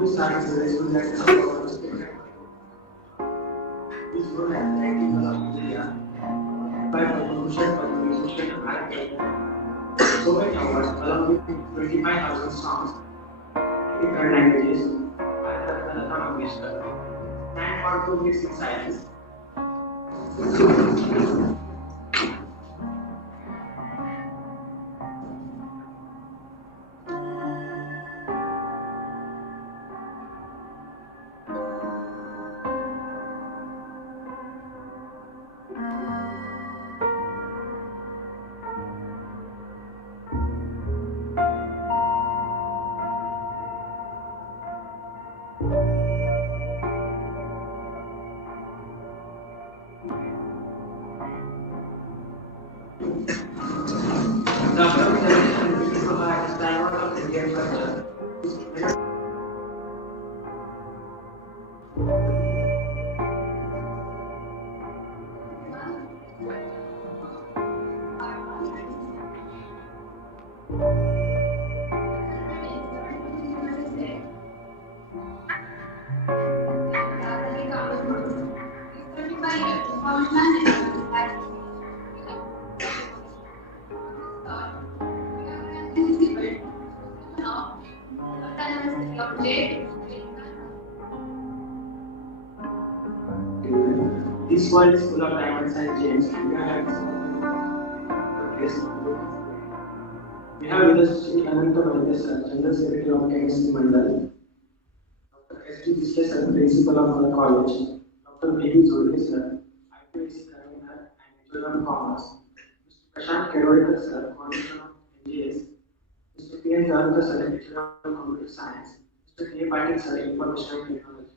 we start today's good like about this road and technical of India by Bhushan Padmabhushan Bharat so many awards along with 25,000 songs, 80 different languages, Bharat Ratna Mangeshkar. Stand for 2 weeks in silence. The upcoming generation will provide a diamond of Indian culture. This world is full of diamonds and gems. We have with us Sri Ananta Vaidya sir, General Secretary of Chemistry Mandal, Dr. S.T. Bisle sir, Principal of our college, Dr. B.B. Zolke sir, IPSC Convener and Lecturer of Commerce, Mr. Prashant Kedwadkar sir, Coordinator of NGS, Mr. P.N. Jalka sir, Lecturer of Computer Science, Mr. K. Patil sir, Information Technology.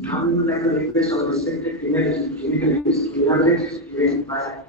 Now we would like to request our respected dignitaries to elaborate this event by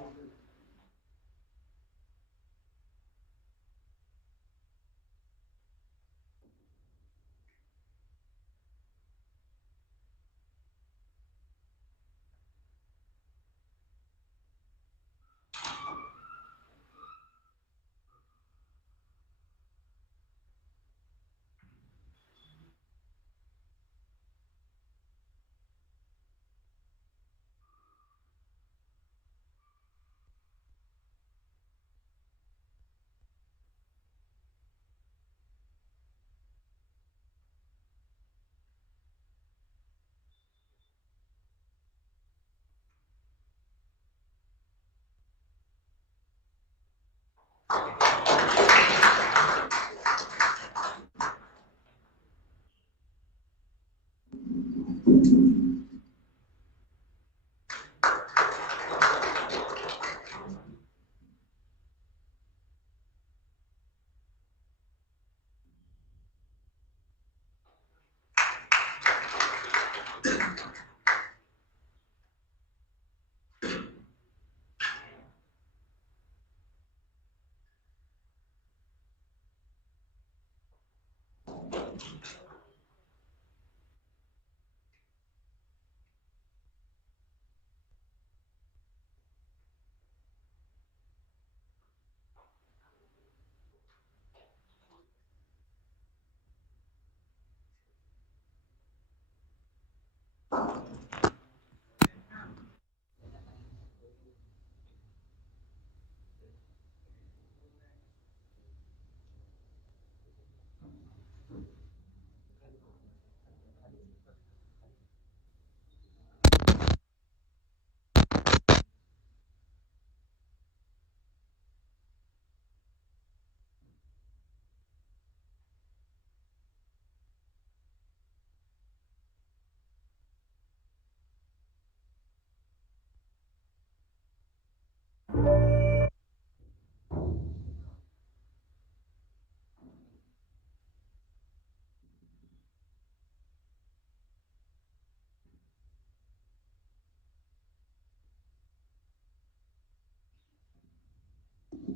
I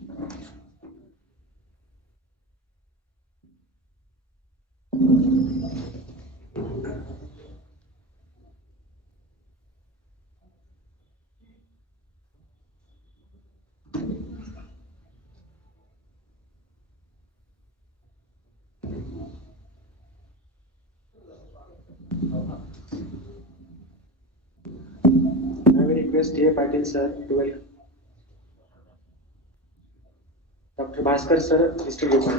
will request A. Patil sir to welcome Dr. Bhaskar sir, Mr. Gopal.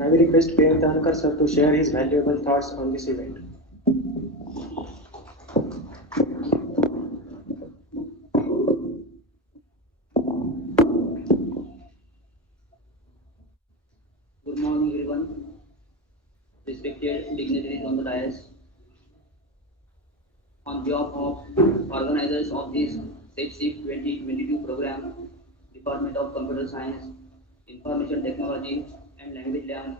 I will request P. Tankar sir to share his valuable thoughts on this event. Good morning, everyone. Respected dignitaries on the dais. On behalf of organizers of this SETSIP 2022 program, Department of Computer Science, Information Technology and Language Lab,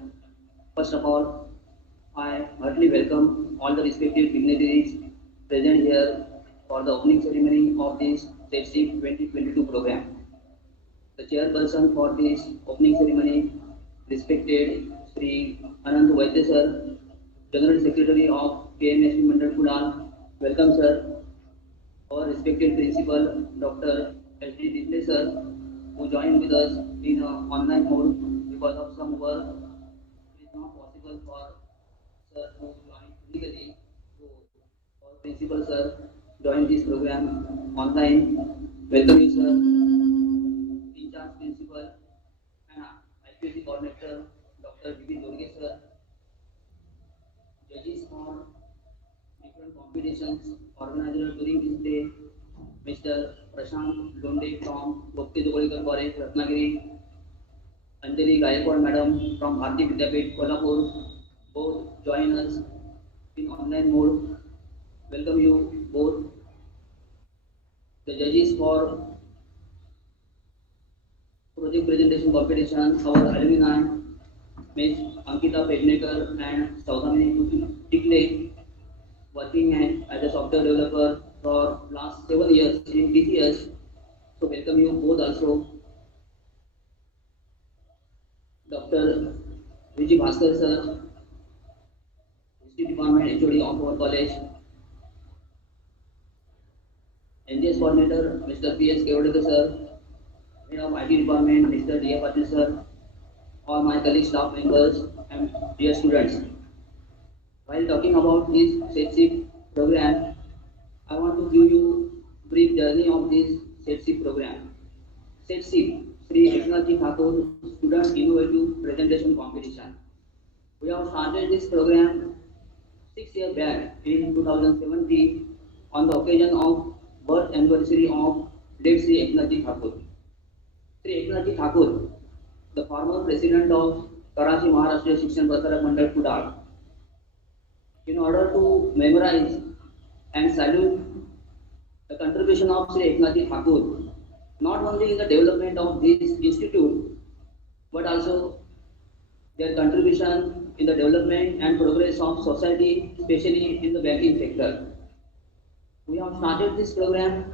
first of all, I heartily welcome all the respected dignitaries present here for the opening ceremony of this SETSIP 2022 program. The chairperson for this opening ceremony, respected Sri Anand Vaidya sir, General Secretary of KMSP Mandal Kudal. Welcome sir. Our respected principal, Dr. S.D. Disle sir, who joined with us in online mode because of some work. It is not possible for sir to join physically. So, our principal sir joined this program online. Welcome you sir. In charge principal and IPC coordinator, Dr. B.B. Dorge sir. Judges for different competitions organized during this day, Mr. Prashant Londe from Bhakti Jogolikar College, Ratnagiri, Anjali Gaikwad Madam from Bharati Vidyapit, Kolhapur, both join us in online mode. Welcome you both. The judges for project presentation competition, our alumni, Ms. Ankita Pednekar and Saudhamini Tikle, working as a software developer for last 7 years in TCS. So welcome you both also. Dr. Vijay Bhaskar sir, History Department HOD of our college. NGS coordinator, Mr. P.S. Kevodekar sir, Head of IT Department, Mr. D.A. Patil sir, all my colleague staff members and dear students. While talking about this SETSIP program, I want to give you a brief journey of this SETSIP program. SETSIP, Sri Eknathji Thakur Student Innovative Presentation Competition. We have started this program 6 years back in 2017 on the occasion of birth anniversary of late Sri Eknathji Thakur. Sri Eknathji Thakur, the former president of Karachi Maharashtra Shikshan Prasarak Mandal Kudal. In order to memorize and salute the contribution of Sri Eknathji Thakur, not only in the development of this institute, but also their contribution in the development and progress of society, especially in the banking sector. We have started this program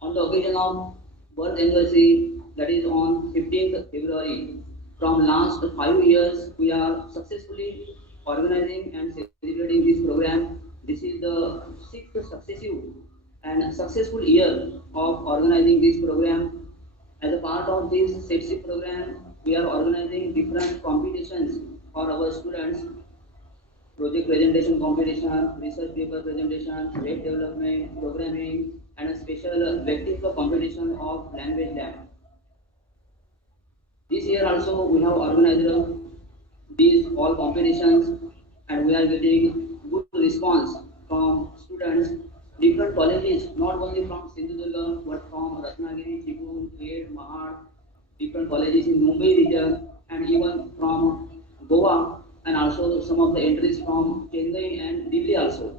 on the occasion of birth anniversary, that is on 15th February. From last 5 years, we are successfully organizing and celebrating this program. This is the 6th successive and successful year of organizing this program. As a part of this SETSIP program, we are organizing different competitions for our students: project presentation competition, research paper presentation, web development, programming, and a special Vectiva competition of language lab. This year also we have organized these all competitions, and we are getting good response from students, different colleges, not only from Sindhudurga but from Ratnagiri, Chikun, Khed, Mahad, different colleges in Mumbai region, and even from Goa, and also some of the entries from Chennai and Delhi also.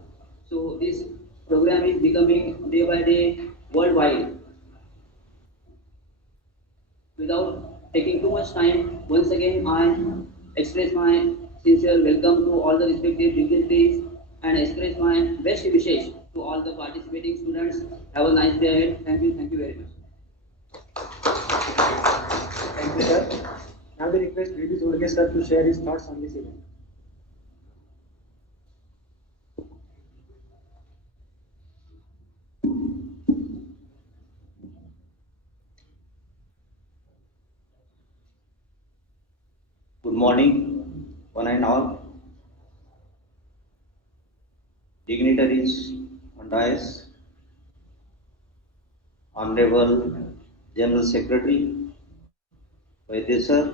So this program is becoming day by day worldwide. Without taking too much time, once again I express my sincere welcome to all the respective dignitaries and express my best wishes to all the participating students. Have a nice day ahead. Thank you very much. Thank you, sir. Now we request VP Zolge sir to share his thoughts on this event. Good morning, one and all. Dignitaries on dais, Honorable General Secretary, Vaidya sir,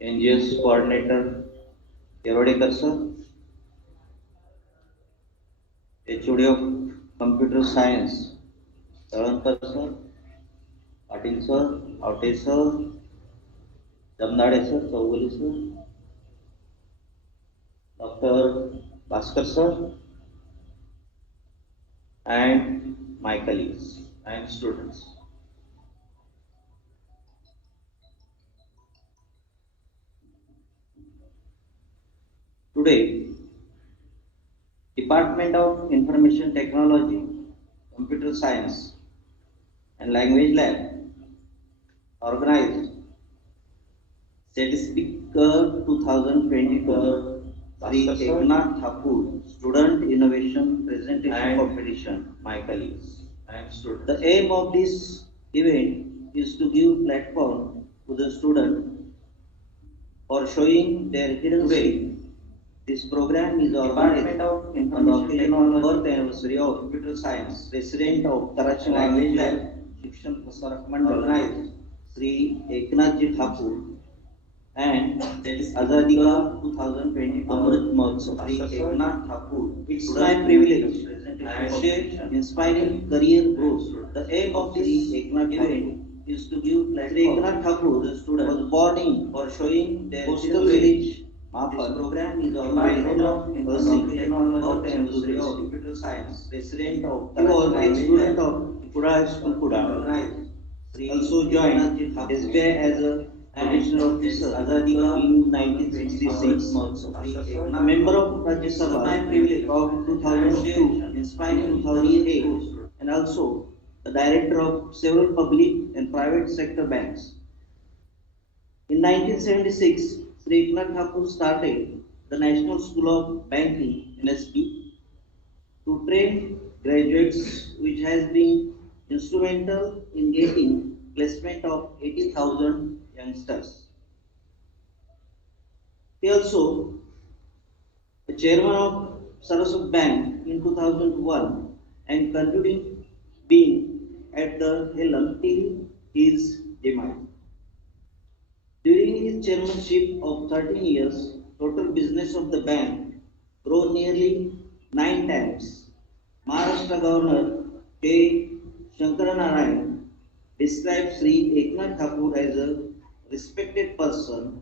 NGS Coordinator, Yerodekar sir, HOD of Computer Science, Tarankar sir, Patil sir, Aute sir, Jamnade sir, Chauvali sir, Dr. Bhaskar sir, and my colleagues and students. Today, Department of Information Technology, Computer Science and Language Lab organized SETSIPC-2022 Sri Eknath Thakur Student Innovation Presentation Competition, my colleagues and students. The aim of this event is to give platform to the student for showing their hidden skill. This program is organized on the occasion of birth anniversary of Computer Science, President of Karachi Language Lab, Shikshan Prasarak Mandal, organized Sri Eknath Ji Thakur and Azadi Ka 2020 Amrit Mahotsav. Sri Eknath Thakur. It's my privilege to share inspiring career growth. The aim of this Eknath event is to give platform. Sri Eknath Thakur, the student, was born in for showing their coastal village. This program is organized of University of Computer Science, President of he was a student of Kuda School Kuda. Also joined SBI as a additional officer in 1966. A member of Rajya Sabha of 2002, inspiring 2008, and also the director of several public and private sector banks. In 1976, Sri Eknath Thakur started the National School of Banking (NSB) to train graduates, which has been instrumental in getting placement of 80,000 youngsters. He also the chairman of Saraswat Bank in 2001 and continuing being at the helm till his demise. During his chairmanship of 13 years, total business of the bank grew nearly 9 times. Maharashtra Governor K. Shankaranarayan described Sri Eknath Thakur as a respected person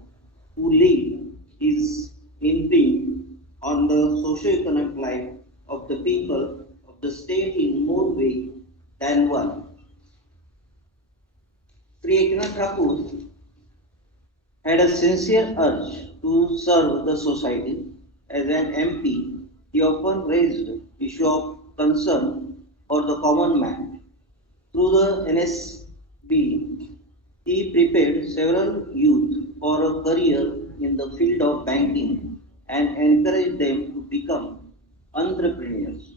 who left his imprint on the socio-economic life of the people of the state in more ways than one. Sri Eknath Thakur had a sincere urge to serve the society. As an MP, he often raised issues of concern for the common man. Through the NSB, he prepared several youth for a career in the field of banking and encouraged them to become entrepreneurs.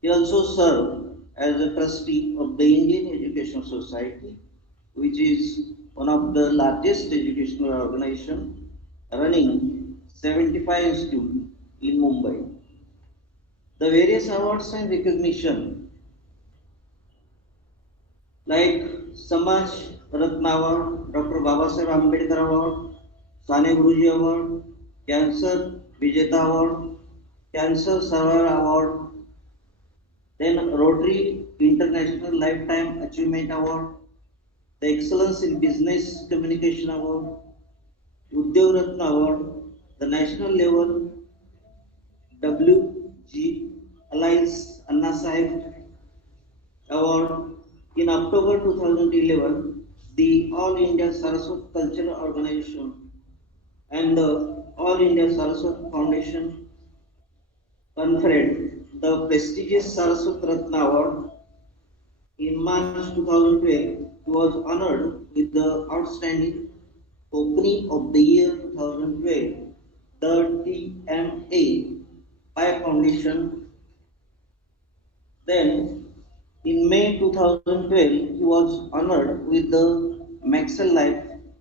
He also served as a trustee of the Indian Educational Society, which is one of the largest educational organizations running 75 institutes in Mumbai. The various awards and recognition like Samaj Ratna Award, Dr. Babasaheb Ambedkar Award, Sane Guruji Award, Cancer Vijeta Award, Cancer Survivor Award, then Rotary International Lifetime Achievement Award, the Excellence in Business Communication Award, Udyog Ratna Award, the national level WG Alliance Anna Sahib Award. In October 2011, the All India Saraswat Cultural Organization and the All India Saraswat Foundation conferred the prestigious Saraswat Ratna Award. In March 2012, he was honored with the Outstanding Opening of the Year 2012, the TMA by Foundation. Then, in May 2012, he was honored with the Maxwell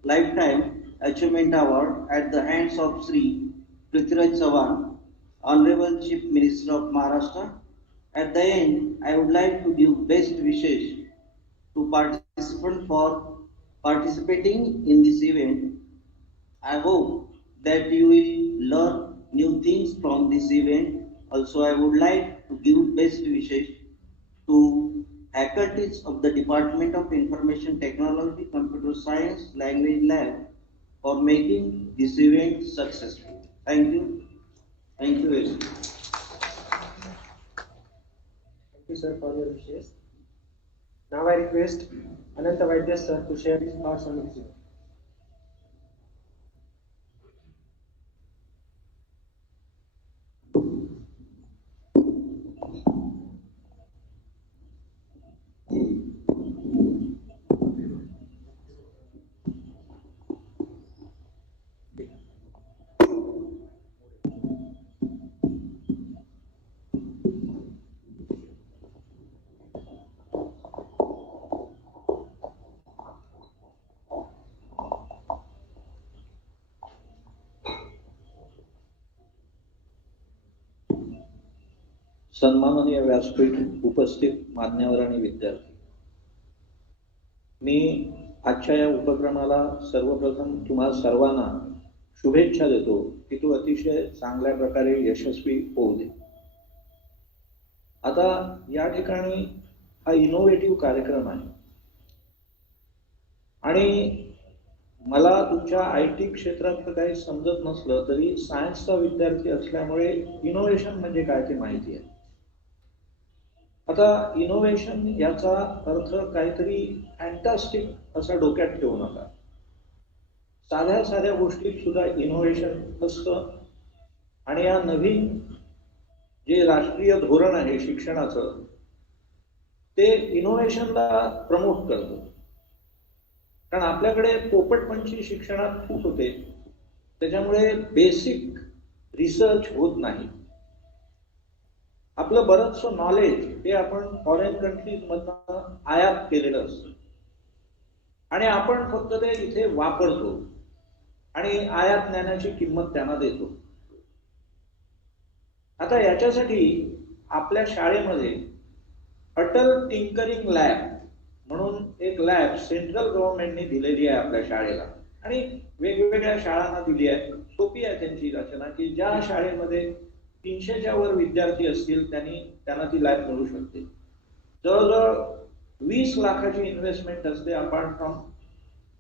Lifetime Achievement Award at the hands of Sri Prithviraj Chauhan, Honorable Chief Minister of Maharashtra. At the end, I would like to give best wishes to participants for participating in this event. I hope that you will learn new things from this event. Also, I would like to give best wishes to faculties of the Department of Information Technology, Computer Science, Language Lab for making this event successful. Thank you. Thank you very much. Thank you, sir, for your wishes. Now I request Ananta Vaidya sir to share his thoughts on this event. सन्माननीय व्यासपीठ उपस्थित मान्यवर आणि विद्यार्थी, मी आजच्या या उपक्रमाला सर्वप्रथम तुम्हा सर्वांना शुभेच्छा देतो की तो अतिशय चांगल्या प्रकारे यशस्वी होऊ दे. आता या ठिकाणी हा इनोव्हेटिव्ह कार्यक्रम आहे आणि मला तुमच्या IT क्षेत्रात काही समजत नसलं तरी सायन्सचा विद्यार्थी असल्यामुळे इनोव्हेशन म्हणजे काय ते माहिती आहे. आता इनोव्हेशन याचा अर्थ काहीतरी फॅन्टास्टिक असा डोक्यात ठेवू नका. साध्या साध्या गोष्टीत सुद्धा इनोव्हेशन असतं आणि या नवीन जे राष्ट्रीय धोरण आहे शिक्षणाचं ते इनोव्हेशनला प्रमोट करतं. कारण आपल्याकडे पोपटपंची शिक्षणात खूप होते, त्याच्यामुळे बेसिक रिसर्च होत नाही. आपलं बरंचसं नॉलेज हे आपण फॉरेन कंट्रीज मधनं आयात केलेलं असतं आणि आपण फक्त ते इथे वापरतो आणि आयात ज्ञानाची किंमत त्यांना देतो. आता याच्यासाठी आपल्या शाळेमध्ये अटल टिंकरिंग लॅब म्हणून एक लॅब सेंट्रल गव्हर्नमेंटने दिलेली आहे आपल्या शाळेला आणि वेगवेगळ्या शाळांना दिली आहे. सोपी आहे त्यांची रचना की ज्या शाळेमध्ये 300च्या वर विद्यार्थी असतील त्यांना ती लॅब मिळू शकते. जवळजवळ 20 लाखाची इन्व्हेस्टमेंट असते अपार्ट फ्रॉम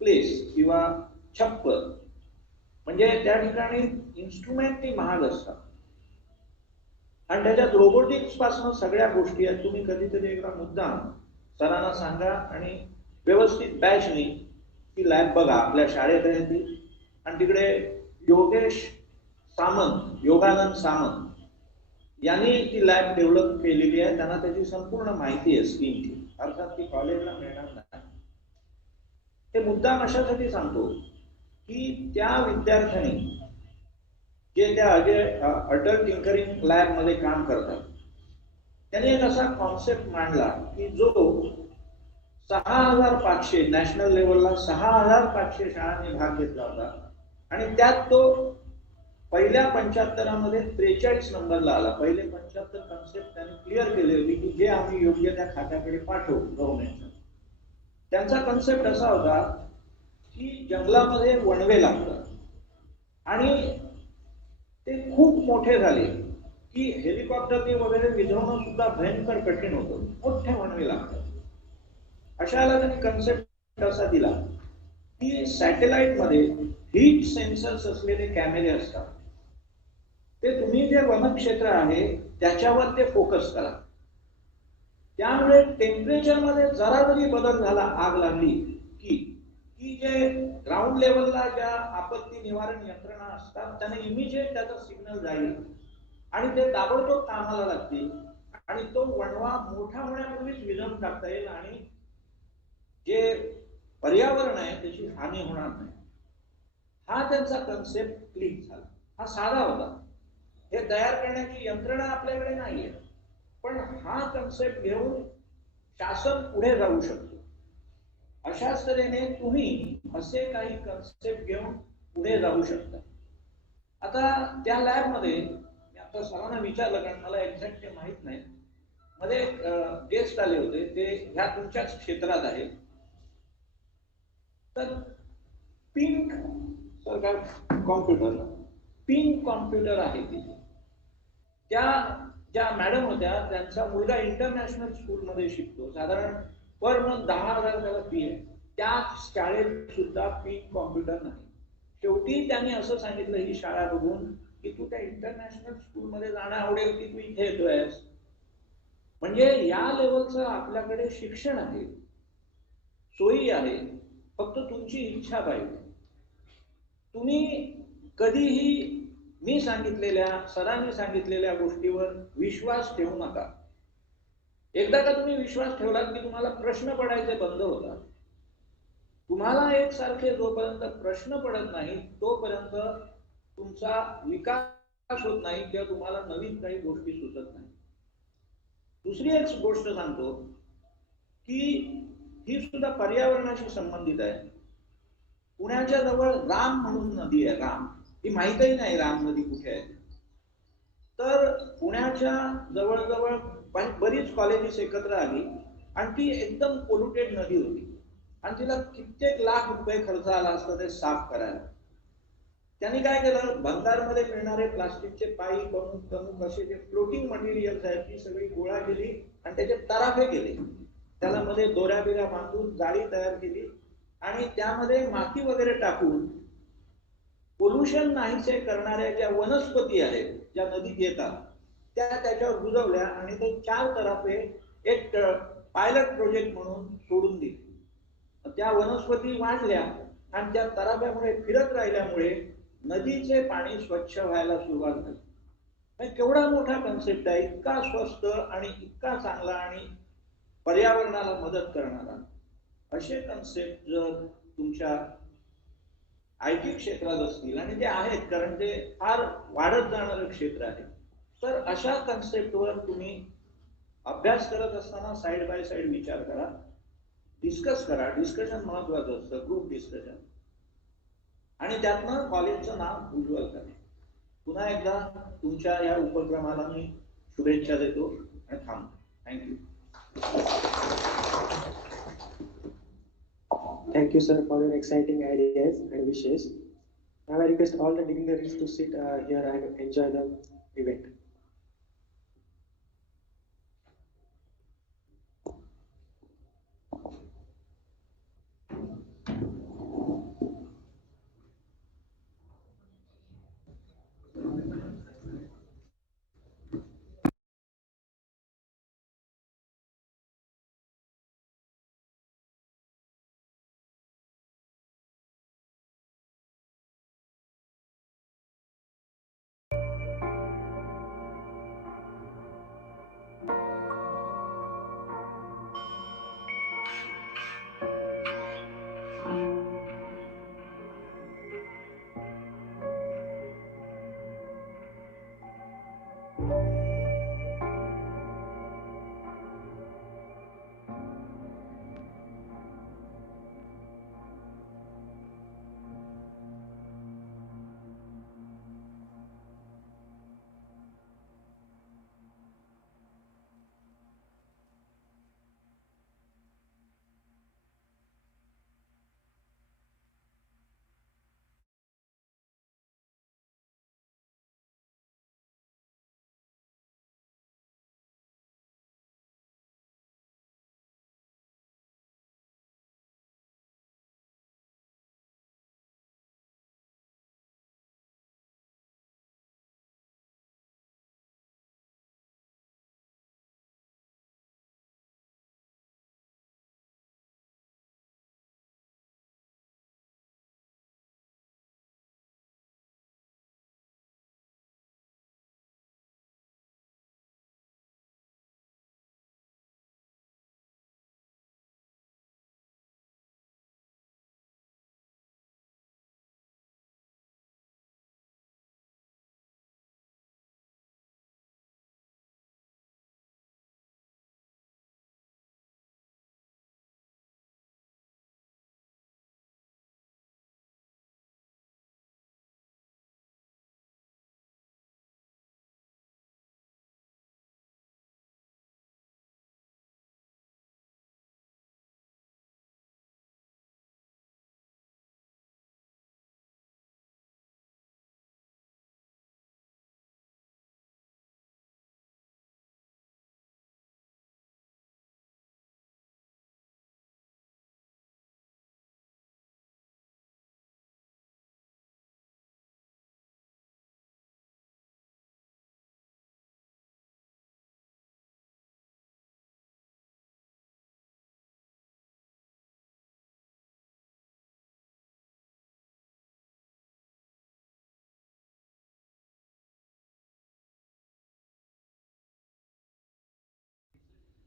प्लेस किंवा छप्पर, म्हणजे त्या ठिकाणी इन्स्ट्रुमेंट ती महाग असतात आणि त्याच्यात रोबोटिक्स पासून सगळ्या गोष्टी आहेत. तुम्ही कधीतरी एकदा मुद्दाम सरांना सांगा आणि व्यवस्थित बॅचनी ती लॅब बघा. आपल्या शाळेत आहे ती आणि तिकडे योगानंद सामंत यांनी ती लॅब डेव्हलप केलेली आहे. त्यांना त्याची संपूर्ण माहिती आहे स्कीमची, अर्थात ती कॉलेजला मिळणार नाही. हे मुद्दाम अशासाठी सांगतो की त्या विद्यार्थ्यांनी जे त्या अटल टिंकरिंग लॅब मध्ये काम करतात त्यांनी एक असा कॉन्सेप्ट मांडला की जो 6500 नॅशनल लेवलला 6500 शाळांनी भाग घेतला होता आणि त्यात तो पहिल्या 75 मध्ये 43 नंबरला आला. पहिले 75 कॉन्सेप्ट त्यांनी क्लिअर केले होते की जे आम्ही योग्य त्या खात्याकडे पाठवू गव्हर्नमेंटला. त्यांचा कॉन्सेप्ट असा होता की जंगलामध्ये वणवे लागतात आणि ते खूप मोठे झाले की हेलिकॉप्टरने वगैरे विझवणं सुद्धा भयंकर कठीण होतं. मोठे वणवे लागतात. अशाला त्यांनी कॉन्सेप्ट असा दिला की सॅटेलाइट मध्ये हीट सेन्सर्स असलेले कॅमेरे असतात. ते तुम्ही जे वनक्षेत्र आहे त्याच्यावर ते फोकस करा. त्यामुळे टेम्परेचर मध्ये जरा जरी बदल झाला, आग लागली की जे ग्राउंड लेवलला ज्या आपत्ती निवारण यंत्रणा असतात त्यांना इमिजिएट त्याचा सिग्नल जाईल आणि ते ताबडतोब कामाला लागतील आणि तो वणवा मोठा होण्यापूर्वीच विझवून टाकता येईल आणि जे पर्यावरण आहे त्याची हानी होणार नाही. हा त्यांचा कन्सेप्ट क्लिक झाला. हा साधा होता. हे तयार करण्याची यंत्रणा आपल्याकडे नाहीये, पण हा कन्सेप्ट घेऊन शासन पुढे जाऊ शकतो. अशाच तऱ्हेने तुम्ही असे काही कन्सेप्ट घेऊन पुढे जाऊ शकता. आता त्या लॅब मध्ये मी आता सरांना विचारलं, कारण मला एक्झॅक्ट ते माहित नाही, मध्ये गेस्ट आले होते, ते ह्या तुमच्याच क्षेत्रात आहे. तर पिंक कॉम्प्युटर आहे तिथे. त्या ज्या मॅडम होत्या त्यांचा मुलगा इंटरनॅशनल स्कूलमध्ये शिकतो, साधारण पर मंथ 10,000 त्याला फी आहे. त्या शाळेत सुद्धा पिंक कॉम्प्युटर नाही. शेवटी त्यांनी असं सांगितलं ही शाळा बघून की तू त्या इंटरनॅशनल स्कूलमध्ये जाणं आवडेल की तू इथे येतोयस. म्हणजे या लेवलचं आपल्याकडे शिक्षण आहे, सोयी आहे, फक्त तुमची इच्छा पाहिजे. तुम्ही कधीही मी सांगितलेल्या, सरांनी सांगितलेल्या गोष्टीवर विश्वास ठेवू नका. एकदा का तुम्ही विश्वास ठेवलात की तुम्हाला प्रश्न पडायचे बंद होतात. तुम्हाला एकसारखे जोपर्यंत प्रश्न पडत नाही तोपर्यंत तुमचा विकास होत नाही किंवा तुम्हाला नवीन काही गोष्टी सुचत नाही. दुसरी एक गोष्ट सांगतो की ही सुद्धा पर्यावरणाशी संबंधित आहे. पुण्याच्या जवळ राम म्हणून नदी आहे. राम ही माहितही नाही राम नदी कुठे आहे. तर पुण्याच्या जवळजवळ बरीच कॉलेजेस एकत्र आली आणि ती एकदम पोल्युटेड नदी होती आणि तिला कित्येक लाख रुपये खर्च आला असता ते साफ करायला. त्यांनी काय केलं, बंगालमध्ये मिळणारे प्लास्टिकचे पाईप, अमुक असे जे फ्लोटिंग मटेरियल्स आहेत ती सगळी गोळा केली आणि त्याचे तराफे केले. त्याला मध्ये दोऱ्या बिऱ्या बांधून जाळी तयार केली आणि त्यामध्ये माती वगैरे टाकून पोल्युशन नाहीसे करणाऱ्या ज्या वनस्पती आहेत ज्या नदीत येतात त्या त्याच्यावर बुजवल्या आणि ते 4 तराफे एक पायलट प्रोजेक्ट म्हणून सोडून दिले. त्या वनस्पती वाढल्या आणि त्या तराफ्यामुळे फिरत राहिल्यामुळे नदीचे पाणी स्वच्छ व्हायला सुरुवात झाली. केवढा मोठा कन्सेप्ट आहे, इतका स्वस्त आणि इतका चांगला आणि पर्यावरणाला मदत करणारा. असे कन्सेप्ट जर तुमच्या आयटी क्षेत्रात असतील, आणि ते आहेत कारण ते फार वाढत जाणारं क्षेत्र आहे, तर अशा कन्सेप्टवर तुम्ही अभ्यास करत असताना साइड बाय साइड विचार करा, डिस्कस करा. डिस्कशन महत्वाचं असतं, ग्रुप डिस्कशन, आणि त्यातनं कॉलेजचं नाव उज्ज्वल करा. पुन्हा एकदा तुमच्या या उपक्रमाला मी शुभेच्छा देतो आणि थांबतो. Thank you. Thank you, sir, for your exciting ideas and wishes. Now I request all the dignitaries to sit here and enjoy the event.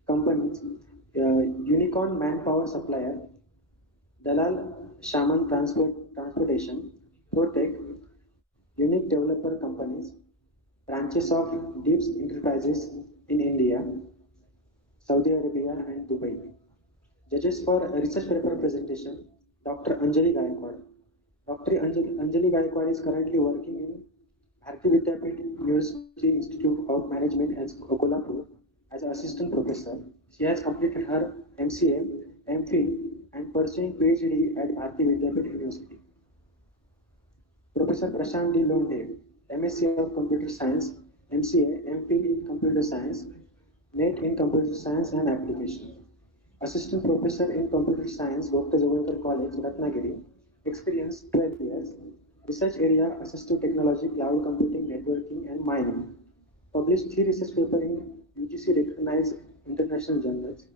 companies, Unicorn Manpower Supplier, Dalal Shaman Transportation, Protec, Unique Developer Companies, branches of Deeps Enterprises in India, Saudi Arabia, and Dubai. Judges for research paper presentation, Dr. Anjali Gaikwad. Dr. Anjali Gaikwad is currently working in Bharati Vidyapit University Institute of Management at Kolhapur as an assistant professor. She has completed her MCA, MPhil, and pursuing PhD at Bharati Vidyapit University. Professor Prashant D. Londe, MSc of Computer Science, MCA, MPhil in Computer Science, NET in Computer Science and Application. Assistant Professor in Computer Science, Dr. Jawahar College, Ratnagiri. Experience 12 years. Research area Assistive Technology, Cloud Computing, Networking and Mining. Published 3 research papers in UGC recognized international journals.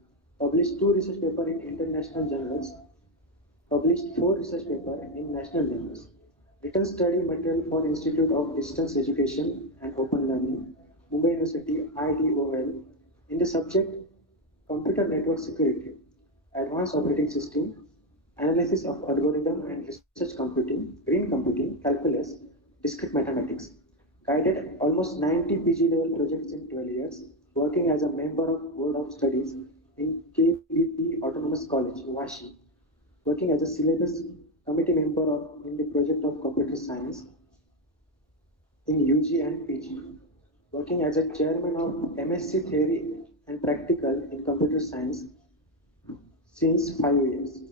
Published 2 research papers in international journals. Published 4 research papers in national journals. Written study material for Institute of Distance Education and Open Learning, Mumbai University, IDOL, in the subject Computer Network Security, Advanced Operating System, Analysis of Algorithm and Research Computing, Green Computing, Calculus, Discrete Mathematics. Guided almost 90 PG level projects in 12 years, working as a member of Board of Studies in KBP Autonomous College, Vashi, working as a syllabus committee member in the project of computer science in UG and PG, working as a chairman of MSc Theory and Practical in Computer Science since 5 years.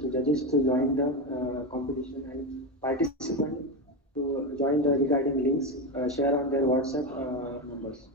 To judges to join the competition and participant to join the regarding links share on their WhatsApp numbers.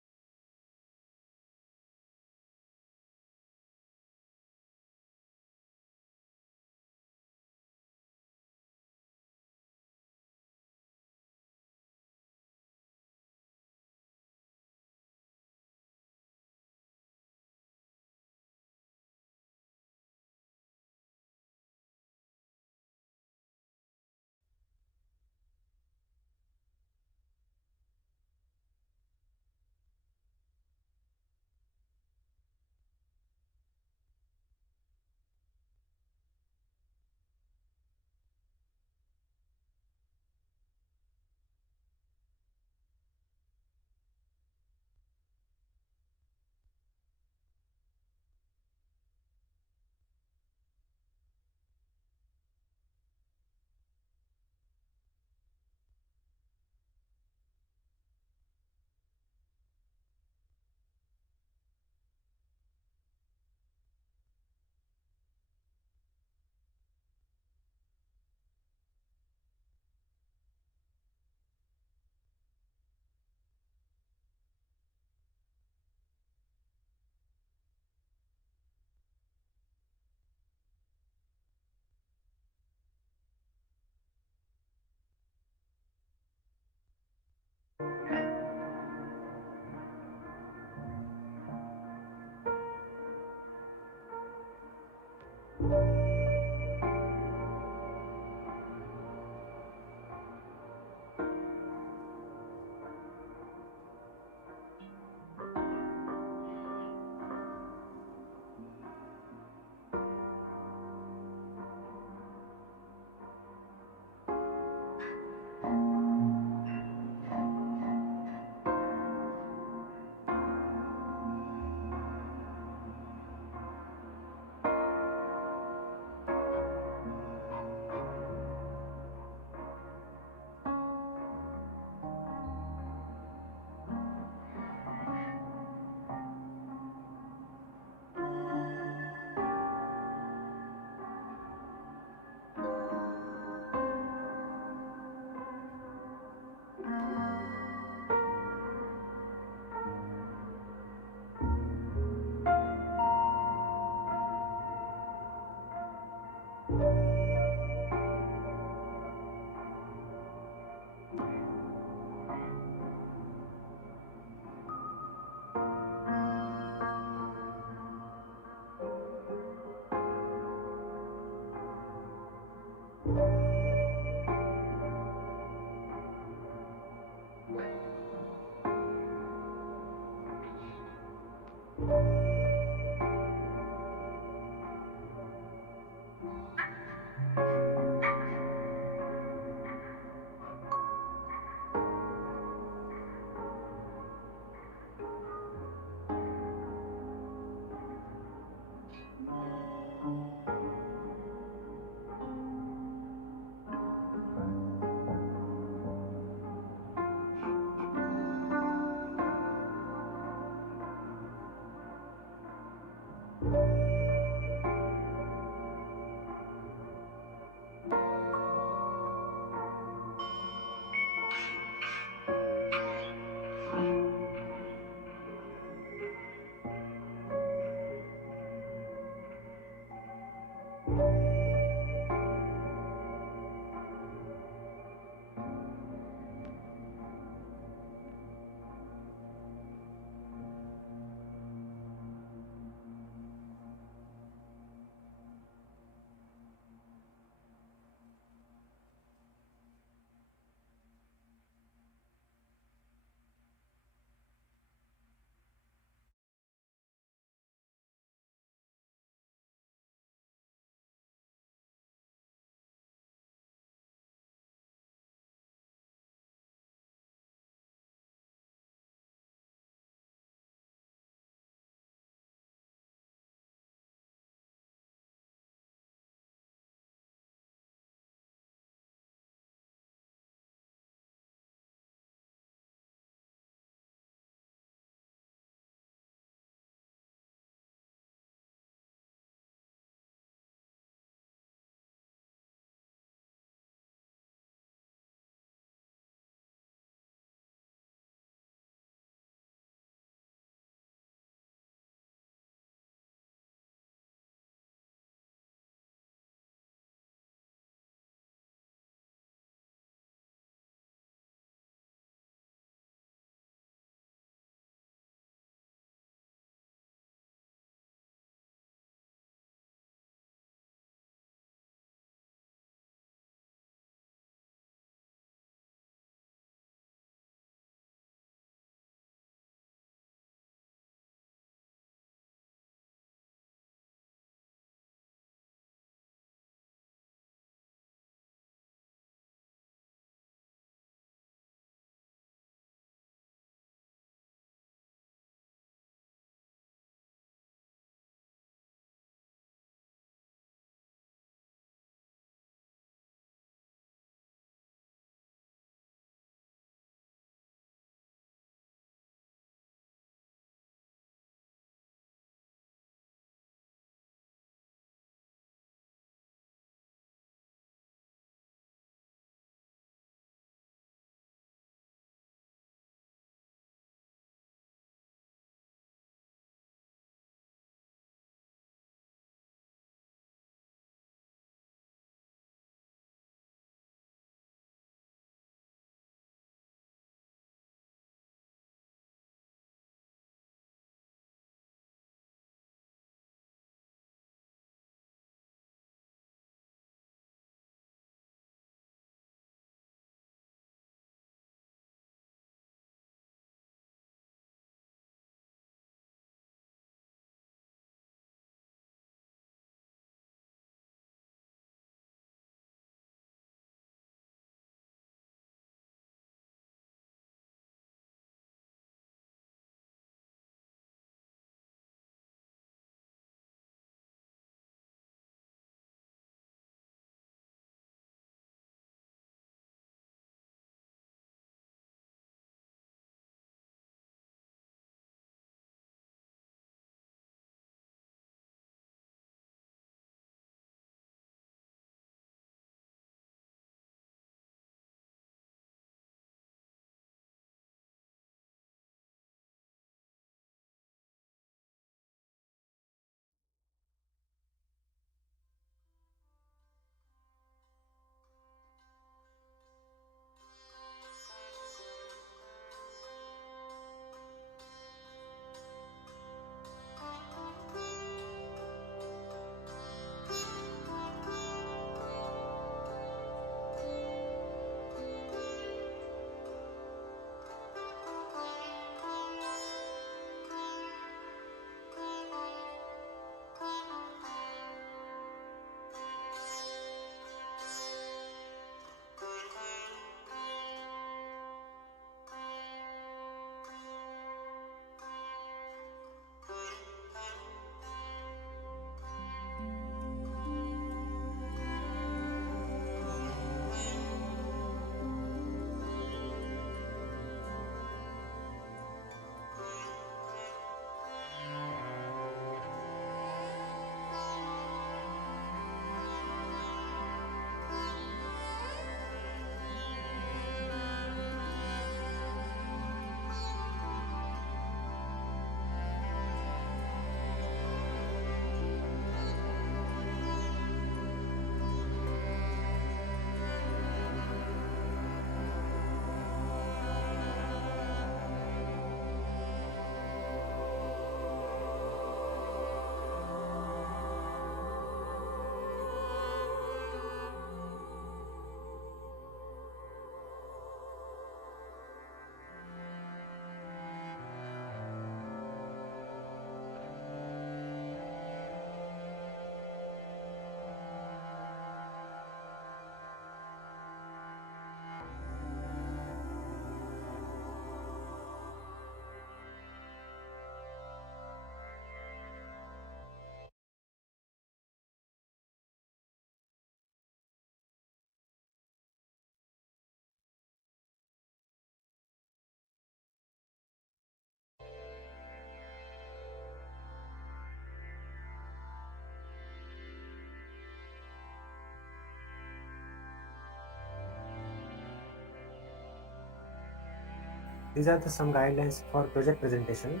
These are some guidelines for project presentation.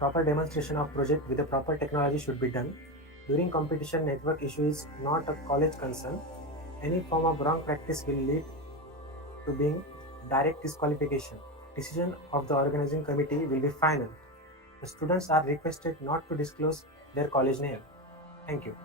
Proper demonstration of project with the proper technology should be done. During competition, network issue is not a college concern. Any form of wrong practice will lead to being direct disqualification. Decision of the organizing committee will be final. The students are requested not to disclose their college name. Thank you.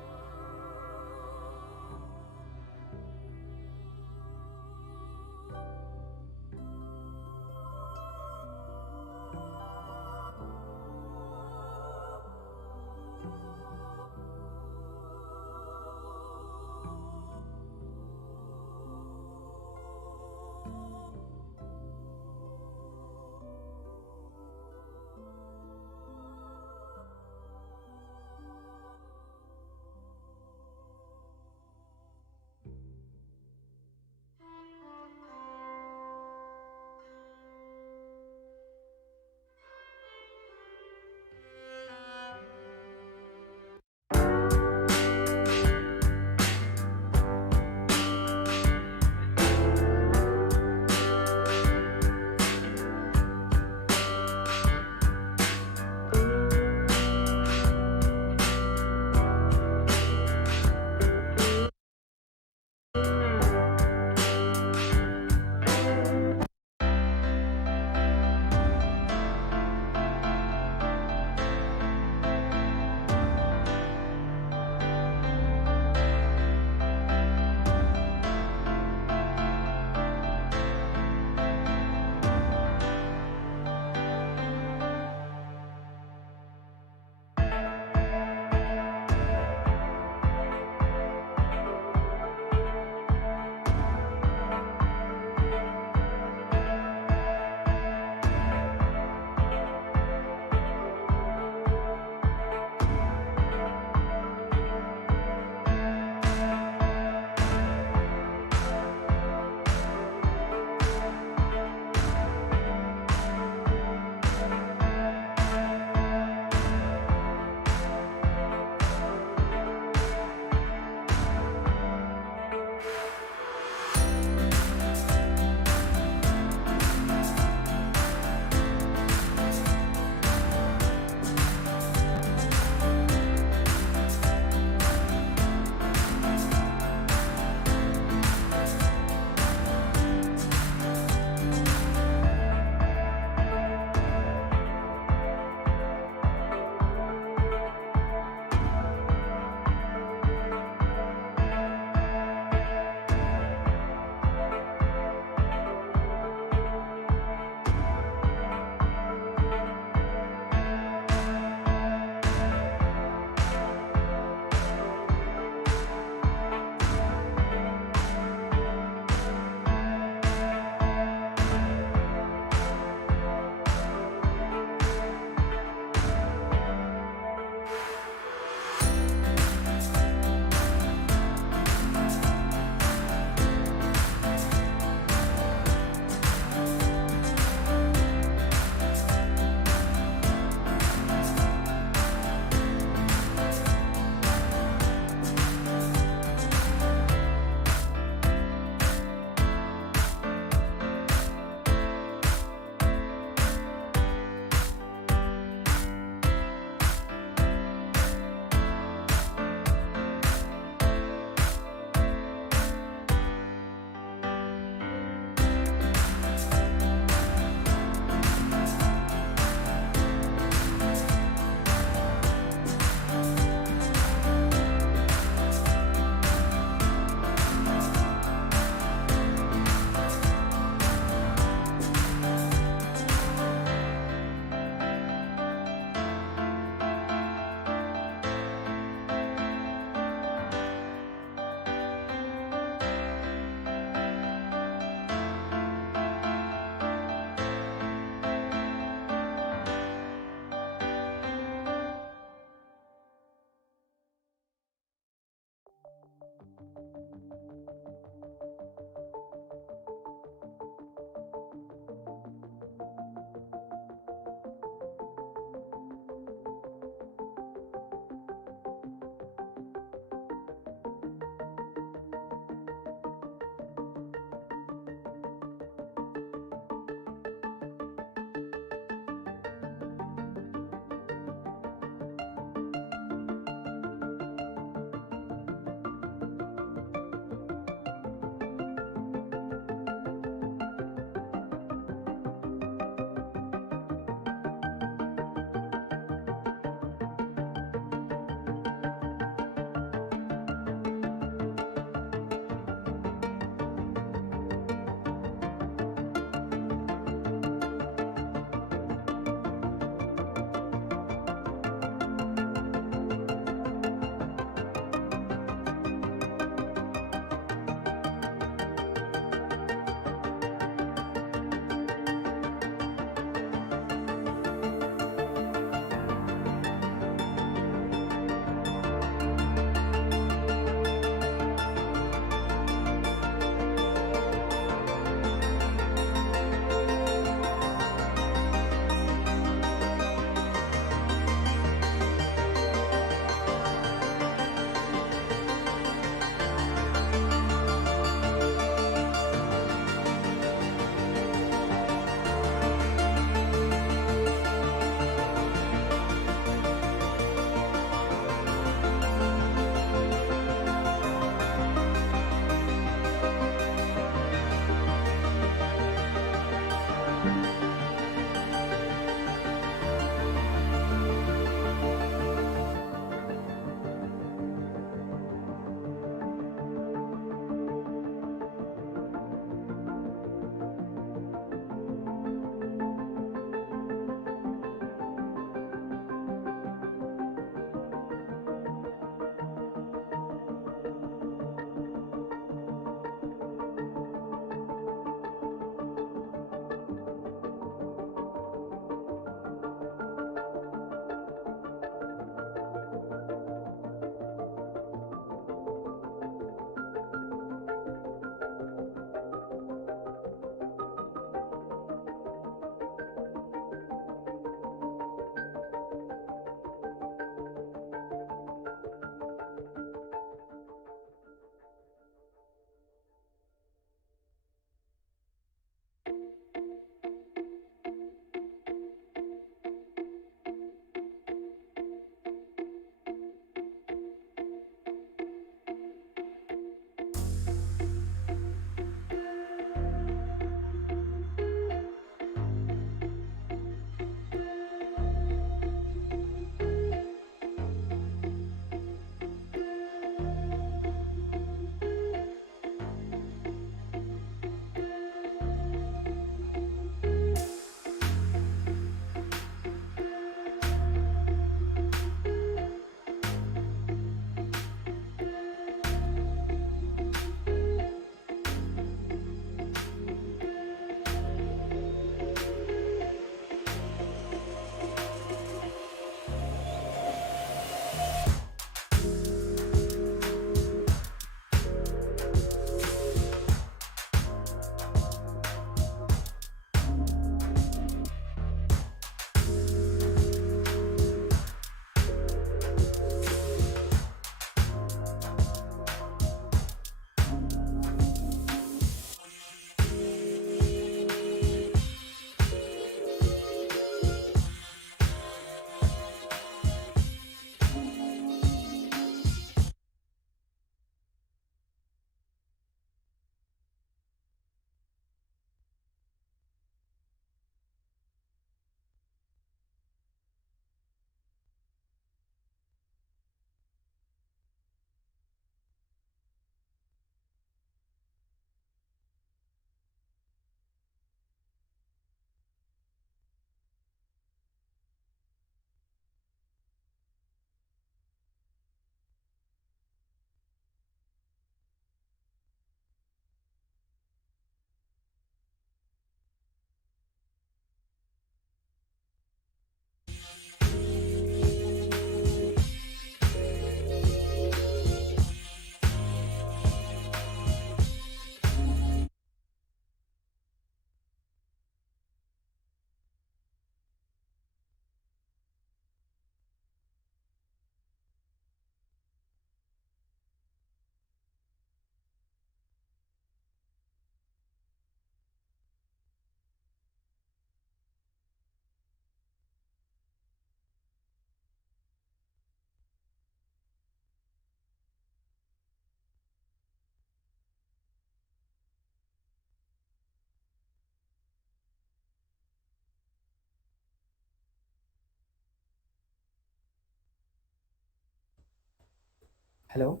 Hello,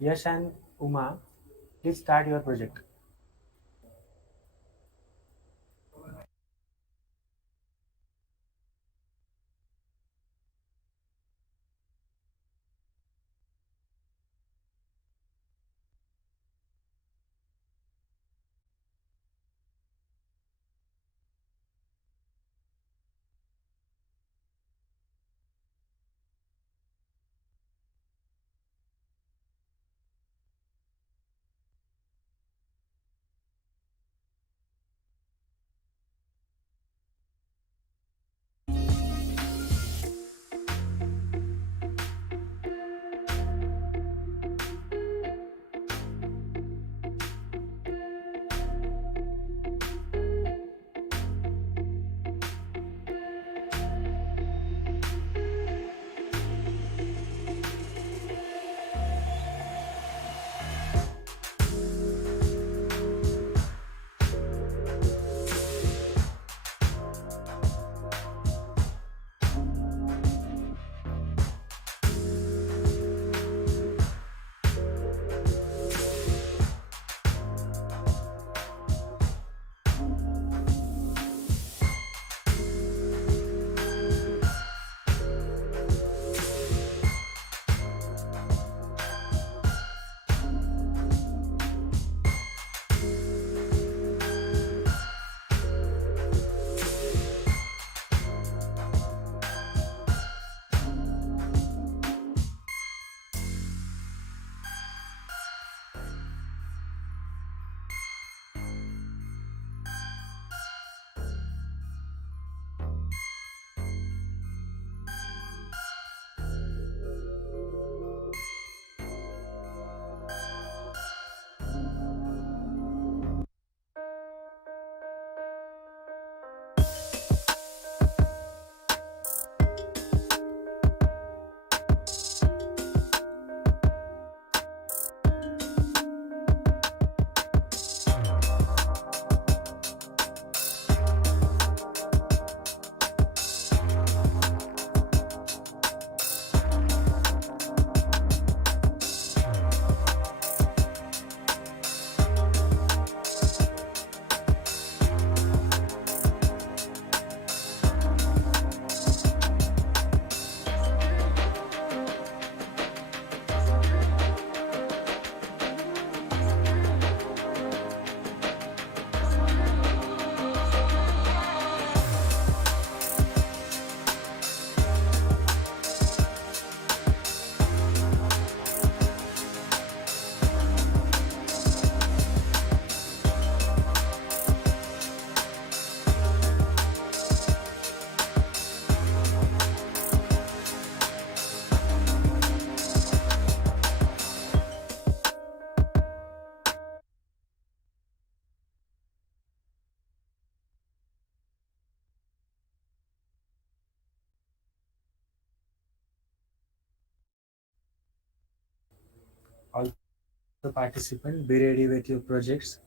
Yash and Uma, please start your project. All the participants, be ready with your projects.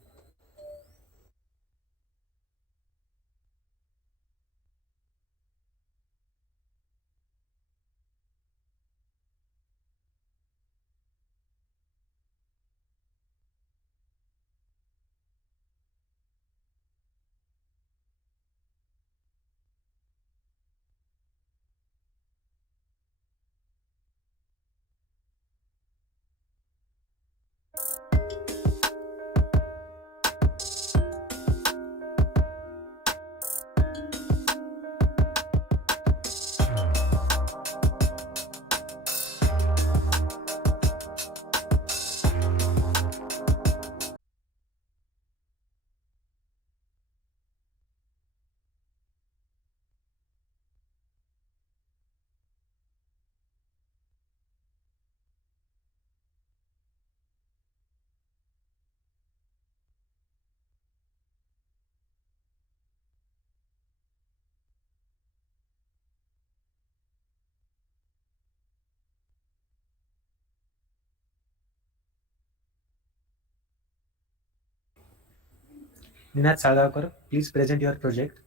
Ninad Salgaonkar, please present your project.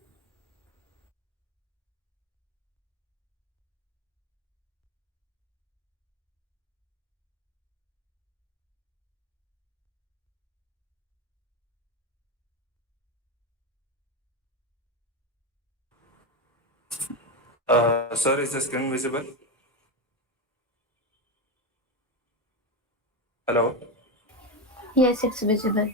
Sir, is the screen visible? Hello? Yes, it's visible.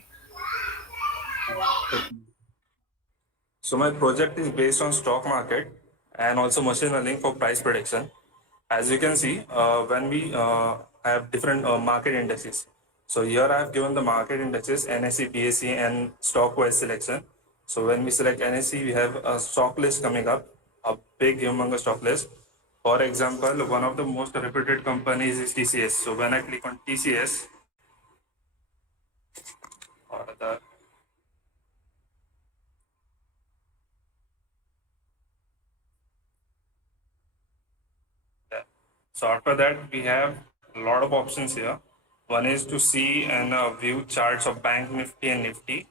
So my project is based on stock market and also machine learning for price prediction. As you can see, when we have different market indices. So here I have given the market indices, NSE, BSE, and stock-wise selection. So when we select NSE, we have a stock list coming up, a big humongous stock list. For example, one of the most reputed companies is TCS. So when I click on TCS, or the So after that, we have a lot of options here. One is to see and view charts of Bank Nifty and Nifty.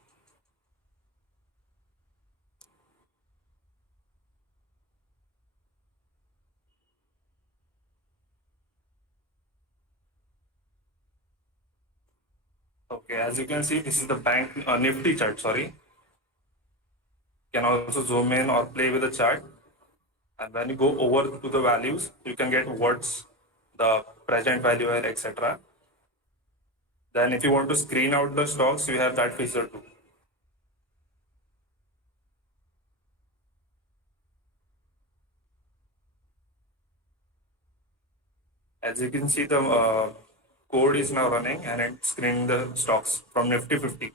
Okay, as you can see, this is the Bank Nifty chart, sorry. You can also zoom in or play with the chart. And when you go over to the values, you can get what's the present value, etc. Then if you want to screen out the stocks, you have that feature too. As you can see, the code is now running and it's screening the stocks from Nifty 50.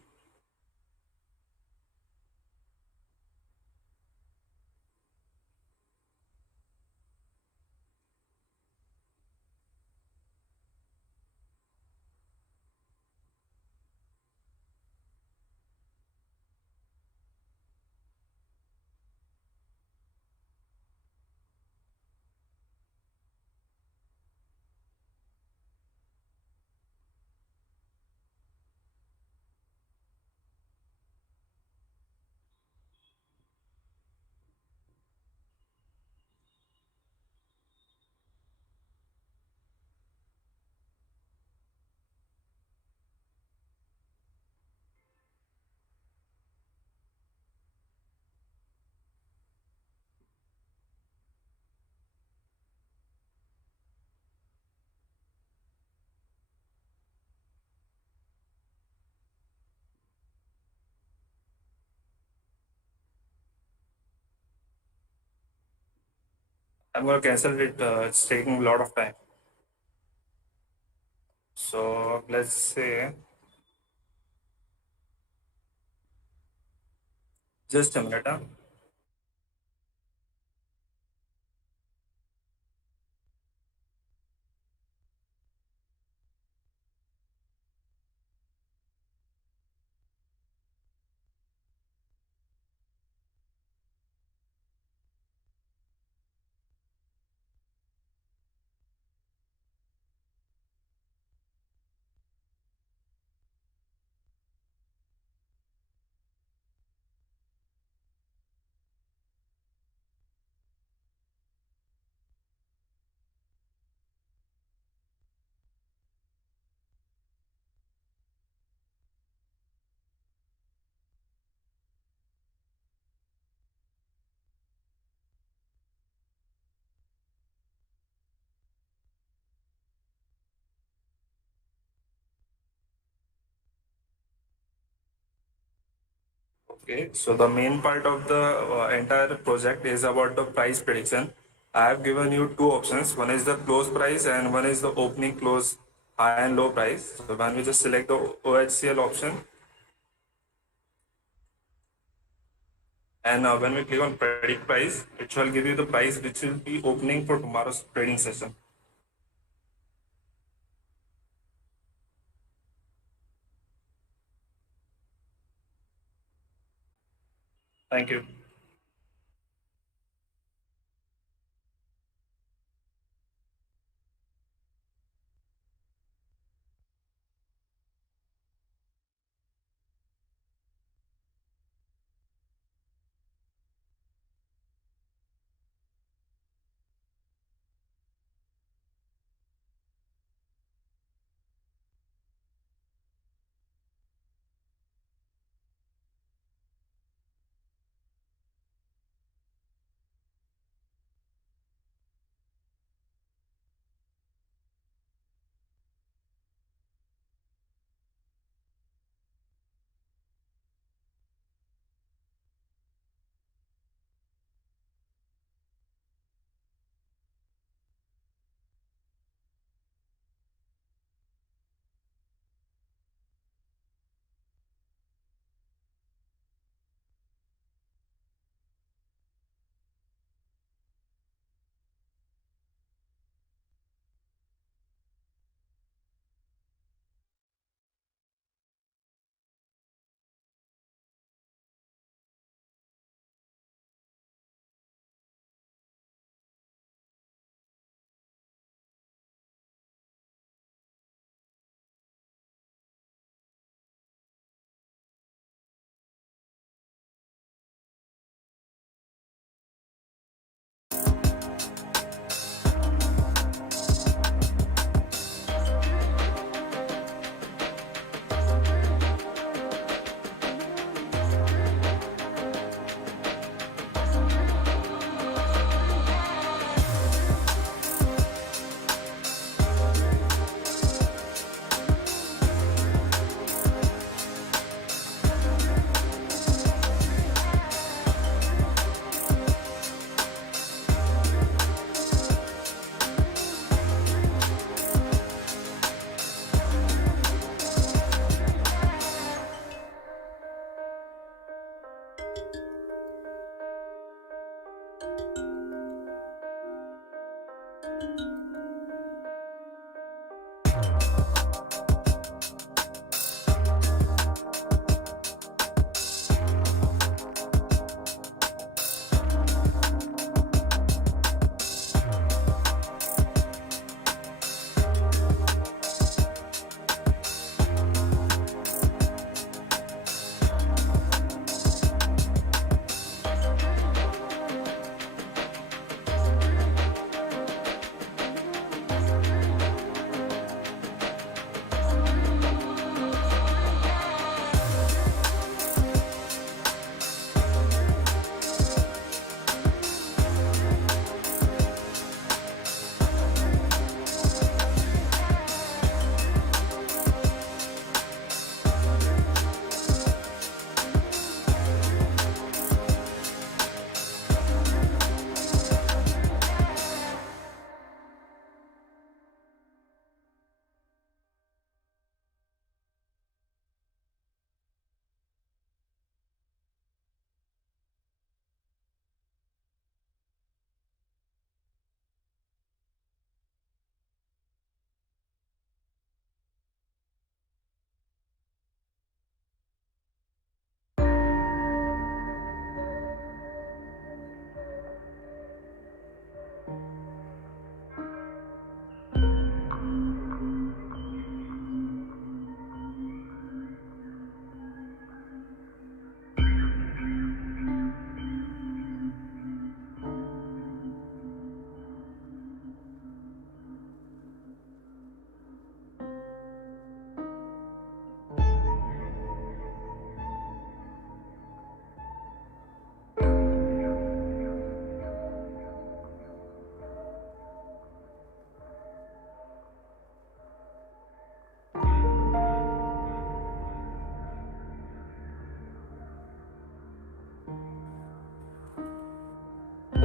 I'm going to cancel it. It's taking a lot of time. So let's say, just a minute. Okay, so the main part of the entire project is about the price prediction. I have given you two options. One is the close price and one is the opening close high and low price. So when we just select the OHCL option, and when we click on predict price, it shall give you the price which will be opening for tomorrow's trading session. Thank you.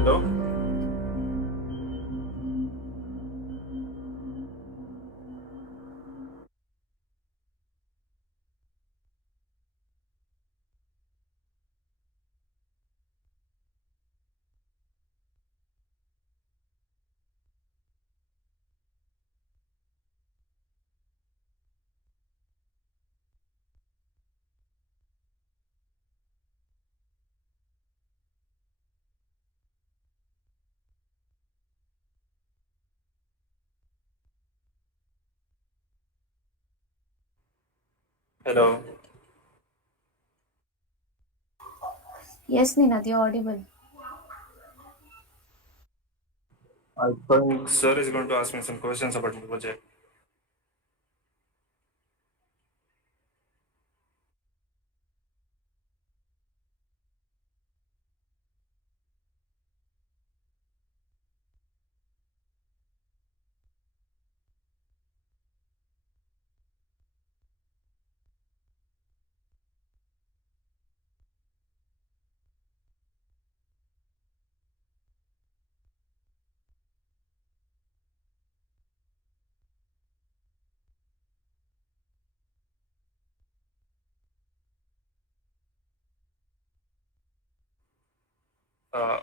Hello? Hello? Yes, Ninad, you're audible. I think sir is going to ask me some questions about the project.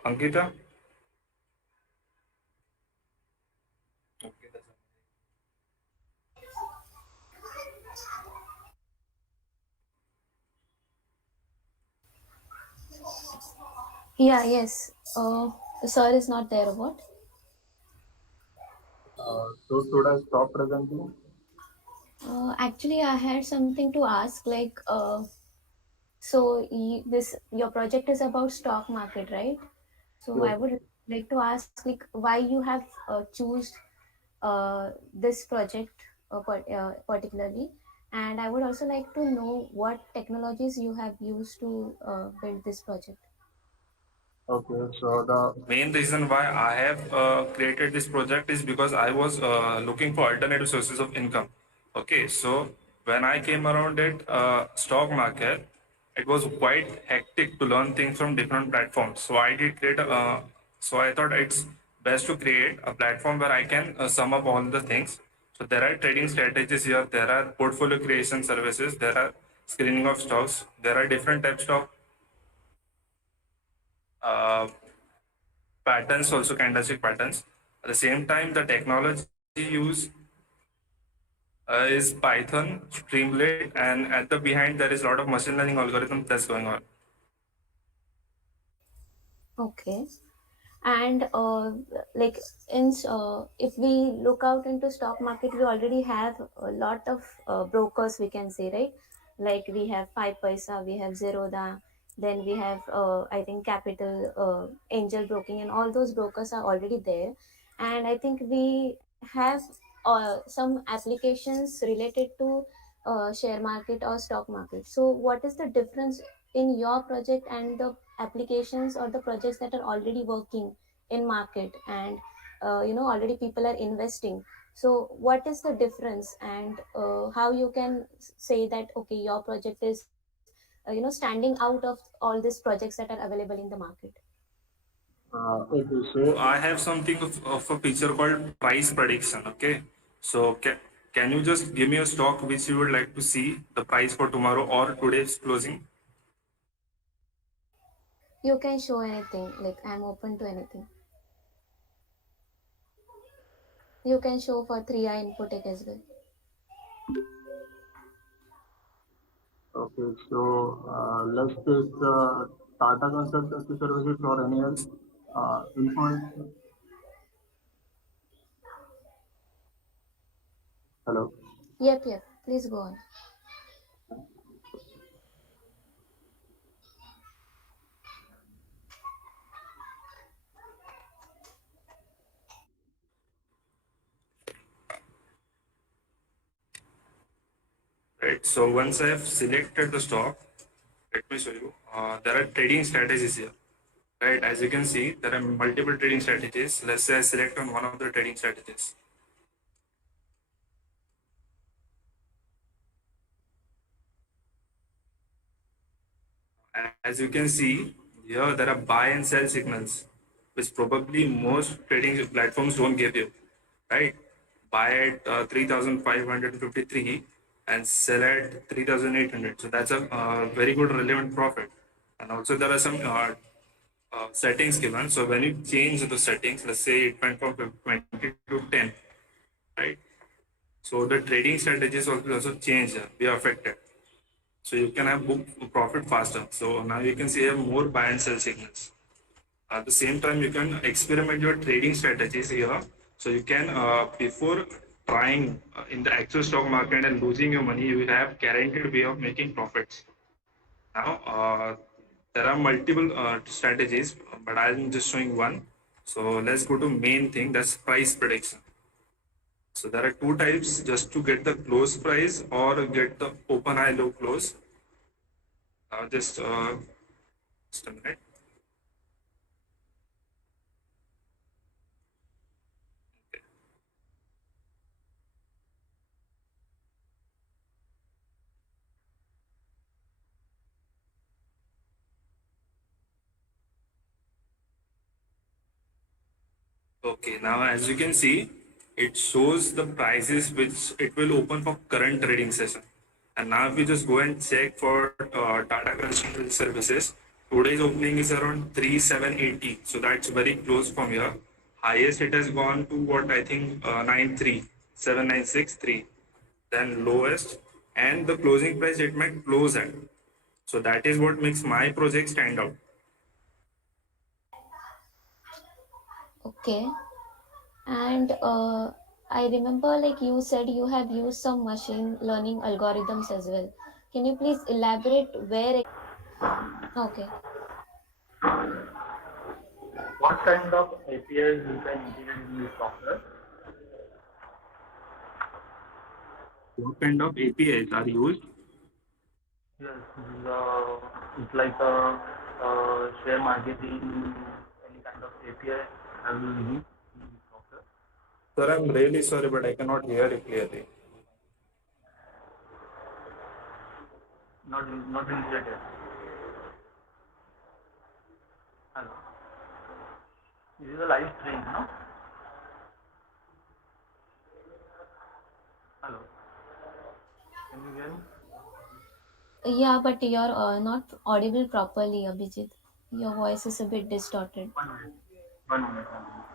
Ankita? Yeah, yes. Sir is not there, or what? So should I stop presenting? Actually, I had something to ask. This your project is about stock market, right? So Yes. I would like to ask, like, why you have choose this project particularly, and I would also like to know what technologies you have used to build this project. Okay, so the main reason why I have created this project is because I was looking for alternative sources of income. Okay, so when I came around it, stock market, it was quite hectic to learn things from different platforms. So I did create so I thought it's best to create a platform where I can sum up all the things. So there are trading strategies here, there are portfolio creation services, there are screening of stocks, there are different types of uh, patterns, also candlestick patterns. At the same time, the technology used is Python, Streamlit, and at the behind there is a lot of machine learning algorithm that's going on. Okay. And like if we look out into stock market, we already have a lot of brokers, we can say, right? Like we have 5paisa, we have Zerodha, then we have I think Capital, Angel Broking, and all those brokers are already there. And I think we have some applications related to share market or stock market. So what is the difference in your project and the applications or the projects that are already working in market, and already people are investing? So what is the difference, and how you can say that okay, your project is standing out of all these projects that are available in the market? Okay, so I have something of a feature called price prediction. Okay, so can you just give me a stock which you would like to see the price for tomorrow or today's closing? You can show anything, like I'm open to anything. You can show for 3i Infotech as well. Okay, so let's take Tata Consultancy Services or any else. Info. Hello. Yep, please go on. Right. So once I have selected the stock, let me show you. There are trading strategies here. Right. As you can see, there are multiple trading strategies. Let's say I select on one of the trading strategies. As you can see, here there are buy and sell signals, which probably most trading platforms don't give you, right? Buy at 3,553 and sell at 3,800. So that's a very good relevant profit. And also there are some settings given. So when you change the settings, let's say it went from 20 to 10, right? So the trading strategies will also change, be affected. So you can have book profit faster. So now you can see have more buy and sell signals. At the same time, you can experiment your trading strategies here. So you can, before trying in the actual stock market and losing your money, you have guaranteed way of making profits. Now, there are multiple strategies, but I'm just showing one. So let's go to main thing, that's price prediction. So there are two types, just to get the close price or get the open high low close. Just a minute. Okay, now as you can see, it shows the prices which it will open for current trading session. And now if you just go and check for Tata Consultancy Services, today's opening is around 3780. So that's very close from here. Highest it has gone to what I think 93, 7963. Then lowest and the closing price it might close at. So that is what makes my project stand out. Okay. And I remember, like you said, you have used some machine learning algorithms as well. Can you please elaborate where? Okay. What kind of APIs you can integrate in this software? What kind of APIs are used? Yes, it's like a share marketing, any kind of API have you used in this software? Sir, I'm really sorry, but I cannot hear you clearly. Not integrated. Hello. This is a live stream, no? Hello. Can you hear me? Yeah, but you're not audible properly, Abhijit. Your voice is a bit distorted. 1 minute. 1 minute. 1 minute.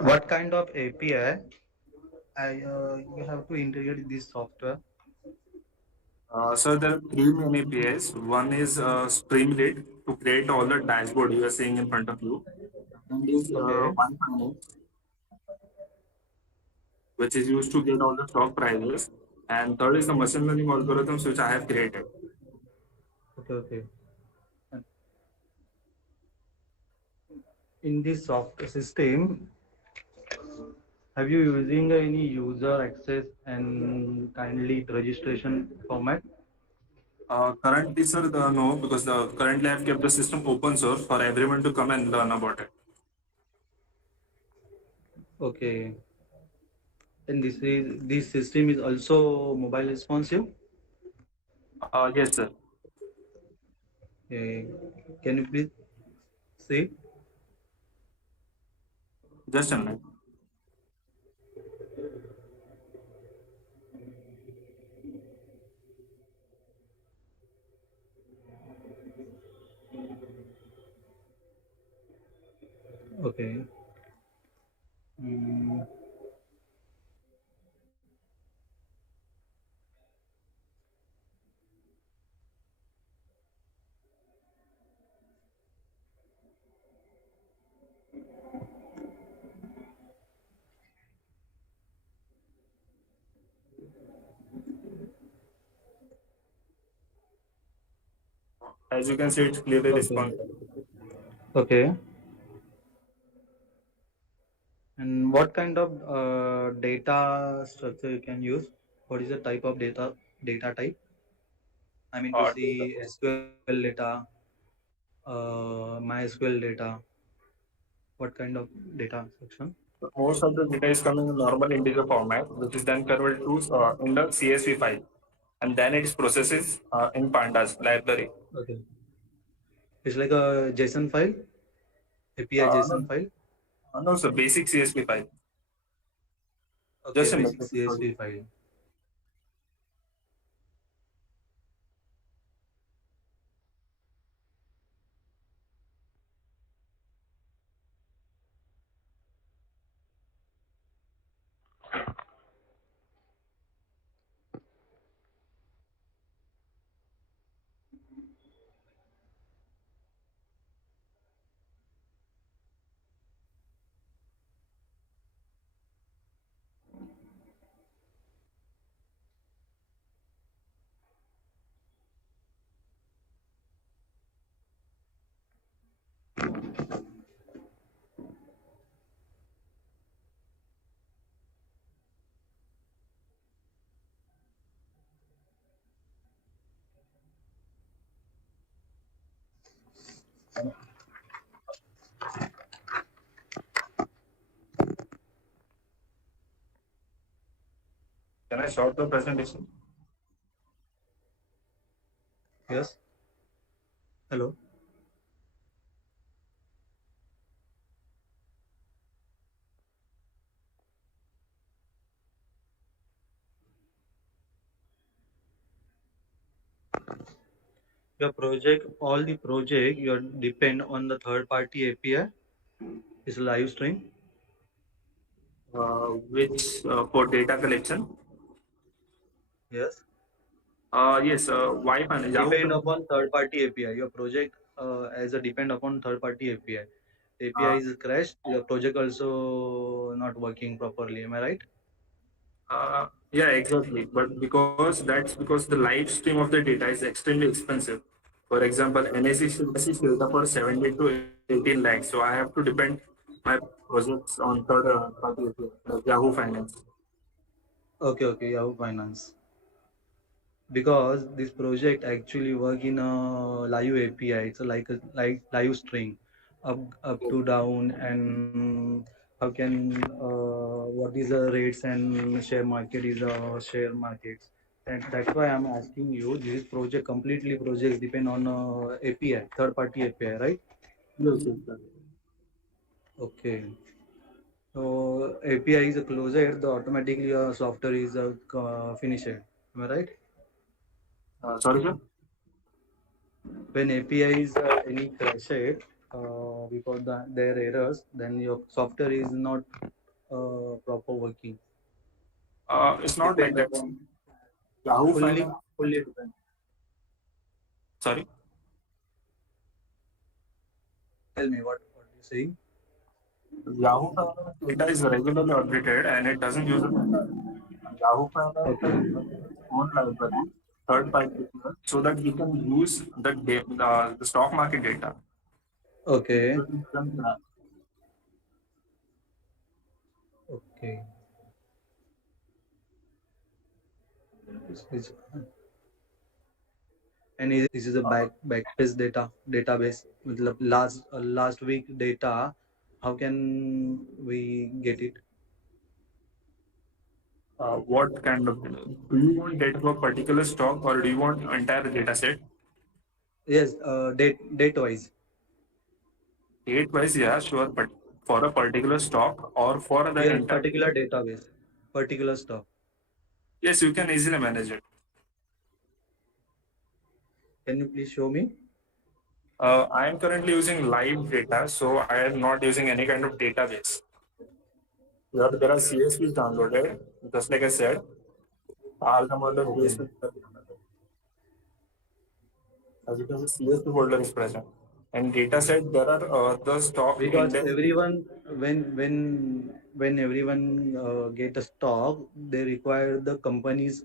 What kind of API you have to integrate this software? So there are three main APIs. One is Streamlit to create all the dashboard you are seeing in front of you. Second is Okay. Wi-Fi, which is used to get all the stock prices. And third is the machine learning algorithms which I have created. Okay. Okay. And in this software system, have you using any user access and kindly registration format? Currently, sir, no, because currently I've kept the system open source for everyone to come and learn about it. Okay. And this system is also mobile responsive. Yes, sir. Okay. Can you please see? Just a minute. Okay. Mm, As you can see, it's clearly okay. responsive. Okay. And what kind of data structure you can use? What is the type of data type? I mean to see SQL data, MySQL data. What kind of data section? Most of the data is coming in normal integer format, which is then converted to in the CSV file, and then it's processes in Pandas library. Okay. It's like a JSON file, API No, JSON file. no, sir, basic CSV file. Okay, Just a basic minute. CSV file. Can I start the presentation? Yes. Hello. Your project, all the project, you depend on the third party API. Is live stream. Which for data collection? Yes. Yes, Wi-Fi, Yahoo. Depend upon third party API. Your project as a depend upon third party API. API Uh, is crashed. Your project also not working properly. Am I right? yeah, exactly. But that's because the live stream of the data is extremely expensive. For example, NSE data for 70 to 18 lakhs. So I have to depend my projects on third party API, like Yahoo Finance. Okay. Okay. Yahoo Finance. Because this project actually work in a live API. It's like a like live string, up to down, and how can what is the rates and share market is a share markets. And that's why I'm asking you. This project completely project depend on API, third party API, right? Yes, yes, sir. Okay. So API is a closer, the automatically software is a finished. Am I right? Sorry, sir. When API is any crashed, because their errors, then your software is not proper working. It's not like Depend that. upon Yahoo fully Finance. fully depend. Sorry. Tell me what you saying. Yahoo Finance data is regularly updated and it doesn't use it. Yahoo Finance has Okay. its own library, third party, so that we can use the stock market data. Okay. Okay. It's, and this is a backbase database with last week data. How can we get it? What kind of do you want data for particular stock or do you want entire data set? Yes, date wise. Date wise, yeah, sure, but for a particular stock or for the Yes, entire, particular database, particular stuff. yes, you can easily manage it. Can you please show me? I am currently using live data, so I am not using any kind of database. There are CSVs downloaded, just like I said. Are the model Okay. CSV, as you can see, CSV folder is present. And data set, there are the stock Because index. everyone, when everyone get a stock, they require the company's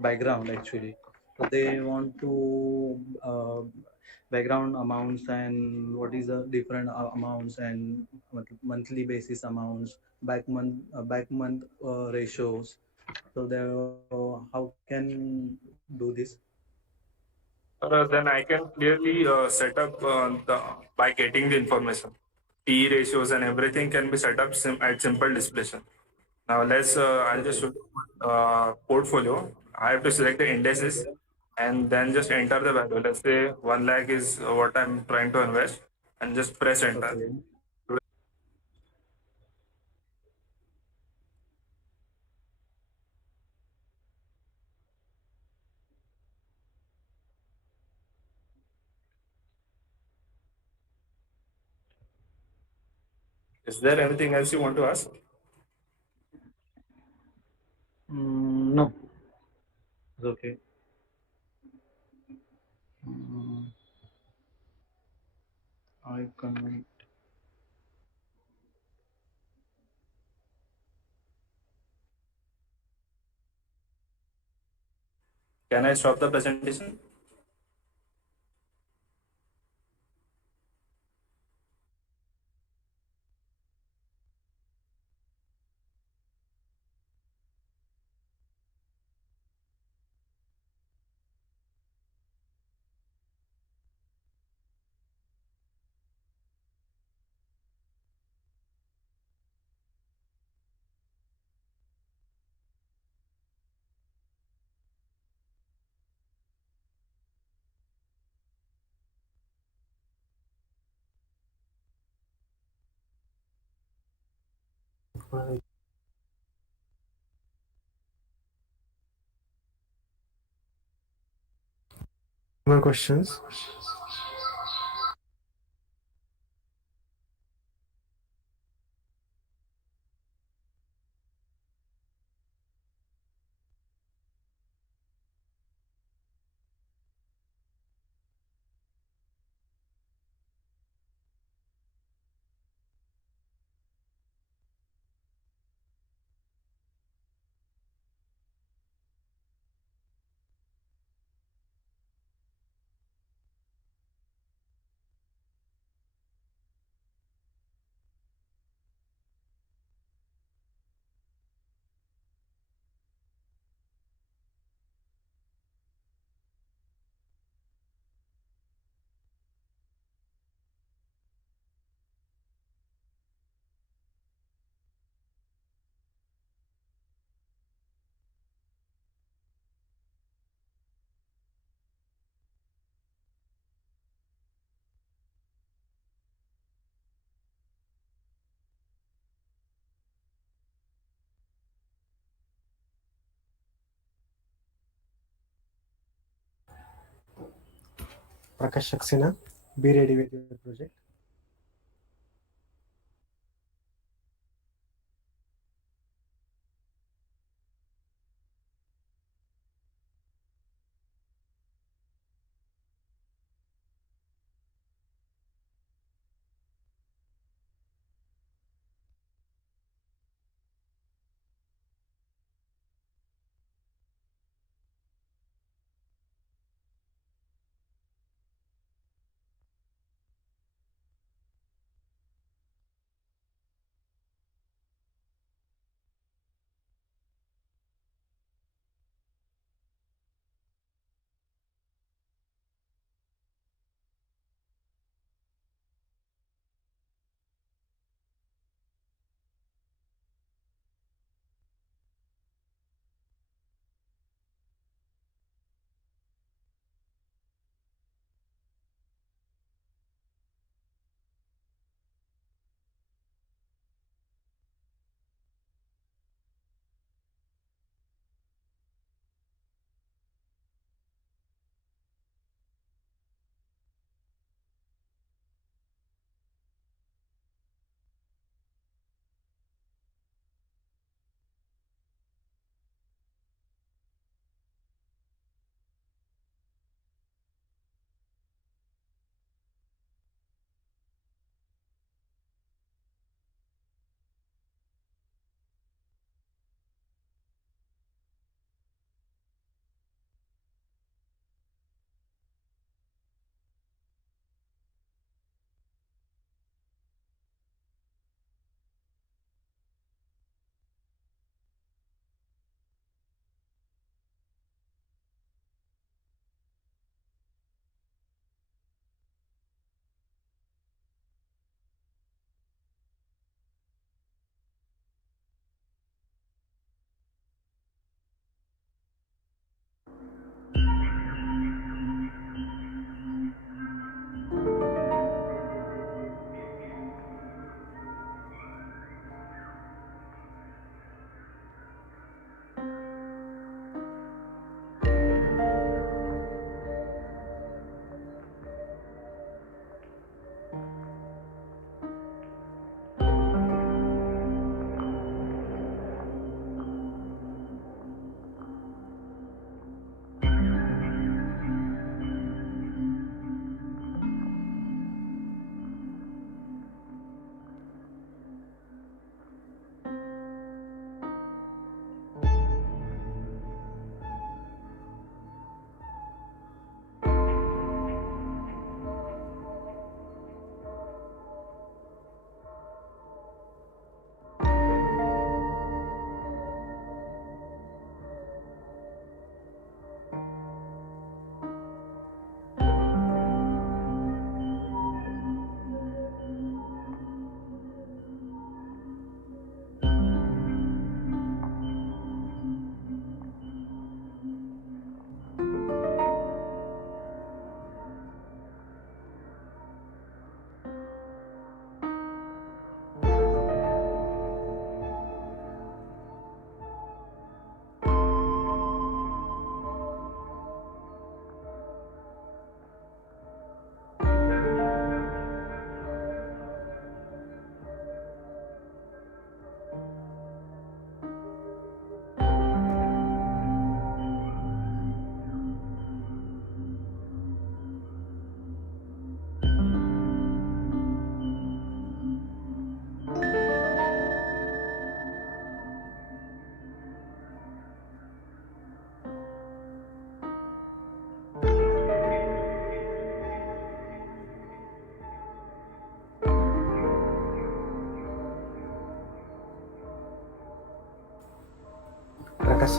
background actually. So they want to background amounts and what is the different amounts and monthly basis amounts, back month ratios. So they, how can do this? Then I can clearly set up by getting the information. P ratios and everything can be set up at simple display. Now I'll just Okay. show you portfolio. I have to select the indices and then just enter the value. Let's say 1 lakh is what I'm trying to invest and just press enter. Okay. Is there anything else you want to ask? No, it's okay. Mm, I can. Can I stop the presentation? More questions? Prakash Saxena, be ready with your project.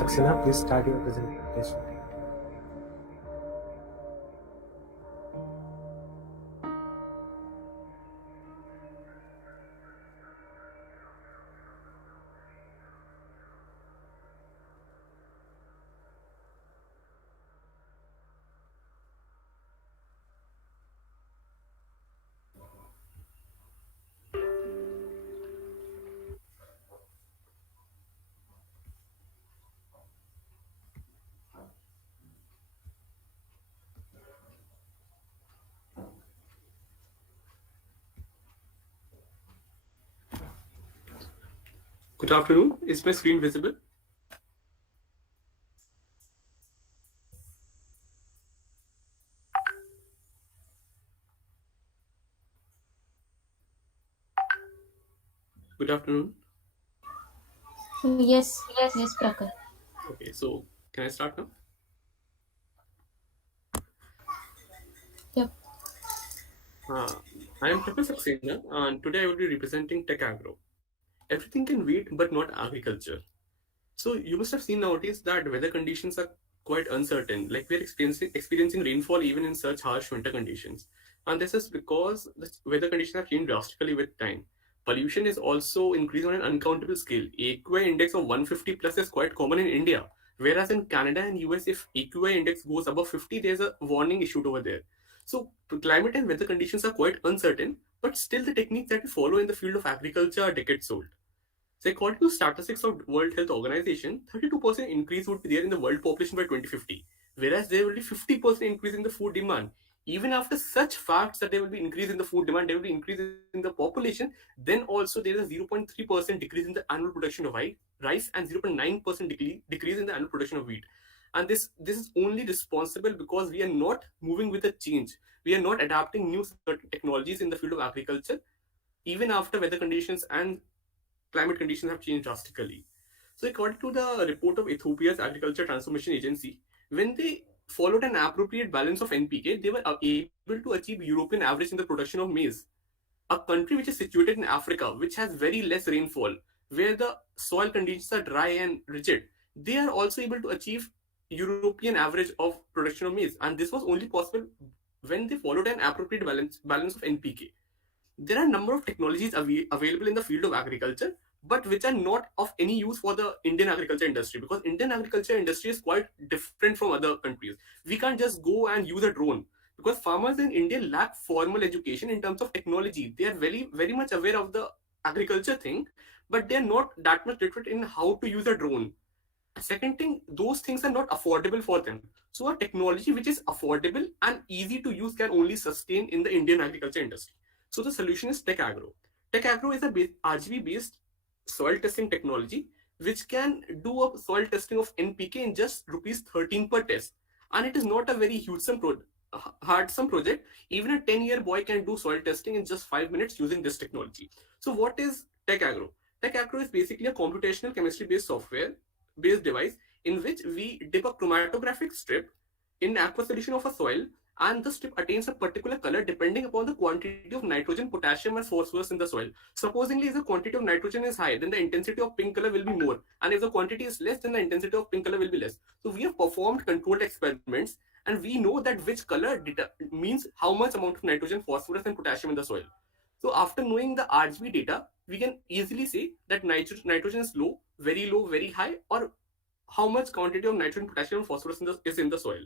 Saxena, please start your presentation. Good afternoon. Is my screen visible? Good afternoon. Yes, yes, Prakar. Okay, so can I start now? Yep. I am Professor Saxena, and today I will be representing Tech Agro. Everything can wait, but not agriculture. So you must have seen nowadays that weather conditions are quite uncertain. Like we're experiencing rainfall even in such harsh winter conditions. And this is because the weather conditions have changed drastically with time. Pollution is also increasing on an uncountable scale. AQI index of 150 plus is quite common in India. Whereas in Canada and US, if AQI index goes above 50, there's a warning issued over there. So climate and weather conditions are quite uncertain, but still the techniques that we follow in the field of agriculture are decades old. So according to statistics of World Health Organization, 32% increase would be there in the world population by 2050, whereas there will be 50% increase in the food demand. Even after such facts that there will be increase in the food demand, there will be increase in the population, then also there is a 0.3% decrease in the annual production of rice and 0.9% decrease in the annual production of wheat. And this is only responsible because we are not moving with a change. We are not adapting new certain technologies in the field of agriculture, even after weather conditions and climate conditions have changed drastically. So, according to the report of Ethiopia's Agriculture Transformation Agency, when they followed an appropriate balance of NPK, they were able to achieve European average in the production of maize. A country which is situated in Africa, which has very less rainfall, where the soil conditions are dry and rigid, they are also able to achieve European average of production of maize. And this was only possible when they followed an appropriate balance of NPK. There are a number of technologies available in the field of agriculture, but which are not of any use for the Indian agriculture industry, because Indian agriculture industry is quite different from other countries. We can't just go and use a drone, because farmers in India lack formal education in terms of technology. They are very much aware of the agriculture thing, but they are not that much literate in how to use a drone. Second thing, those things are not affordable for them. So a technology which is affordable and easy to use can only sustain in the Indian agriculture industry. So the solution is Tech Agro. Tech Agro is a RGB based soil testing technology which can do a soil testing of NPK in just rupees 13 per test. And it is not a very hard project. Even a 10-year boy can do soil testing in just 5 minutes using this technology. So what is Tech Agro? Tech Agro is basically a computational chemistry based software based device in which we dip a chromatographic strip in aqua solution of a soil, and the strip attains a particular color depending upon the quantity of nitrogen, potassium, and phosphorus in the soil. Supposedly, if the quantity of nitrogen is high, then the intensity of pink color will be more, and if the quantity is less, then the intensity of pink color will be less. So we have performed controlled experiments, and we know that which color means how much amount of nitrogen, phosphorus, and potassium in the soil. So after knowing the RGB data, we can easily say that nitrogen is low, very high, or how much quantity of nitrogen, potassium, and phosphorus is in the soil.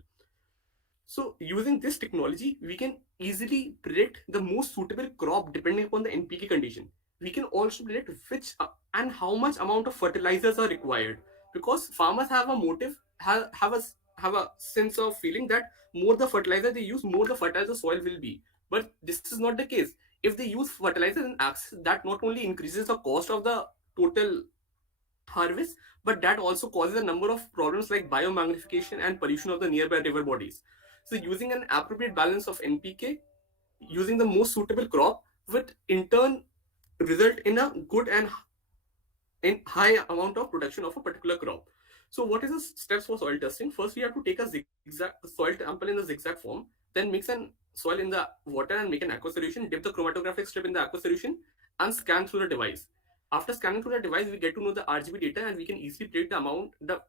So using this technology, we can easily predict the most suitable crop depending upon the NPK condition. We can also predict which and how much amount of fertilizers are required, because farmers have a motive, have a sense of feeling that more the fertilizer they use, more the fertile the soil will be. But this is not the case. If they use fertilizer and access, that not only increases the cost of the total harvest, but that also causes a number of problems like biomagnification and pollution of the nearby river bodies. So using an appropriate balance of NPK, using the most suitable crop, would in turn result in a good and in high amount of production of a particular crop. So what is the steps for soil testing? First, we have to take a zigzag soil sample in the zigzag form, then mix an soil in the water and make an aqua solution, dip the chromatographic strip in the aqua solution, and scan through the device. After scanning through the device, we get to know the RGB data, and we can easily predict the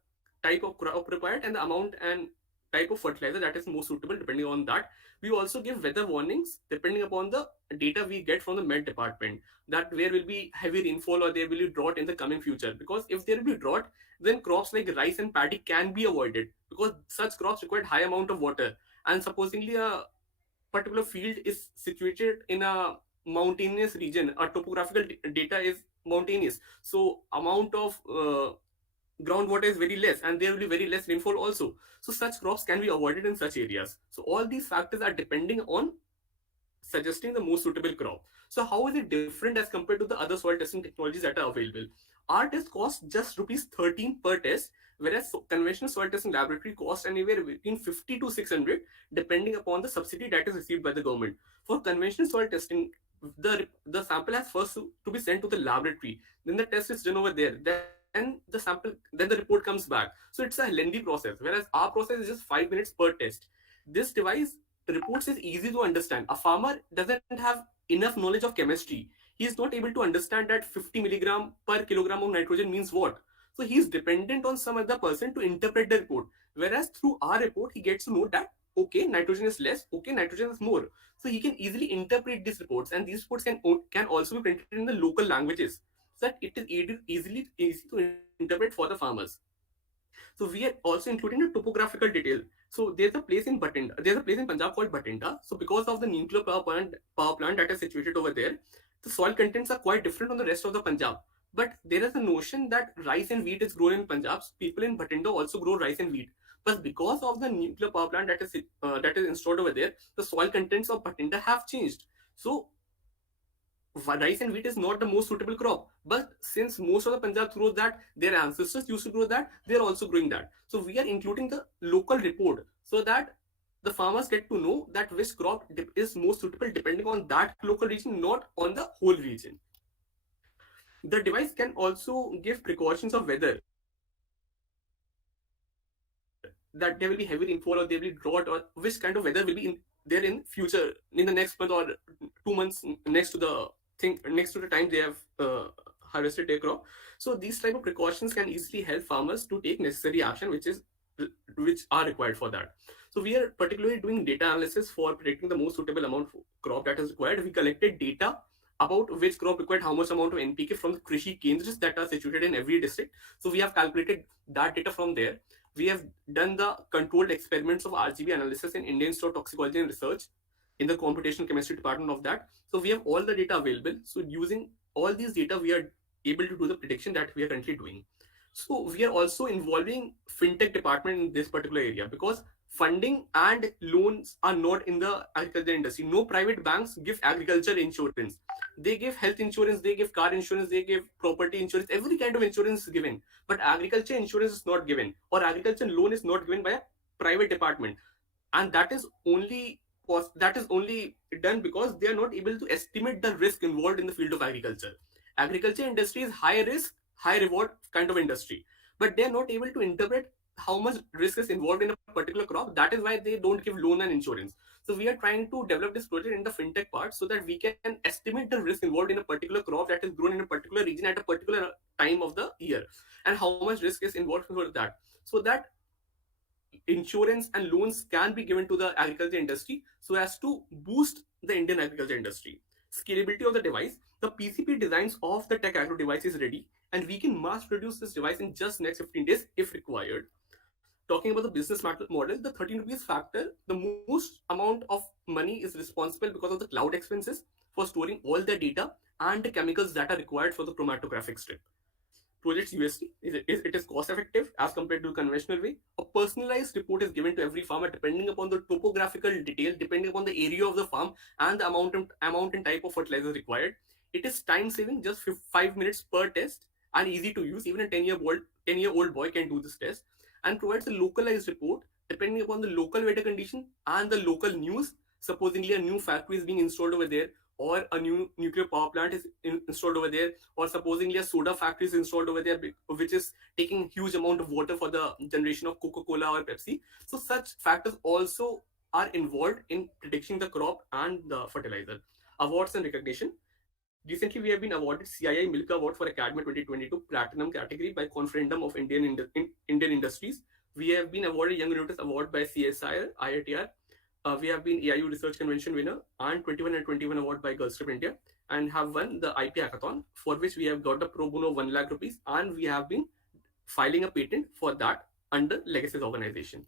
type of crop required and the amount and type of fertilizer that is most suitable depending on that. We also give weather warnings depending upon the data we get from the Met department, that there will be heavy rainfall or there will be drought in the coming future. Because if there will be drought, then crops like rice and paddy can be avoided because such crops require high amount of water. And supposedly a particular field is situated in a mountainous region, a topographical data is mountainous, so amount of groundwater is very less and there will be very less rainfall also, so such crops can be avoided in such areas. So all these factors are depending on suggesting the most suitable crop. So how is it different as compared to the other soil testing technologies that are available? Our test costs just rupees 13 per test, whereas conventional soil testing laboratory costs anywhere between 50 to 600 depending upon the subsidy that is received by the government. For conventional soil testing, the sample has first to be sent to the laboratory, then the test is done over there, then the report comes back. So it's a lengthy process, whereas our process is just 5 minutes per test. This device reports is easy to understand. A farmer doesn't have enough knowledge of chemistry. He is not able to understand that 50 milligram per kilogram of nitrogen means what. So he is dependent on some other person to interpret the report. Whereas through our report, he gets to know that okay, nitrogen is less, okay, nitrogen is more. So he can easily interpret these reports, and these reports can also be printed in the local languages, so that it is easy to interpret for the farmers. So we are also including the topographical detail. So there's a place in Punjab called Batinda. So because of the nuclear power plant that is situated over there, the soil contents are quite different from the rest of the Punjab. But there is a notion that rice and wheat is grown in Punjab. So people in Batinda also grow rice and wheat. But because of the nuclear power plant that is installed over there, the soil contents of Batinda have changed. So rice and wheat is not the most suitable crop, but since most of the Punjab grow that, their ancestors used to grow that, they are also growing that. So we are including the local report so that the farmers get to know that which crop is most suitable depending on that local region, not on the whole region. The device can also give precautions of weather, that there will be heavy rainfall or there will be drought, or which kind of weather will be in there in future, in the next month or 2 months next to the time they have harvested their crop. So these type of precautions can easily help farmers to take necessary action which are required for that. So we are particularly doing data analysis for predicting the most suitable amount of crop that is required. We collected data about which crop required how much amount of NPK from the Krishi Kendras that are situated in every district. So we have calculated that data from there. We have done the controlled experiments of RGB analysis in Indian Institute of Toxicology and Research in the computational chemistry department of that. So we have all the data available. So using all these data, we are able to do the prediction that we are currently doing. So we are also involving fintech department in this particular area, because funding and loans are not in the agriculture industry. No private banks give agriculture insurance. They give health insurance, they give car insurance, they give property insurance, every kind of insurance is given. But agriculture insurance is not given, or agriculture loan is not given by a private department. And that is only done because they are not able to estimate the risk involved in the field of agriculture. Agriculture industry is high risk, high reward kind of industry, but they are not able to interpret how much risk is involved in a particular crop. That is why they don't give loan and insurance. So we are trying to develop this project in the fintech part so that we can estimate the risk involved in a particular crop that is grown in a particular region at a particular time of the year, and how much risk is involved for that, so that insurance and loans can be given to the agriculture industry so as to boost the Indian agriculture industry. Scalability of the device. The PCP designs of the Tech Agro device is ready, and we can mass produce this device in just next 15 days if required. Talking about the business model, the 13 rupees factor, the most amount of money is responsible because of the cloud expenses for storing all the data and the chemicals that are required for the chromatographic strip. Project's USP is it is cost effective as compared to conventional way. A personalized report is given to every farmer depending upon the topographical detail, depending upon the area of the farm and the amount and type of fertilizer required. It is time saving, just 5 minutes per test, and easy to use. Even a 10-year-old boy can do this test, and provides a localized report depending upon the local weather condition and the local news. Supposingly a new factory is being installed over there, or a new nuclear power plant is installed over there, or supposingly a soda factory is installed over there, which is taking huge amount of water for the generation of Coca-Cola or Pepsi. So such factors also are involved in predicting the crop and the fertilizer. Awards and recognition. Recently, we have been awarded CII Milka Award for Academy 2022 Platinum category by Conferendum of Indian Industries. We have been awarded Young Innovators Award by CSIR, IITR. We have been AIU Research Convention winner and 21 and 21 award by Girls Trip India, and have won the IP Hackathon, for which we have got a pro bono 1 lakh rupees, and we have been filing a patent for that under Legacy's organization.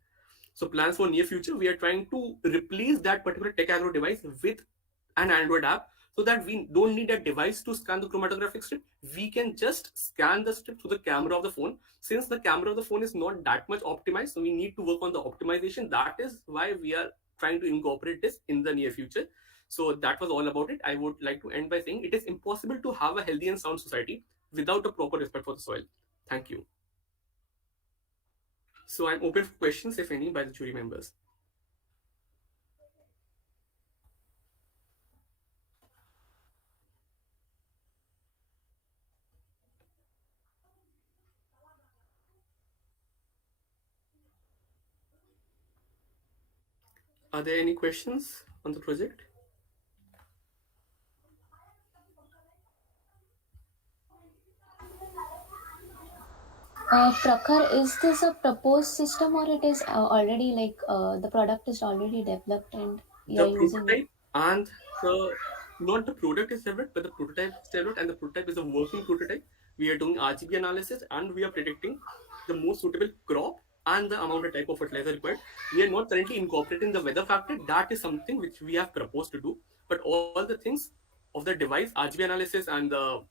So plans for near future, we are trying to replace that particular Tech Agro device with an Android app, so that we don't need a device to scan the chromatographic strip. We can just scan the strip through the camera of the phone. Since the camera of the phone is not that much optimized, so we need to work on the optimization. That is why we are trying to incorporate this in the near future. So that was all about it. I would like to end by saying it is impossible to have a healthy and sound society without a proper respect for the soil. Thank you. So I'm open for questions, if any, by the jury members. Are there any questions on the project? Prakhar, is this a proposed system or it is already like the product is already developed and The you're using it? prototype and the not the product is developed, but the prototype is developed, and the prototype is a working prototype. We are doing RGB analysis, and we are predicting the most suitable crop and the amount of type of fertilizer required. We are not currently incorporating the weather factor. That is something which we have proposed to do. But all the things of the device, RGB analysis, and the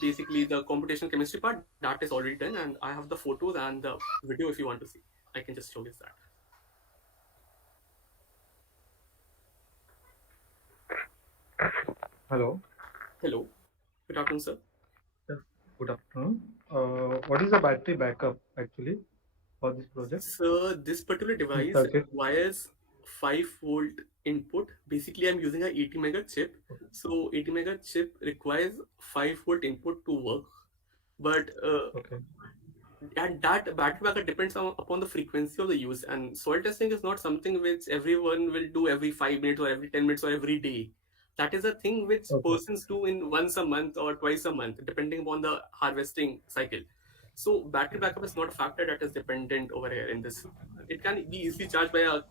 basically the computational chemistry part, that is already done, and I have the photos and the video if you want to see. I can just show you that. Hello. Hello. Good afternoon, sir. Yes, good afternoon. What is the battery backup actually for this project? So this particular device Circuit. requires 5-volt input. Basically, I'm using a 80 mega chip. So 80 mega chip requires 5-volt input to work. But Okay. and that battery backup depends upon the frequency of the use. And soil testing is not something which everyone will do every 5 minutes or every 10 minutes or every day. That is a thing which Okay. persons do in once a month or twice a month, depending upon the harvesting cycle. So battery backup is not a factor that is dependent over here in this. It can be easily charged by a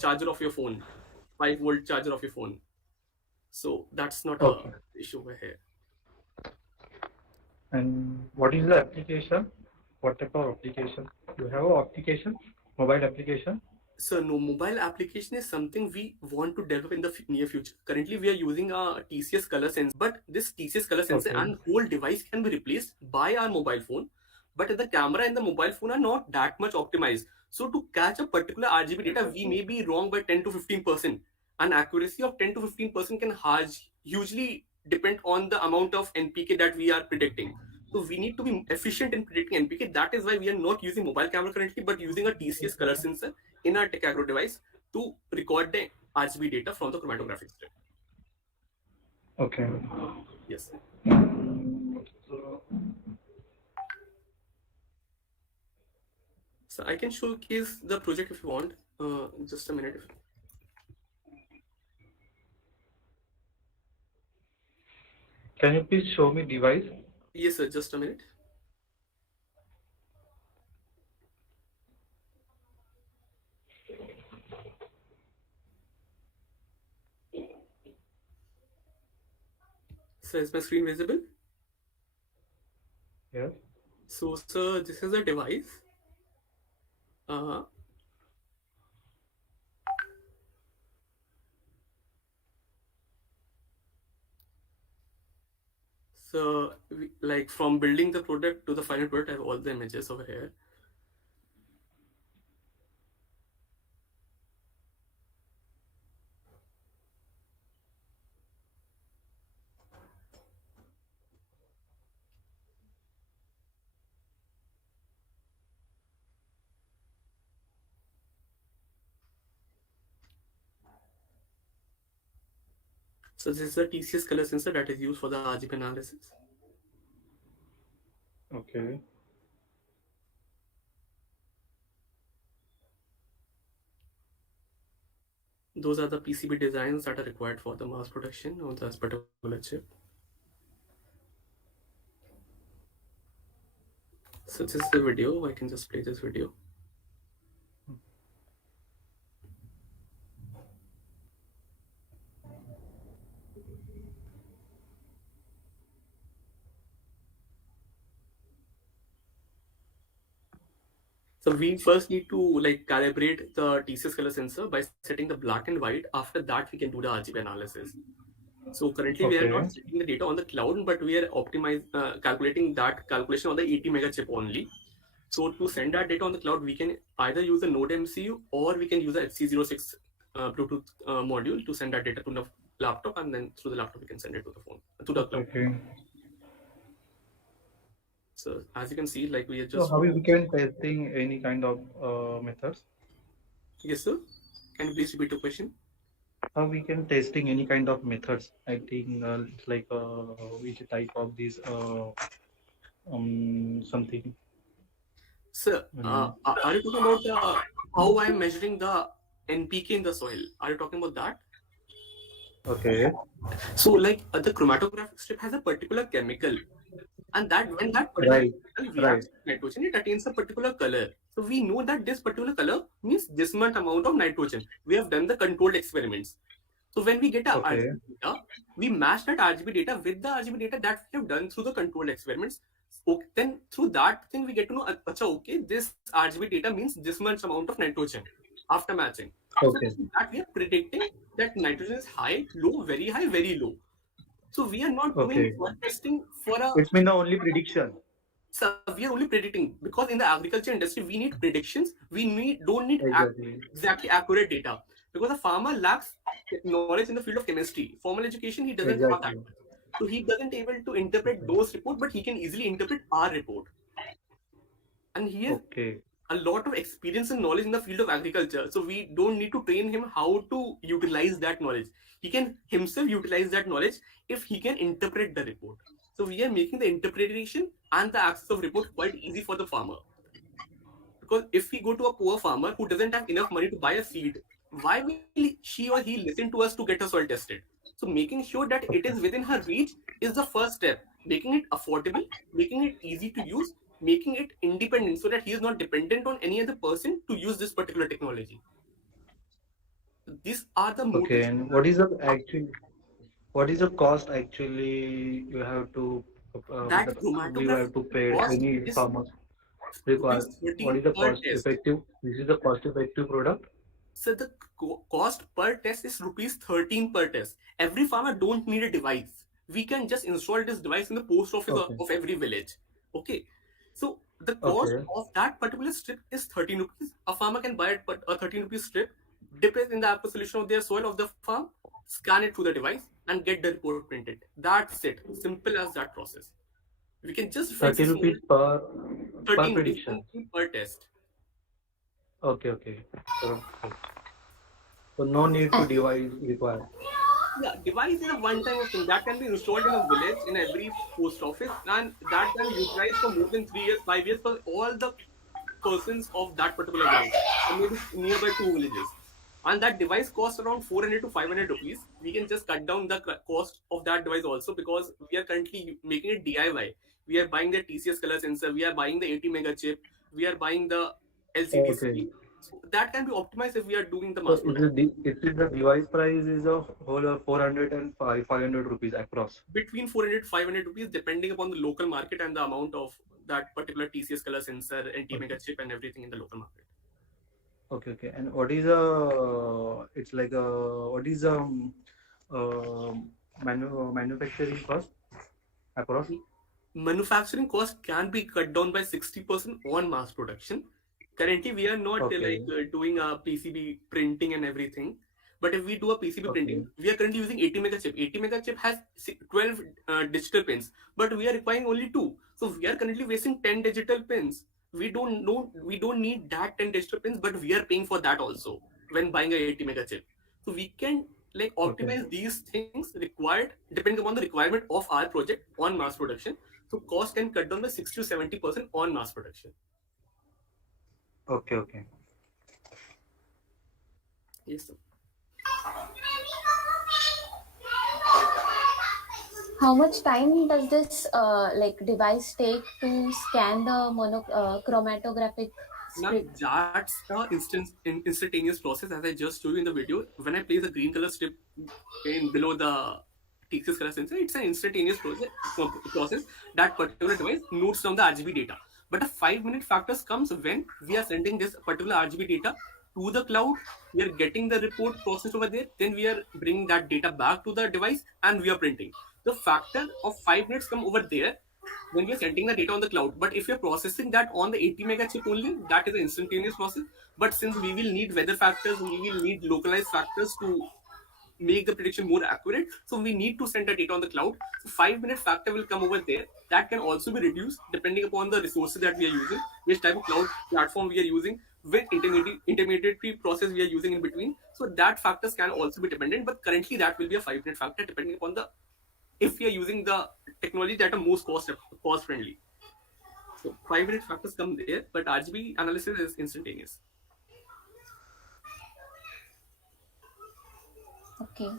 charger of your phone, 5-volt charger of your phone. So that's not a Okay. issue over here. And what is the application? What type of application? You have an application, mobile application? So no, mobile application is something we want to develop in the near future. Currently, we are using a TCS color sensor, but this TCS color sensor Okay. and whole device can be replaced by our mobile phone. But the camera and the mobile phone are not that much optimized. So to catch a particular RGB data, we may be wrong by 10 to 15%. An accuracy of 10 to 15% can hugely depend on the amount of NPK that we are predicting. So we need to be efficient in predicting NPK. That is why we are not using mobile camera currently, but using a TCS color sensor in our Tech Agro device to record the RGB data from the chromatographic strip. Okay. Yes. So I can showcase the project if you want. Just a minute. Can you please show me device? Yes, sir. Just a minute. So is my screen visible? Yes. So, sir, this is a device. So, like from building the product to the final product, I have all the images over here. So this is a TCS color sensor that is used for the RGB analysis. Okay. Those are the PCB designs that are required for the mass production of this particular chip. So this is the video. I can just play this video. So we first need to like calibrate the TCS color sensor by setting the black and white. After that, we can do the RGB analysis. So currently we are not setting the data on the cloud, but we are calculating that calculation on the 80 mega chip only. So to send that data on the cloud, we can either use a Node MCU or we can use a HC06 Bluetooth module to send that data to the laptop, and then through the laptop we can send it to the phone, to the cloud. Okay. So as you can see, like we are just. So how we can testing any kind of methods? Yes, sir. Can you please repeat the question? How we can testing any kind of methods? I think it's like which type of this something. Sir, are you talking about how I am measuring the NPK in the soil? Are you talking about that? Okay. So like the chromatographic strip has a particular chemical, and that when that particular chemical reacts with nitrogen, it attains a particular color. So we know that this particular color means this much amount of nitrogen. We have done the controlled experiments. So when we get a RGB data, we match that RGB data with the RGB data that we have done through the controlled experiments. Okay, then through that thing we get to know, okay, this RGB data means this much amount of nitrogen after matching. Okay. So that we are predicting that nitrogen is high, low, very low. So we are not doing testing for a. It's mean the only prediction. So we are only predicting because in the agriculture industry we need predictions. We don't need exactly accurate data because a farmer lacks knowledge in the field of chemistry. Formal education he doesn't have that. So he doesn't able to interpret those reports, but he can easily interpret our report. And he has a lot of experience and knowledge in the field of agriculture. So we don't need to train him how to utilize that knowledge. He can himself utilize that knowledge if he can interpret the report. So we are making the interpretation and the access of report quite easy for the farmer. Because if we go to a poor farmer who doesn't have enough money to buy a seed, why will she or he listen to us to get a soil tested? So making sure that it is within her reach is the first step. Making it affordable, making it easy to use, making it independent so that he is not dependent on any other person to use this particular technology. These are the Okay, and what is the cost actually you have to we have to pay any farmers require? What is the cost effective? This is the cost effective product. So the cost per test is rupees 13 per test. Every farmer don't need a device. We can just install this device in the post office of every village. Okay. So the cost of that particular strip is 13 rupees. A farmer can buy a 13 rupees strip, dip it in the aqua solution of their soil of the farm, scan it through the device, and get the report printed. That's it. Simple as that process. We can just 30 rupees per prediction per test. Okay. So no need to device required. Yeah, device is a one-time thing that can be installed in a village in every post office, and that can be utilized for more than 3 years, 5 years for all the persons of that particular village, or maybe nearby 2 villages. And that device costs around 400 to 500 rupees. We can just cut down the cost of that device also because we are currently making it DIY. We are buying the TCS color sensor, we are buying the 80 mega chip, we are buying the LCD screen. So that can be optimized if we are doing the mass production. It is the device price is a whole 400 and 500 rupees across. Between 400 500 rupees depending upon the local market and the amount of that particular TCS color sensor and T mega chip and everything in the local market. Okay. And what is manufacturing cost across? Manufacturing cost can be cut down by 60% on mass production. Currently, we are not doing a PCB printing and everything. But if we do a PCB printing, we are currently using 80 mega chip. 80 mega chip has 12 digital pins, but we are requiring only 2. So we are currently wasting 10 digital pins. We don't need that 10 digital pins, but we are paying for that also when buying a 80 mega chip. So we can optimize these things required depending upon the requirement of our project on mass production. So cost can cut down by 60 to 70% on mass production. Okay. Yes, sir. How much time does this like device take to scan the chromatographic Now strip? that's the instantaneous process as I just showed you in the video. When I place a green color strip in below the TCS color sensor, it's an instantaneous process. That particular device notes down the RGB data. But the 5 minute factors comes when we are sending this particular RGB data to the cloud. We are getting the report processed over there. Then we are bringing that data back to the device and we are printing. The factor of 5 minutes come over there when we are sending the data on the cloud. But if you're processing that on the 80 mega chip only, that is an instantaneous process. But since we will need weather factors, we will need localized factors to make the prediction more accurate. So we need to send the data on the cloud. So 5 minute factor will come over there. That can also be reduced depending upon the resources that we are using, which type of cloud platform we are using, which intermediary process we are using in between. So that factors can also be dependent. But currently that will be a 5 minute factor depending upon the if we are using the technology that are most cost friendly. So 5 minute factors come there, but RGB analysis is instantaneous. Okay.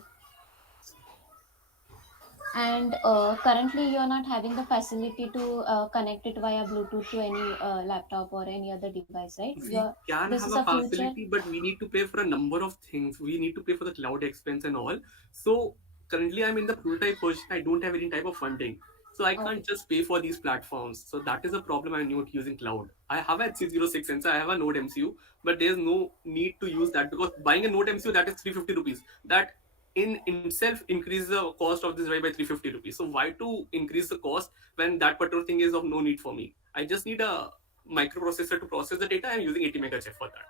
And currently, you're not having the facility to connect it via Bluetooth to any laptop or any other device, right? We can This have is a a future. facility, but we need to pay for a number of things. We need to pay for the cloud expense and all. So currently, I'm in the prototype version. I don't have any type of funding. So I Okay. can't just pay for these platforms. So that is a problem. I'm not using cloud. I have a C06 sensor. I have a Node MCU, but there's no need to use that because buying a Node MCU that is 350 rupees. That in itself increase the cost of this device by 350 rupees. So why to increase the cost when that particular thing is of no need for me? I just need a microprocessor to process the data. I'm using 80 mega chip for that.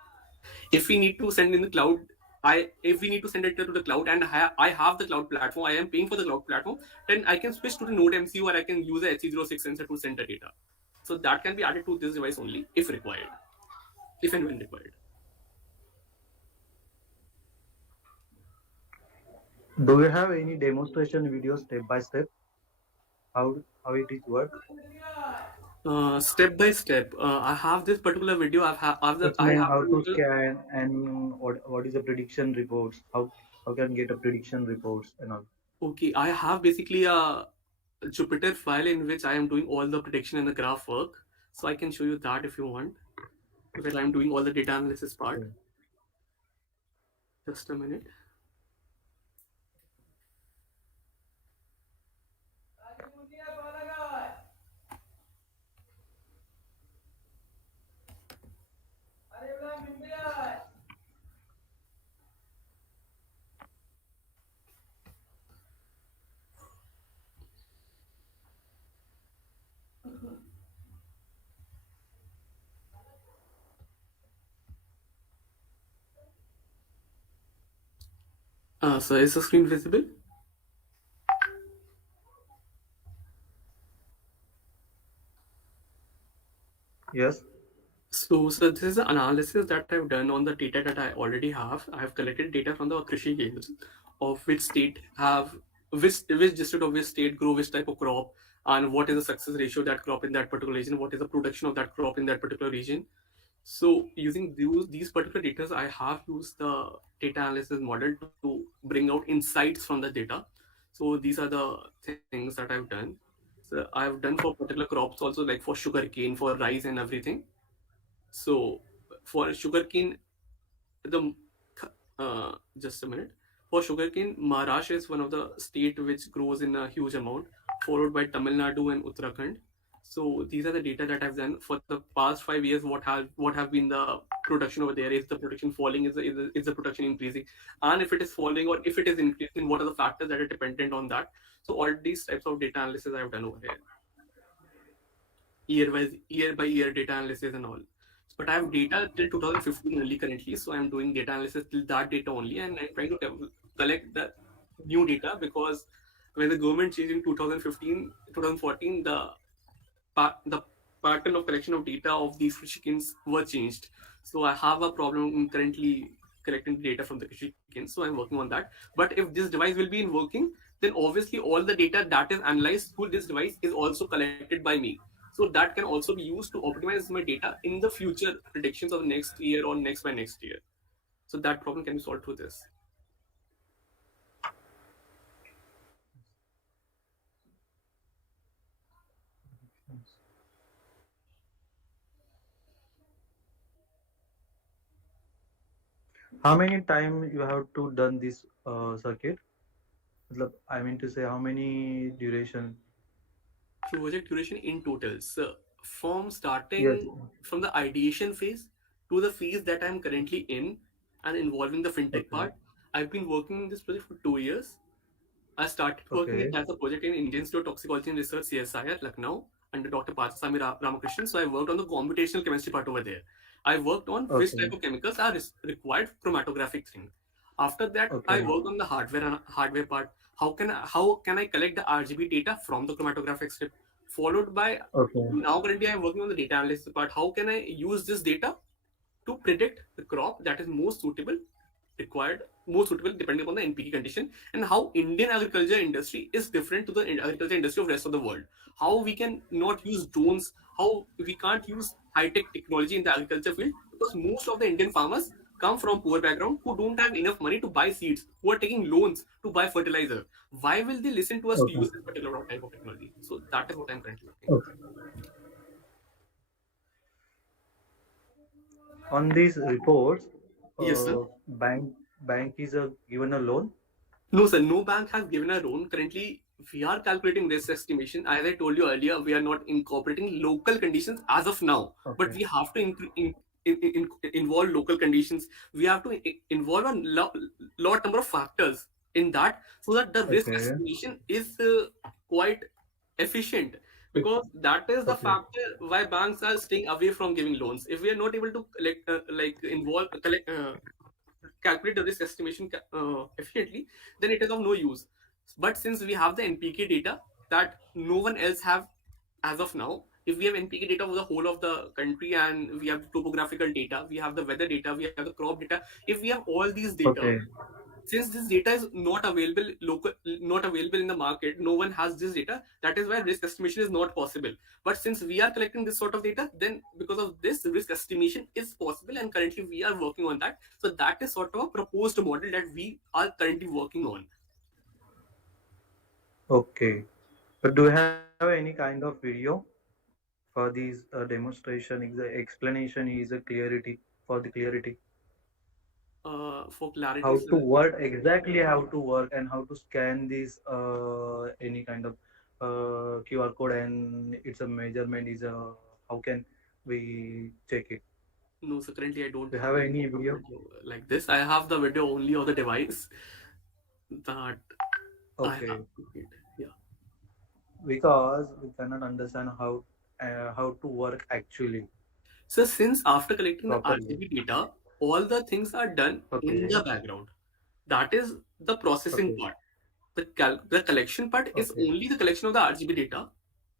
If we need to send in the cloud, if we need to send it to the cloud and I have the cloud platform, I am paying for the cloud platform, then I can switch to the Node MCU or I can use a HC06 sensor to send the data. So that can be added to this device only if required, if and when required. Do you have any demonstration video step by step? How it is work? Step by step, I have this particular video. It's I mean have how to total. scan and what is the prediction reports? How can get a prediction reports and all? Okay, I have basically a Jupyter file in which I am doing all the prediction and the graph work. So I can show you that if you want, where I'm doing all the data analysis part. Okay. Just a minute. So is the screen visible? Yes. So this is the analysis that I've done on the data that I already have. I have collected data from the Krishi games of which state have which district of which state grow which type of crop and what is the success ratio of that crop in that particular region, what is the production of that crop in that particular region. So using these particular data, I have used the data analysis model to bring out insights from the data. So these are the things that I've done. So I've done for particular crops also, like for sugarcane, for rice and everything. So for sugarcane, the just a minute. For sugarcane, Maharashtra is one of the state which grows in a huge amount, followed by Tamil Nadu and Uttarakhand. So these are the data that I've done for the past 5 years. What have been the production over there? Is the production falling? Is the production increasing? And if it is falling or if it is increasing, what are the factors that are dependent on that? So all these types of data analysis I've done over here, year by year data analysis and all. But I have data till 2015 only currently, so I'm doing data analysis till that data only, and I'm trying to collect the new data because when the government changed in 2015, 2014, the pattern of collection of data of these chickens were changed. So I have a problem in currently collecting data from the chickens. So I'm working on that. But if this device will be in working, then obviously all the data that is analyzed through this device is also collected by me. So that can also be used to optimize my data in the future predictions of next year or next by next year. So that problem can be solved through this. How many time you have to done this circuit? I mean to say how many duration? Project duration in total. So from Yes. starting from the ideation phase to the phase that I'm currently in and involving the fintech Okay. part, I've been working in this project for 2 years. I started working Okay. as a project in Indian Institute of Toxicology and Research, CSI, at Lucknow under Dr. Parthasamy Ramakrishnan. So I worked on the computational chemistry part over there. I worked on which type Okay. of chemicals are required chromatographic thing. After that, I Okay. worked on the hardware part. How can I collect the RGB data from the chromatographic strip? Followed by, Okay. now currently I'm working on the data analysis part. How can I use this data to predict the crop that is more suitable depending upon the NPK condition, and how Indian agriculture industry is different to the agriculture industry of rest of the world. How we can not use drones, how we can't use high-tech technology in the agriculture field, because most of the Indian farmers come from poor background who don't have enough money to buy seeds, who are taking loans to buy fertilizer. Why will they listen to us to Okay. use this particular type of technology? So that is what I'm currently working on. Okay. On these reports, Yes, sir. bank is given a loan. No, sir, no bank has given a loan. Currently, we are calculating risk estimation. As I told you earlier, we are not incorporating local conditions as of now, but Okay. we have to involve local conditions. We have to involve a lot number of factors in that, so that the risk Okay. estimation is quite efficient. Because that is the Okay. factor why banks are staying away from giving loans. If we are not able to calculate the risk estimation efficiently, then it is of no use. But since we have the NPK data that no one else have as of now, if we have NPK data for the whole of the country, and we have the topographical data, we have the weather data, we have the crop data, if we have all these data, Okay. since this data is not available in the market, no one has this data. That is why risk estimation is not possible. But since we are collecting this sort of data, then because of this, risk estimation is possible, and currently we are working on that. So that is sort of a proposed model that we are currently working on. Okay. But do you have any kind of video for these demonstration? The explanation is a clarity for the clarity. For clarity, How to sir. work exactly, how to work and how to scan this any kind of QR code, and it's a measurement is a how can we check it? No, so currently I don't Do you have have any any sort of video? video like this. I have the video only of the device that I have Okay, made. Yeah. because we cannot understand how to work actually So since after collecting the properly. RGB data, all the things are done in Okay. the background. That is the processing Okay. part. The collection part is Okay. only the collection of the RGB data.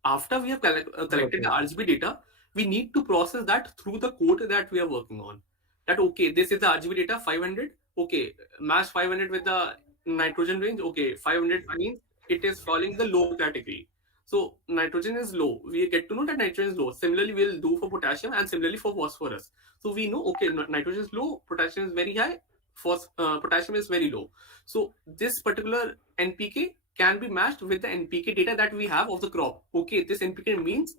After we have collected the Okay. RGB data, we need to process that through the code that we are working on. That okay, this is the RGB data 500. Okay, match 500 with the nitrogen range. Okay, 500 means it is falling the low category. So nitrogen is low. We get to know that nitrogen is low. Similarly, we'll do for potassium and similarly for phosphorus. So we know okay, nitrogen is low, potassium is very high, potassium is very low. So this particular NPK can be matched with the NPK data that we have of the crop. Okay, this NPK means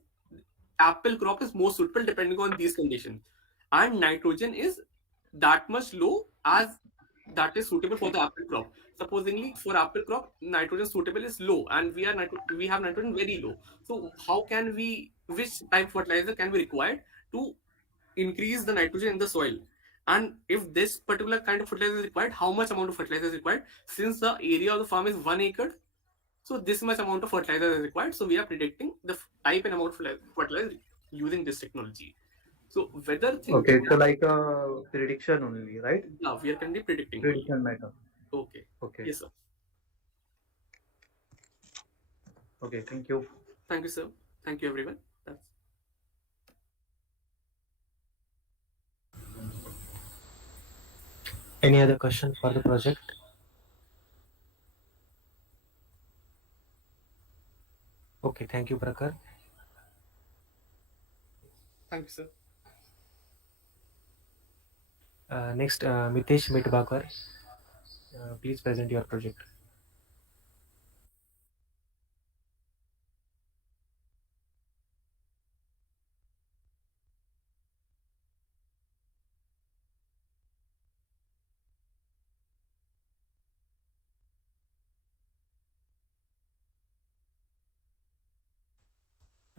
apple crop is more suitable depending on these conditions, and nitrogen is that much low as that is suitable for the apple crop. Supposingly for apple crop, nitrogen suitable is low, and we have nitrogen very low. So how can we, which type of fertilizer can be required to increase the nitrogen in the soil? And if this particular kind of fertilizer is required, how much amount of fertilizer is required? Since the area of the farm is 1 acre, so this much amount of fertilizer is required. So we are predicting the type and amount of fertilizer using this technology. So whether thing, Okay. So like a prediction only, right? yeah, we are currently predicting only. Prediction method. Okay. Okay. Yes, sir. Okay. Thank you. Thank you, sir. Thank you, everyone. That's Any other question for the project? Okay, thank you, Prakar. Thank you, sir. Next, Mitesh Mitbakar, please present your project.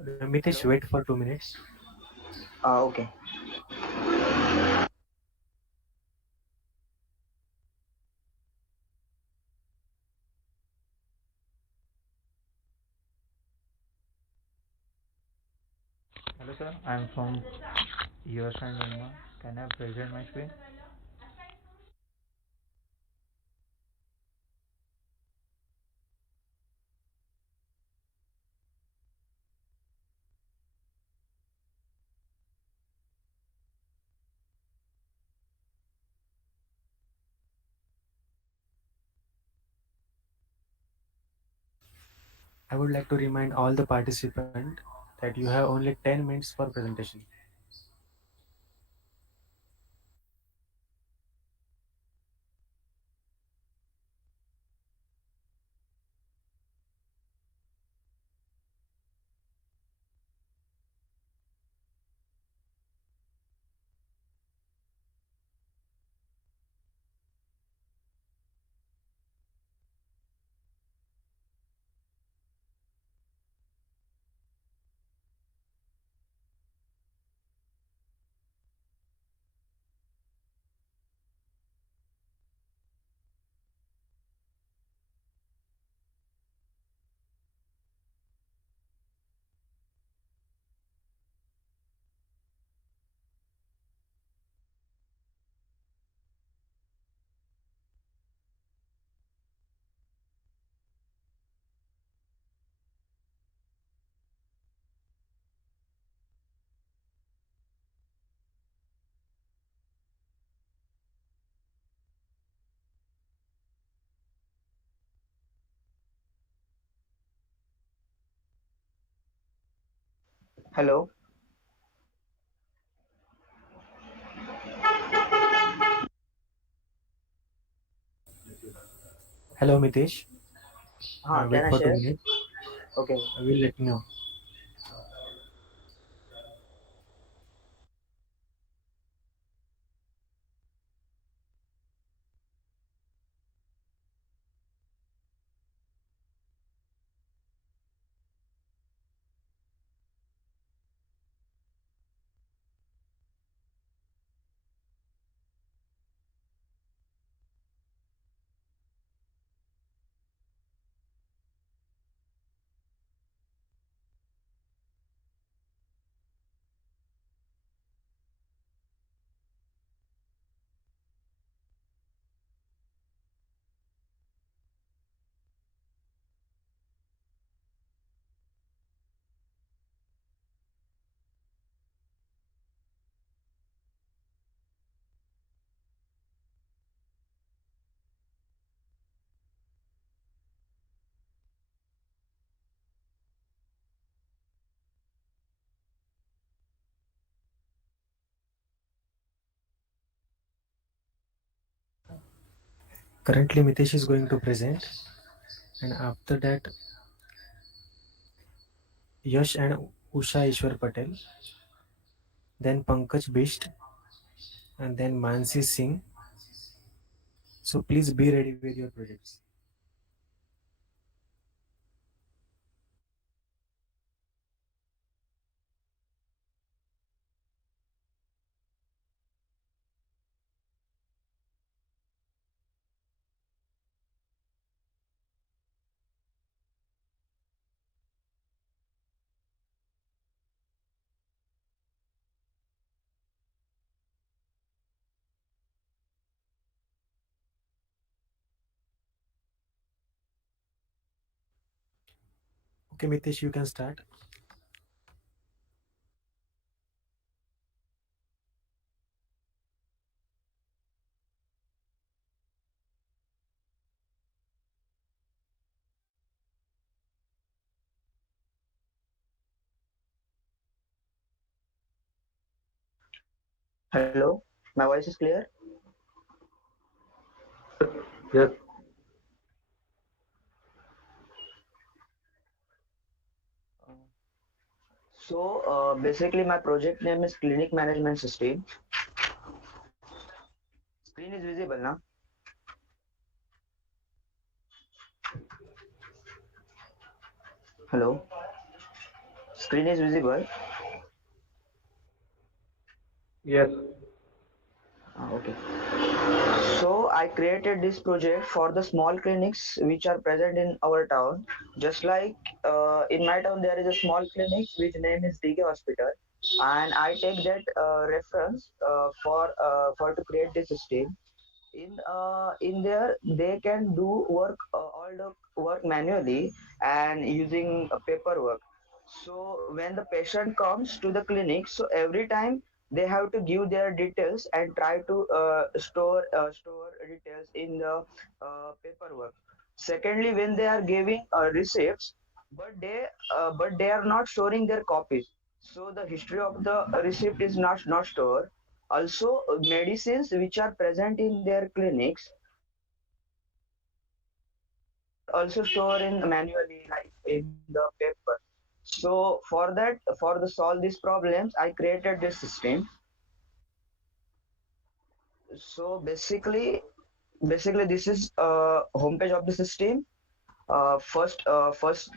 Mitesh, wait for 2 minutes. Okay. Hello sir, I am from Yash and Verma. Can I present my screen? I would like to remind all the participants that you have only 10 minutes for presentation. Hello. Hello, Mitesh. Can Wait I for two share? minutes. Okay. I will let you know. Currently, Mitesh is going to present, and after that, Yash and Usha Ishwar Patel, then Pankaj Bisht, and then Mansi Singh. So please be ready with your projects. Okay, Mitesh, you can start. Hello. My voice is clear? Yes. Basically, my project name is Clinic Management System. Screen is visible now. Hello. Screen is visible. Yes. Okay. So I created this project for the small clinics which are present in our town. Just like in my town, there is a small clinic which name is DK Hospital, and I take that reference for to create this system. In there they can do work all the work manually and using paperwork. So when the patient comes to the clinic, so every time they have to give their details and try to store details in the paperwork. Secondly, when they are giving receipts, but they are not storing their copies, so the history of the receipt is not stored. Also, medicines which are present in their clinics also store in manually, like in the paper. So for that, for the solve these problems, I created this system. So basically this is homepage of the system. First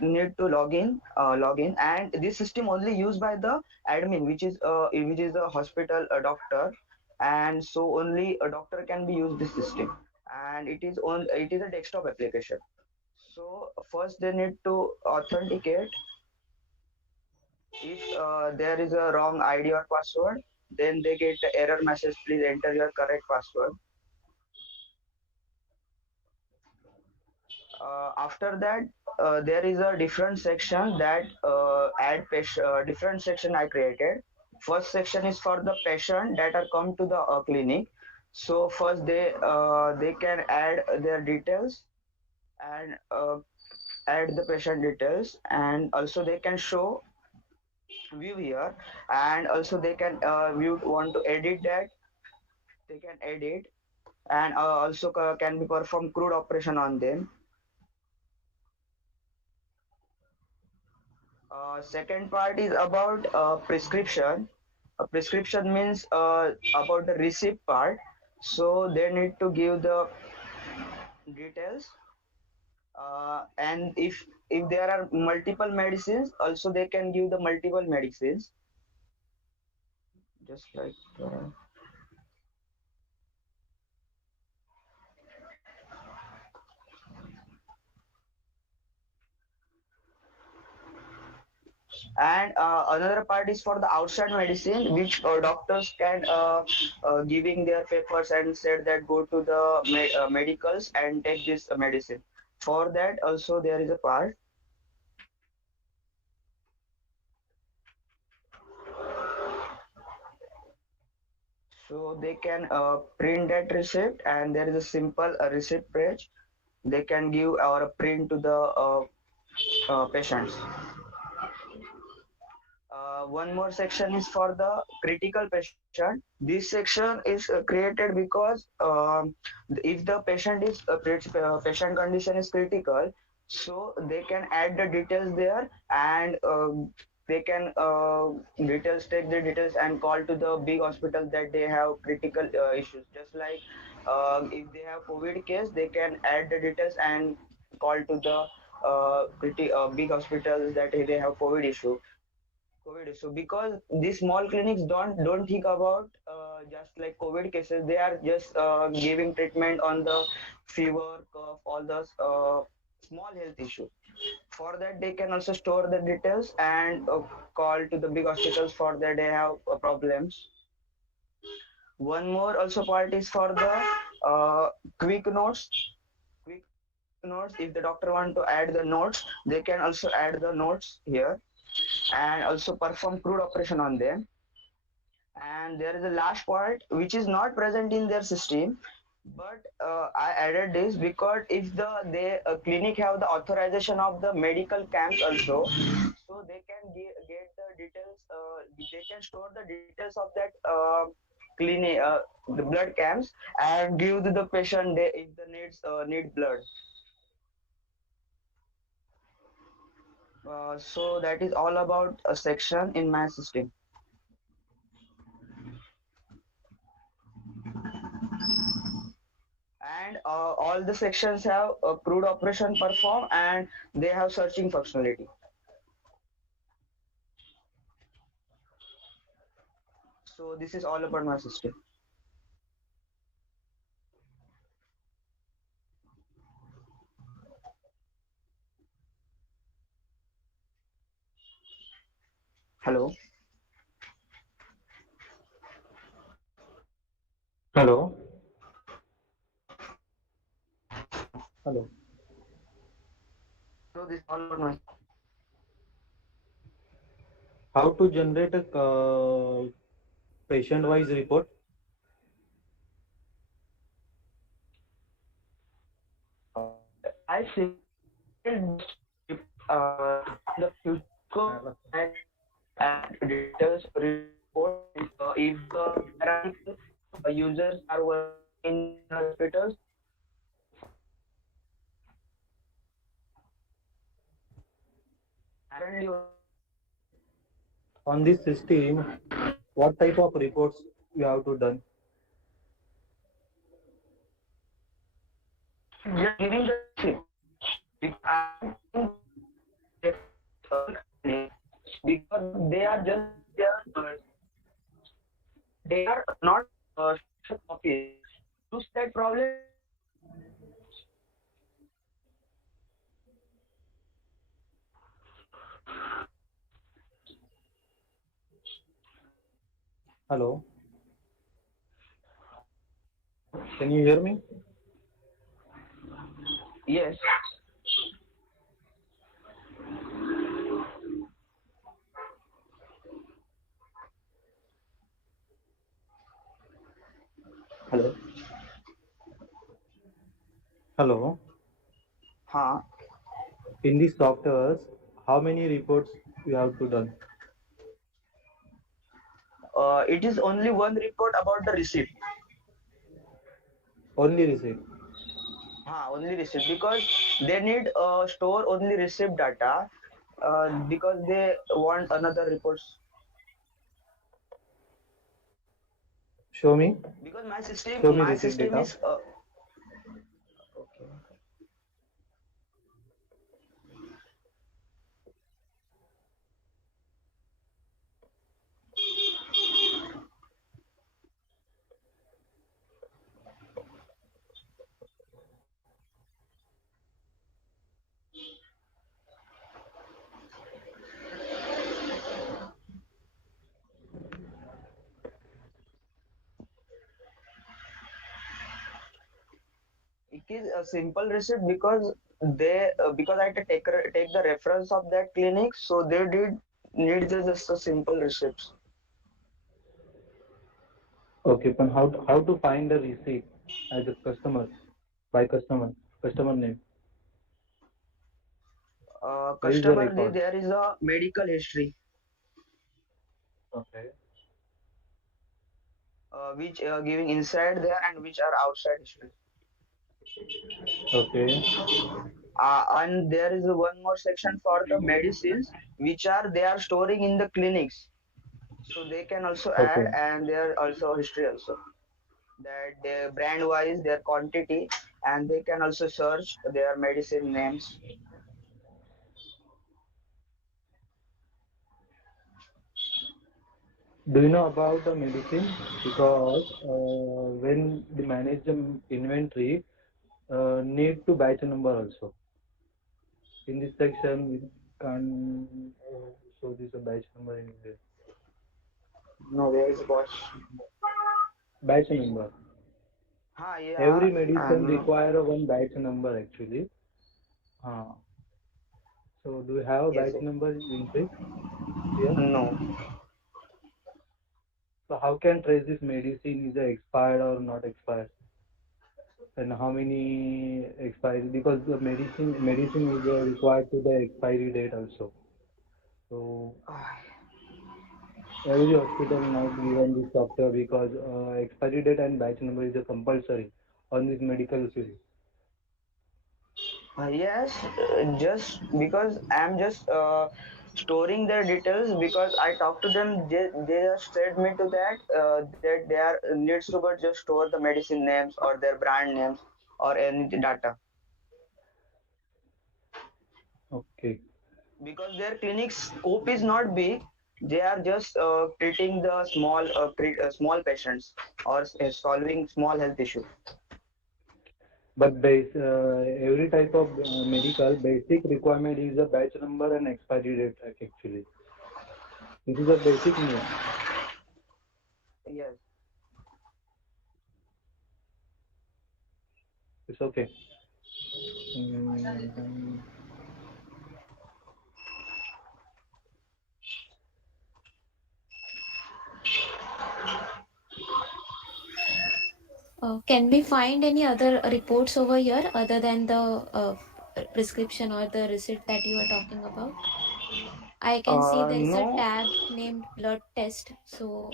need to login, and this system only used by the admin, which is the hospital doctor, and so only a doctor can be used this system, and it is a desktop application. So first they need to authenticate. If there is a wrong ID or password, then they get the error message, please enter your correct password. After that, there is a different section that different section I created. First section is for the patient that are come to the clinic. So first they can add their details and add the patient details, and also they can show view here, and also they can view want to edit that, they can edit, and also can be perform crude operation on them. Second part is about prescription. Prescription means about the receipt part. So they need to give the details. And if there are multiple medicines, also they can give the multiple medicines. Just like and another part is for the outside medicine, which doctors can giving their papers and said that go to the medicals and take this medicine. For that also there is a part. So they can print that receipt, and there is a simple receipt page they can give or print to the patients. One more section is for the critical patient. This section is created because if the patient condition is critical, so they can add the details there, and they can details take the details and call to the big hospital that they have critical issues. Just like if they have COVID case, they can add the details and call to the big hospitals that they have COVID issue. Because these small clinics don't think about just like COVID cases. They are just giving treatment on the fever, cough, all those small health issue. For that, they can also store the details and call to the big hospitals for that they have problems. One more also part is for the quick notes. Quick notes. If the doctor want to add the notes, they can also add the notes here and also perform crude operation on them. And there is a last part which is not present in their system, but I added this because if the clinic have the authorization of the medical camps also, so they can get the details, they can store the details of that clinic, the blood camps, and give to the patient if the need blood. So that is all about a section in my system. And all the sections have a crude operation perform, and they have searching functionality. So this is all about my system. Hello. Hello. Hello. So this is all about my. How to generate a patient-wise report? I see the future and details report if the users are working in hospitals. Currently, On this system, what type of reports you have to done? just giving the tip. Because they are just they are not copies. To that problem. Hello. Can you hear me? Yes. Hello. Hello. Huh. In these softwares, how many reports you have to done? It is only one report about the receipt. Only receipt. Only receipt because they need store only receipt data because they want another reports. Show me. Because Show me my receipt system data. is okay. It is a simple receipt because they because I had to take the reference of that clinic, so they did need just a simple receipts. Okay, but how to find the receipt as a customer by customer name? Where is the Customer record? there is a medical history Okay. which giving inside there and which are outside history. Okay. And there is one more section for the medicines which are they are storing in the clinics, so they can also add Okay. and there also history also that their brand wise their quantity and they can also search their medicine names. Do you know about the medicine? Because when they manage the inventory, need to batch number also. In this section, we can show this a batch number in there. No, there is what. Batch number. Yeah, Every medicine and require a one batch number actually. So do you have a yes, batch yes. number entry here? No. So how can trace this medicine is expired or not expired? And how many expiry? Because the medicine is required to the expiry date also. So every hospital must given this software because expiry date and batch number is a compulsory on this medical series. Yes, just because I'm just storing their details because I talked to them. They just said me to that they are needs to but just store the medicine names or their brand names or any data Okay. because their clinic scope is not big. They are just treating the small patients or solving small health issue. But every type of medical basic requirement is a batch number and expiry date actually. This is a basic need. Yes. It's okay. Mm, Can we find any other reports over here other than the prescription or the receipt that you are talking about? I can see there is a No, tab named blood test. So,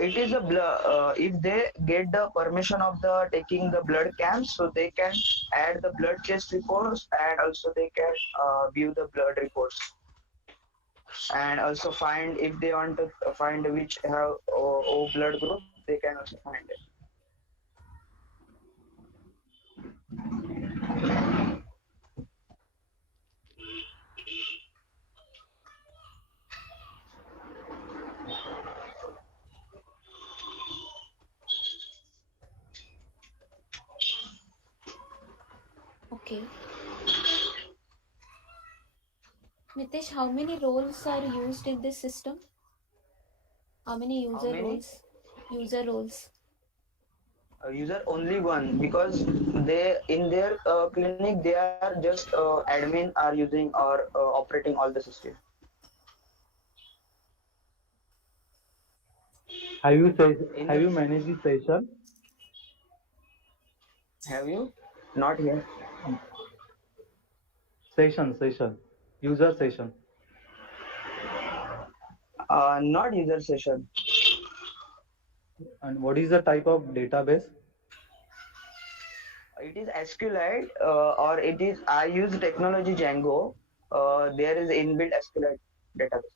it is a blood. If they get the permission of the taking the blood camps, so they can add the blood test reports, and also they can view the blood reports, and also find if they want to find which have O blood group, they can also find it. okay. Nitesh, how many roles are used in this system? How many How many? User roles. User only one, because they in their clinic they are just admin are using or operating all the system. In have the you managed this session? have you not here? Session, user session. Not user session. And what is the type of database? It is SQLite or it is I use technology Django. There is inbuilt SQLite database.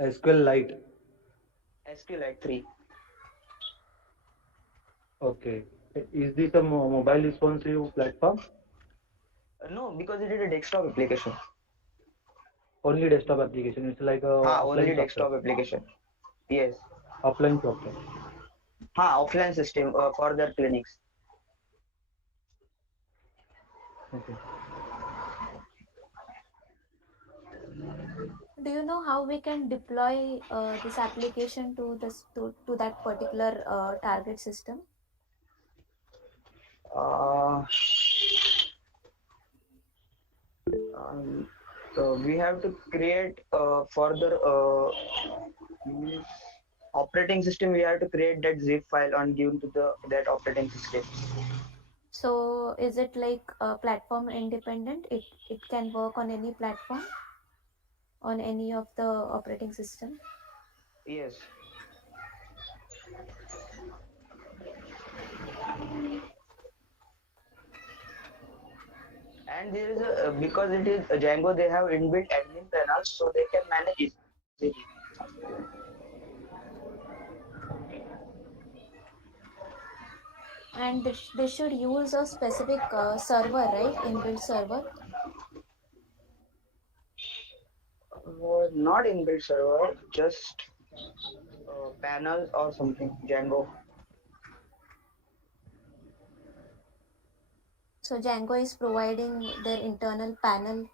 SQLite. SQLite 3. Okay. Is this a mobile responsive platform? No, because it is a desktop application. Only desktop application. It's like a Only offline software. desktop application. Yes. Offline software. Offline system for their clinics. Okay. Do you know how we can deploy this application to to that particular target system? Uh, so we have to create further mm, operating system. We have to create that zip file and give to the that operating system. So, is it like platform independent? It can work on any platform, on any of the operating system. Yes. And there is a because it is Django, they have inbuilt admin panels, so they can manage easily. And they should use a specific server, right? Inbuilt server. Not inbuilt server, just panel or something. Django. So Django is providing their internal panel.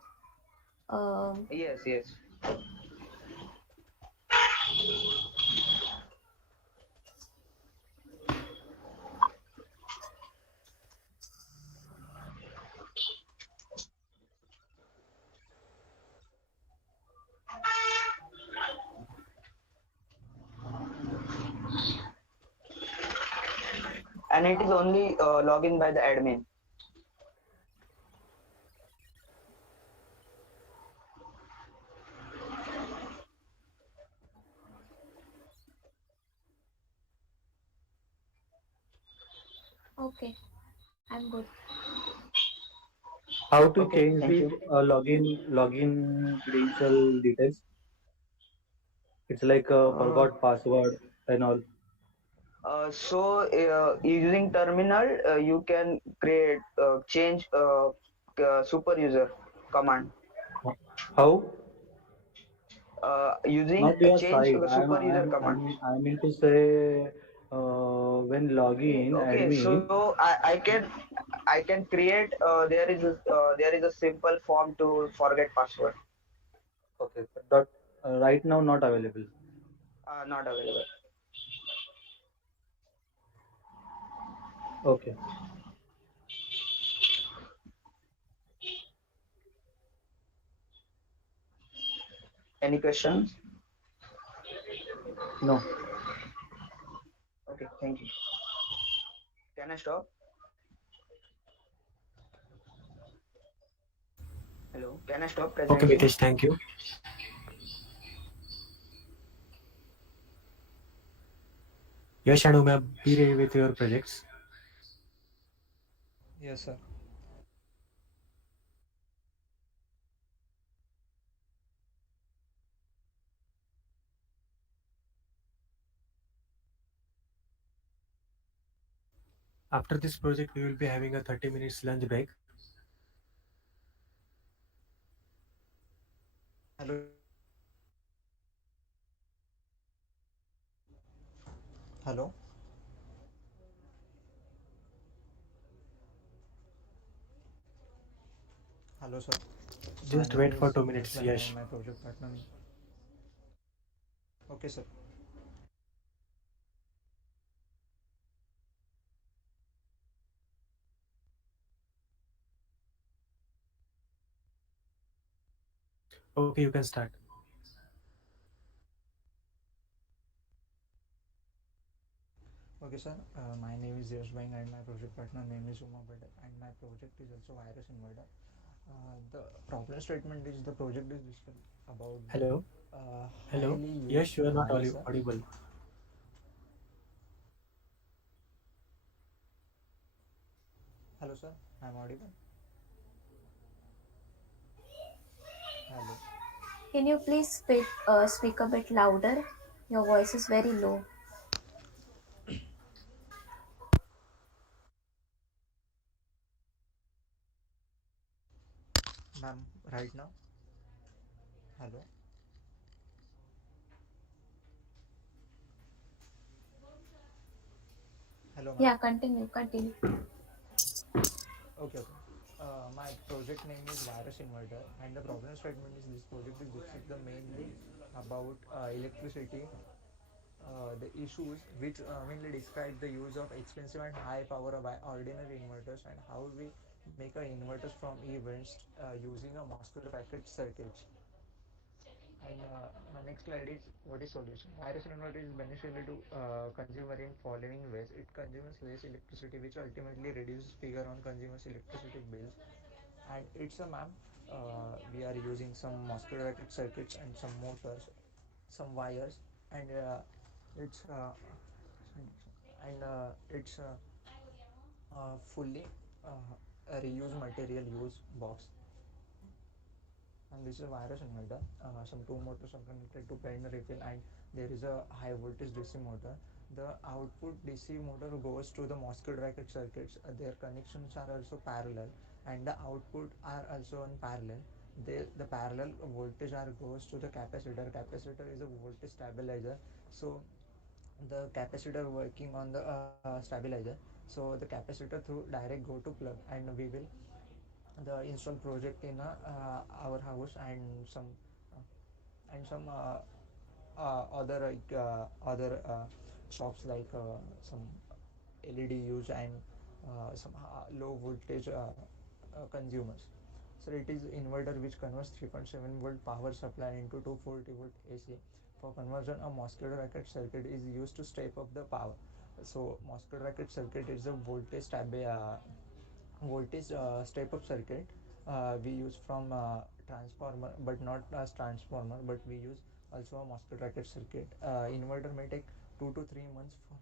Yes, yes. And it is only login by the admin. okay, I'm good. How to Okay, change thank the you. login credential details? It's like Uh, forgot password and all. Using terminal, you can create change super user command. How? Using Not your change side. super user command. I mean to say, when login Okay, admin. so I can create there is a simple form to forget password. Okay, but that right now not available. Not available. Okay. Any questions? No. Okay, thank you. Can I stop? Hello, can I stop Okay, presenting? Mitesh, thank you. Yash and Umay, be ready with your projects. Yes, sir. After this project, we will be having a 30 minutes lunch break. Hello. Hello. Hello, sir. My Just name wait for is 2 minutes, Yash Bhai Yash. and my project partner. Okay, sir. Okay, you can start. Okay, sir. My name is Yash Bhai and my project partner name is Uma Bhatt and my project is also virus inverter. The problem statement is the project is discussed about the Hello? Hello? highly used Yes, you are not virus, sir. audible. Hello, sir. I'm audible. Hello. Can you please speak a bit louder? Your voice is very low. Ma'am, right now. Hello. Hello, ma'am. Yeah, continue, continue. Okay, okay. My project name is Virus Inverter, and the problem statement is this project is discussed the mainly about electricity, the issues which mainly describe the use of expensive and high power of ordinary inverters and how we make our inverters from events using a MOSFET packet circuits. And my next slide is what is solution. Virus inverter is beneficial to consumer in following ways. It consumes less electricity, which ultimately reduces figure on consumers' electricity bills. And it's a ma'am. We are using some MOSFET racket circuits and some motors, some wires, and it's fully a reuse material use box, and this is a virus inverter. Some two motors are connected to paint the refill, and there is a high voltage DC motor. The output DC motor goes to the MOSFET bracket circuits. Their connections are also parallel, and the output are also in parallel. The parallel voltage are goes to the capacitor. Capacitor is a voltage stabilizer. So the capacitor working on the stabilizer. So the capacitor through direct go to plug, and we will the install project in our house and some other shops like some LED use and some low voltage consumers. So it is inverter which converts 3.7 volt power supply into 240 volt AC. For conversion, a MOSFET bracket circuit is used to step up the power. So MOSFET bracket circuit is a voltage step up circuit we use from transformer, but not as transformer, but we use also a MOSFET bracket circuit. Inverter may take 2 to 3 months for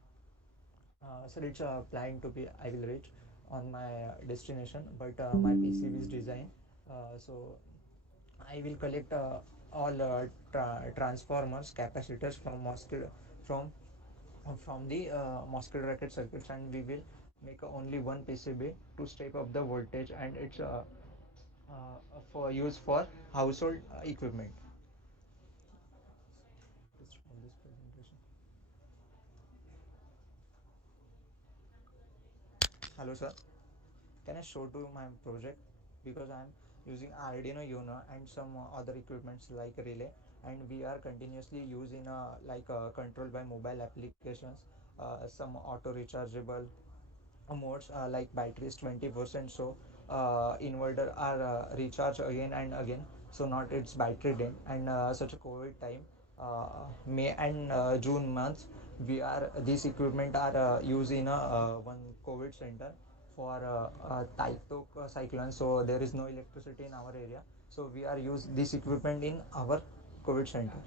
so it's planned to be I will reach on my destination, but my PCB is designed. So I will collect all transformers, capacitors from from the MOSFET bracket circuits, and we will make only one PCB to step up the voltage, and it's for use for household equipment. Let's stop this presentation. Hello, sir. Can I show to my project? Because I'm using Arduino Uno and some other equipments like relay, and we are continuously using controlled by mobile applications, some auto rechargeable modes like batteries 20%, so inverter are recharge again and again, so not its battery dead. And such a COVID time, May and June months, we are these equipment are used in a one COVID center for Taito cyclone, so there is no electricity in our area, so we are use this equipment in our COVID center.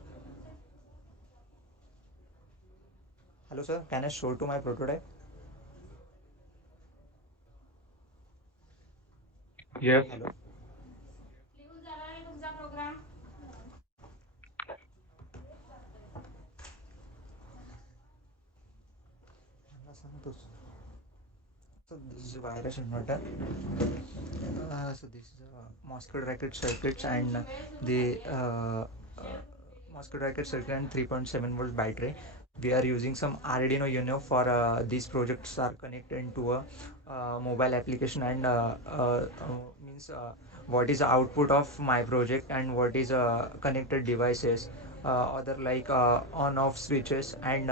Hello, sir, can I show to my prototype? Yes. Hello. मला सांगतोस. So this is a virus inverter. So this is a mosquito racket circuits and the mosquito racket circuit and 3.7 volt battery. We are using some Arduino Uno for these projects are connected into a mobile application, and means what is the output of my project and what is connected devices, other like on off switches and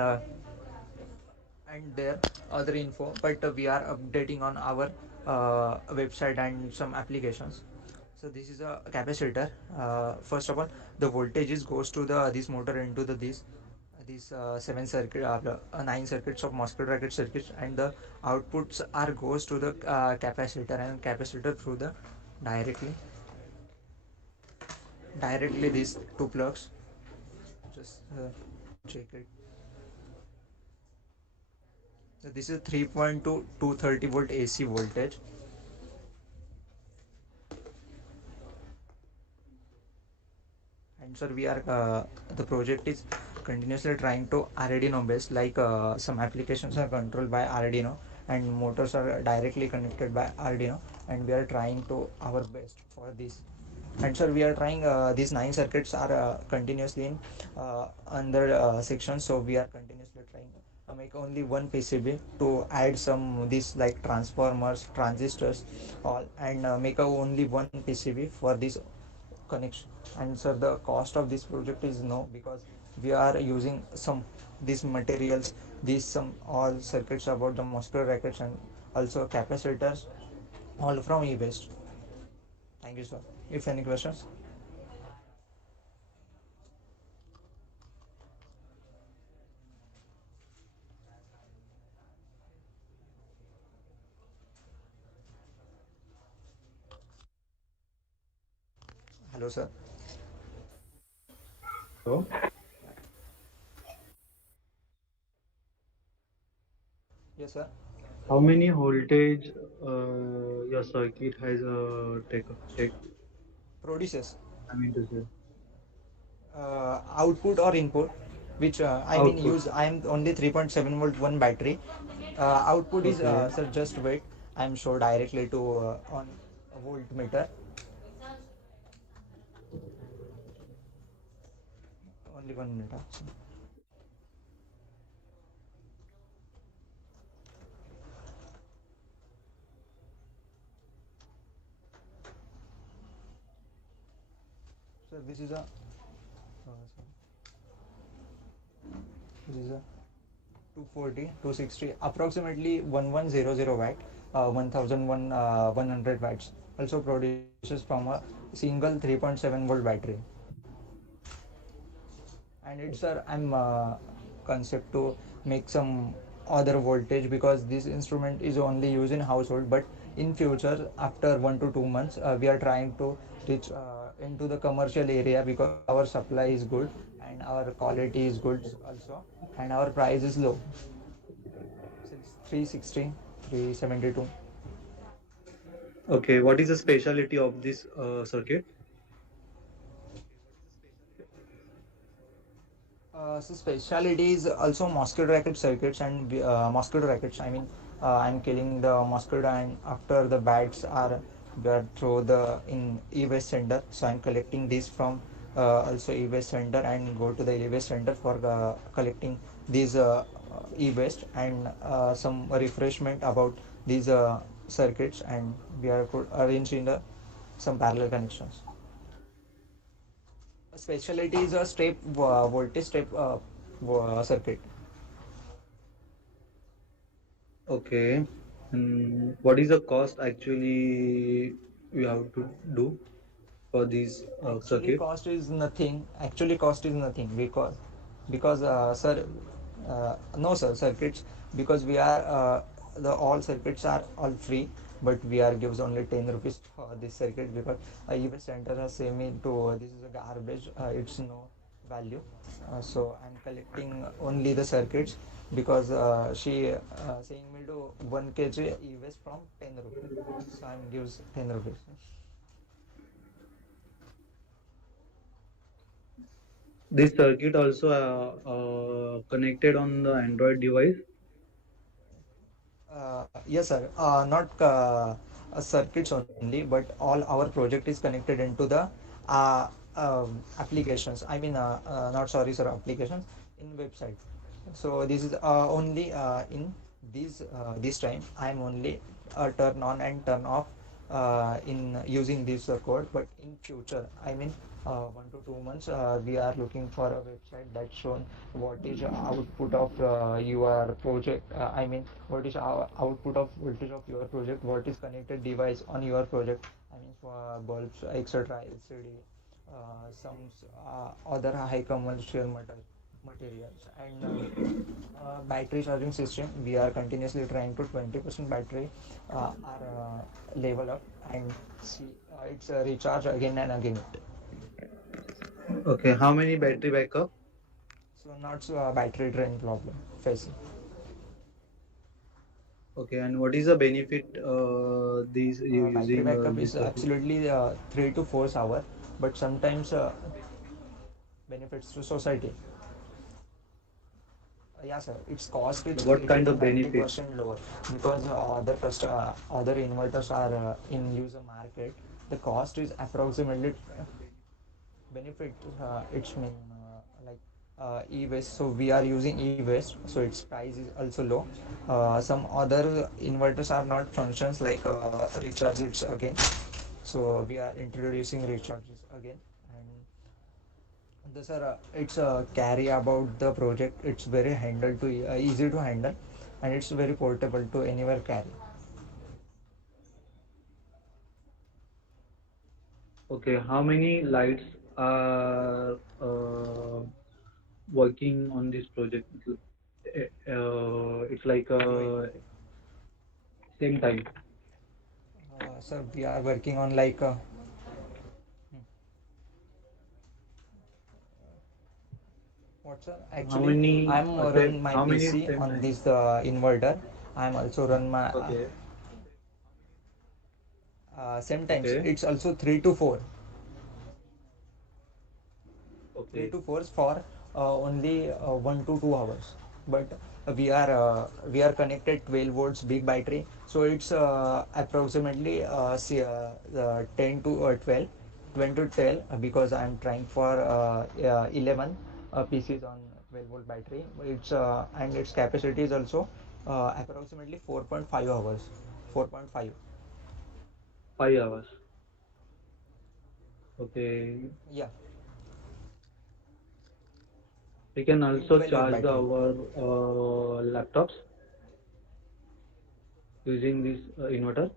their other info, but we are updating on our website and some applications. So this is a capacitor. First of all, the voltages goes to the this motor into the these seven circuit nine circuits of mosquito racket circuits, and the outputs are goes to the capacitor, and capacitor through the directly directly these two plugs. Just check it. So this is 3.2 230 volt AC voltage. And sir, we are the project is continuously trying to Arduino based, like some applications are controlled by Arduino and motors are directly connected by Arduino, and we are trying to our best for this. And sir, we are trying these nine circuits are continuously in under sections, so we are continuously trying make only one PCB to add some these like transformers, transistors, all, and make only one PCB for this connection. And sir, the cost of this project is no, because we are using some these materials, these some all circuits about the mosquito rackets and also capacitors, all from e-waste. Thank you, sir. If any questions. Hello, sir. So, Yes, sir. how many voltage your circuit has take? Produces I mean to say output or input, which I mean output. use. I am only 3.7 volt one battery. Output is Okay. sir. Just wait. I am show directly to on a voltmeter. Only 1 minute. So this is a this is a 240 260 approximately 1100 watt, 1100 watts. Also produces from a single 3.7 volt battery. And it's I'm concept to make some other voltage, because this instrument is only used in household, but in future after 1 to 2 months we are trying to reach into the commercial area, because our supply is good and our quality is good also, and our price is low. So it's 360 372. Okay. What is the specialty of this circuit? So specialty is also mosquito racket circuits and mosquito rackets. I mean, I'm killing the mosquito, and after the bats are we are through the in e-waste center. So I'm collecting this from also e-waste center and go to the e-waste center for collecting these e-waste and some refreshment about these circuits, and we are arranged in the some parallel connections. Specialty is a step voltage step circuit. Okay. And what is the cost actually you have to do for this circuit? Actually cost is nothing because sir, no sir, circuits, because we are the all circuits are all free, but we are gives only 10 rupees for this circuit because even center has say me to this is a garbage, it's no value. So I'm collecting only the circuits because she saying me to 1 kg e-waste from 10 rupees, so I'm gives 10 rupees. This circuit also connected on the Android device. Yes, sir. Not circuits only, but all our project is connected into the uh, applications. I mean, not sorry, sir, applications in website. So this is only in this time I am only turn on and turn off in using this code. But in future, I mean, 1 to 2 months, we are looking for a website that shown what is output of your project. I mean, what is our output of voltage of your project, what is connected device on your project. I mean, for bulbs, etc., LCD, some other high commercial materials, and battery charging system. We are continuously trying to 20% battery are level up and see it's recharge again and again. Okay, how many battery backup? So not so battery drain problem facing. Okay, and what is the benefit these you Battery using backup this is circuit? absolutely 3 to 4 hours, but sometimes benefits to society. Yeah, sir. Its cost is What 80 kind to of 90 benefit? percent lower because other inverters are in user market. The cost is approximately benefit. It's mean like e-waste. So we are using e-waste, so its price is also low. Some other inverters are not functions like recharge it's again. So we are introducing recharges again, and this are it's carry about the project. It's very handle to easy to handle, and it's very portable to anywhere carry. Okay, how many lights are working on this project? It's like Glowing. same time. So we are working on like what's How actually many I'm run my how many PC same on time? this inverter. I'm also run my Okay, sometimes okay, it's also 3 to 4. Three okay. to four for only 1 to 2 hours, but we are connected 12 volts big battery, so it's approximately 10 to 12, 20 to 12, because I'm trying for 11 pieces on 12 volt battery. It's and its capacity is also approximately 4.5 hours. 4.5. 5 hours. Okay. Yeah, We can in also 12 volt charge battery. our laptops using this inverter.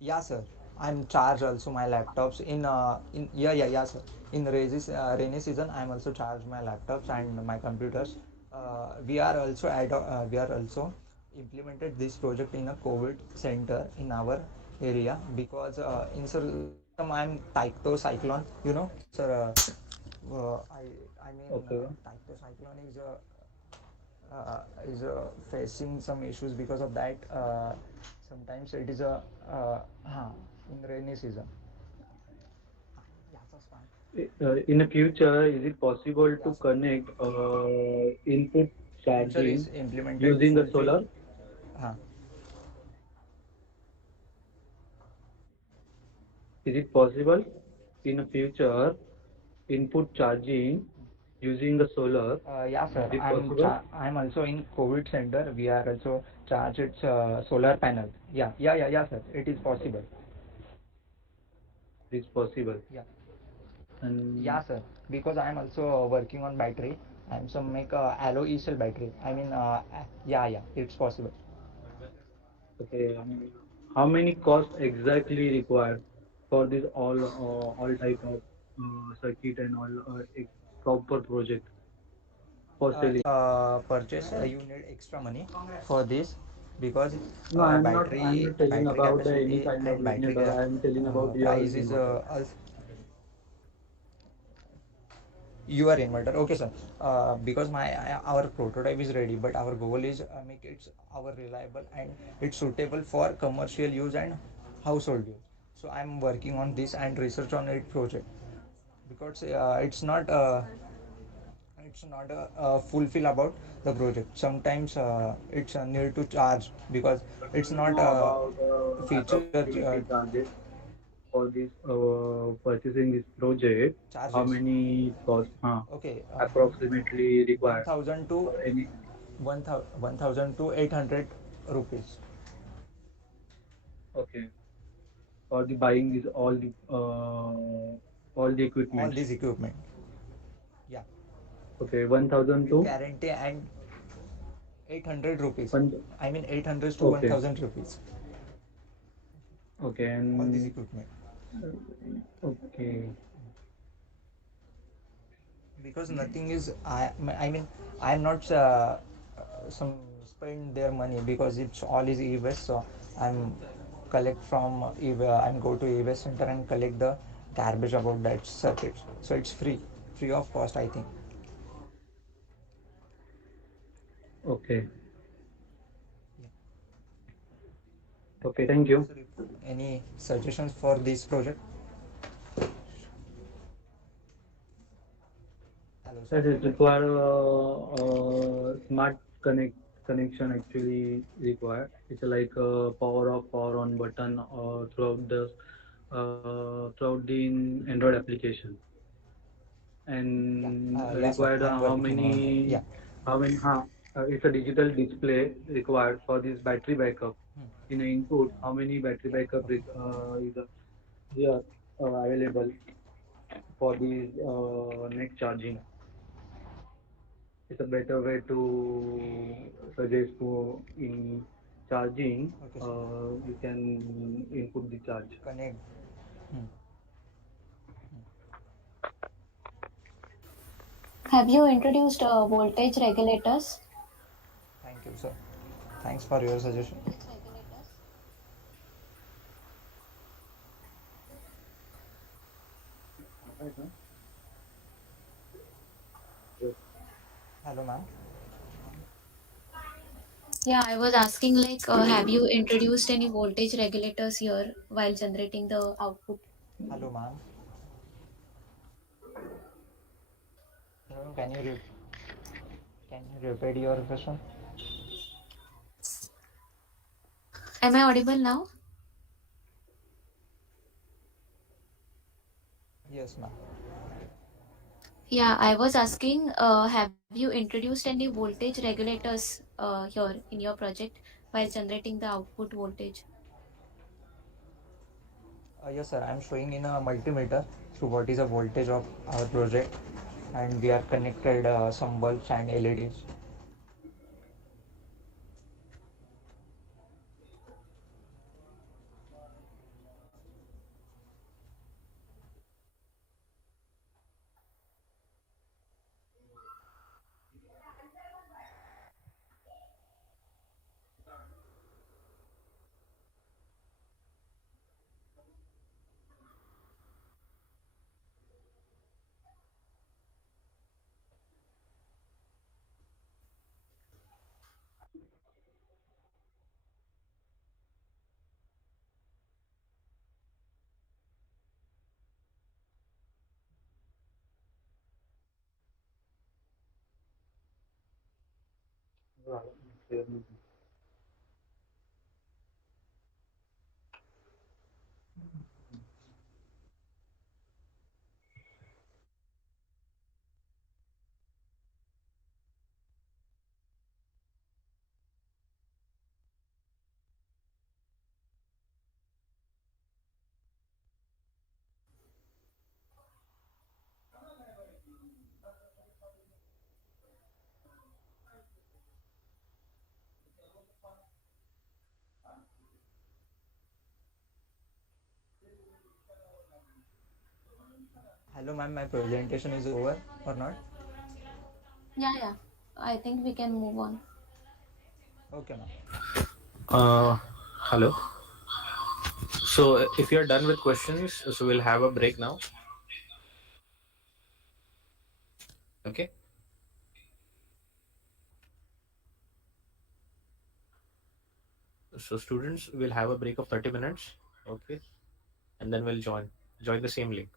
Yeah, sir. I'm charge also my laptops in yeah sir. In rainy season, I'm also charge my laptops and my computers. We are also implemented this project in a COVID center in our area because in sir last time I'm Taikto cyclone. You know, sir. I mean Okay. Taikto cyclone is facing some issues because of that. Sometimes it is a in rainy season. Yeah, that's fine. In the future, is it possible Yeah, to sir. connect input Future is charging implemented using the fulfill. solar? Uh, Is it possible in the future input charging using the solar? Yeah, sir. Is it possible? I'm also in COVID center. We are also charged its solar panel. Yeah, sir. It is possible. It is possible. Yeah. Yeah, And sir. Because I'm also working on battery. I'm some make alloy cell battery. I mean, yeah, it's possible. okay, how many costs exactly required for this all type of circuit and all proper project for selling? Purchase you need extra money for this because No, I'm not. I'm battery not telling battery about any capacity kind of and battery inverter. I'm telling about your price is inverter. your inverter. Okay, sir. Because our prototype is ready, but our goal is make it our reliable and it's suitable for commercial use and household use. So I'm working on this and research on it project because it's not fulfill about the project. Sometimes it's need to charge because But it's you not know about feature approximately charges for this purchasing this project? How charges. many cost? Okay, Approximately required 1000 to for any? 1000 to 800 rupees. Okay, for the buying this all the All equipments. this equipment. Yeah, Okay, 1,000 with to guarantee and 800 rupees. one. I mean 800 to Okay, 1000 rupees. okay, All this and equipment. okay, Because nothing is I mean I'm not some spend their money because it's all is e-waste. So I'm collect from I'm go to e-waste center and collect the garbage about that circuit. So it's free of cost, I think. okay, Yeah. okay. Thank you. So any suggestions for this project? Hello, sir. Yes, it require smart connection actually required. It's like a power off, power on button throughout the Android application. Yeah, And yeah, sir. required I'm working on that. Yeah. it's a digital display required for this battery backup. In the input, how many battery Yeah. backup Okay. is here available for the next charging? It's a better way to suggest for in charging. Okay, sir. You can input the charge. Connect. Hmm. Have you introduced voltage regulators? Thank you, sir. Thanks for your suggestion. Right, huh? Hello, ma'am. Yeah, I was asking like, have you introduced any voltage regulators here while generating the output? Hello, ma'am. Can you can you repeat your question? Am I audible now? Yes, ma'am. Yeah, I was asking, have you introduced any voltage regulators here in your project while generating the output voltage? Yes, sir. I'm showing in a multimeter through what is the voltage of our project, and we are connected some bulbs and LEDs. Hello, ma'am. My presentation is over or not? Yeah. I think we can move on. Okay, ma'am. Uh, Hello. So if you're done with questions, so we'll have a break now. Okay. So students will have a break of 30 minutes. Okay. And then we'll join the same link.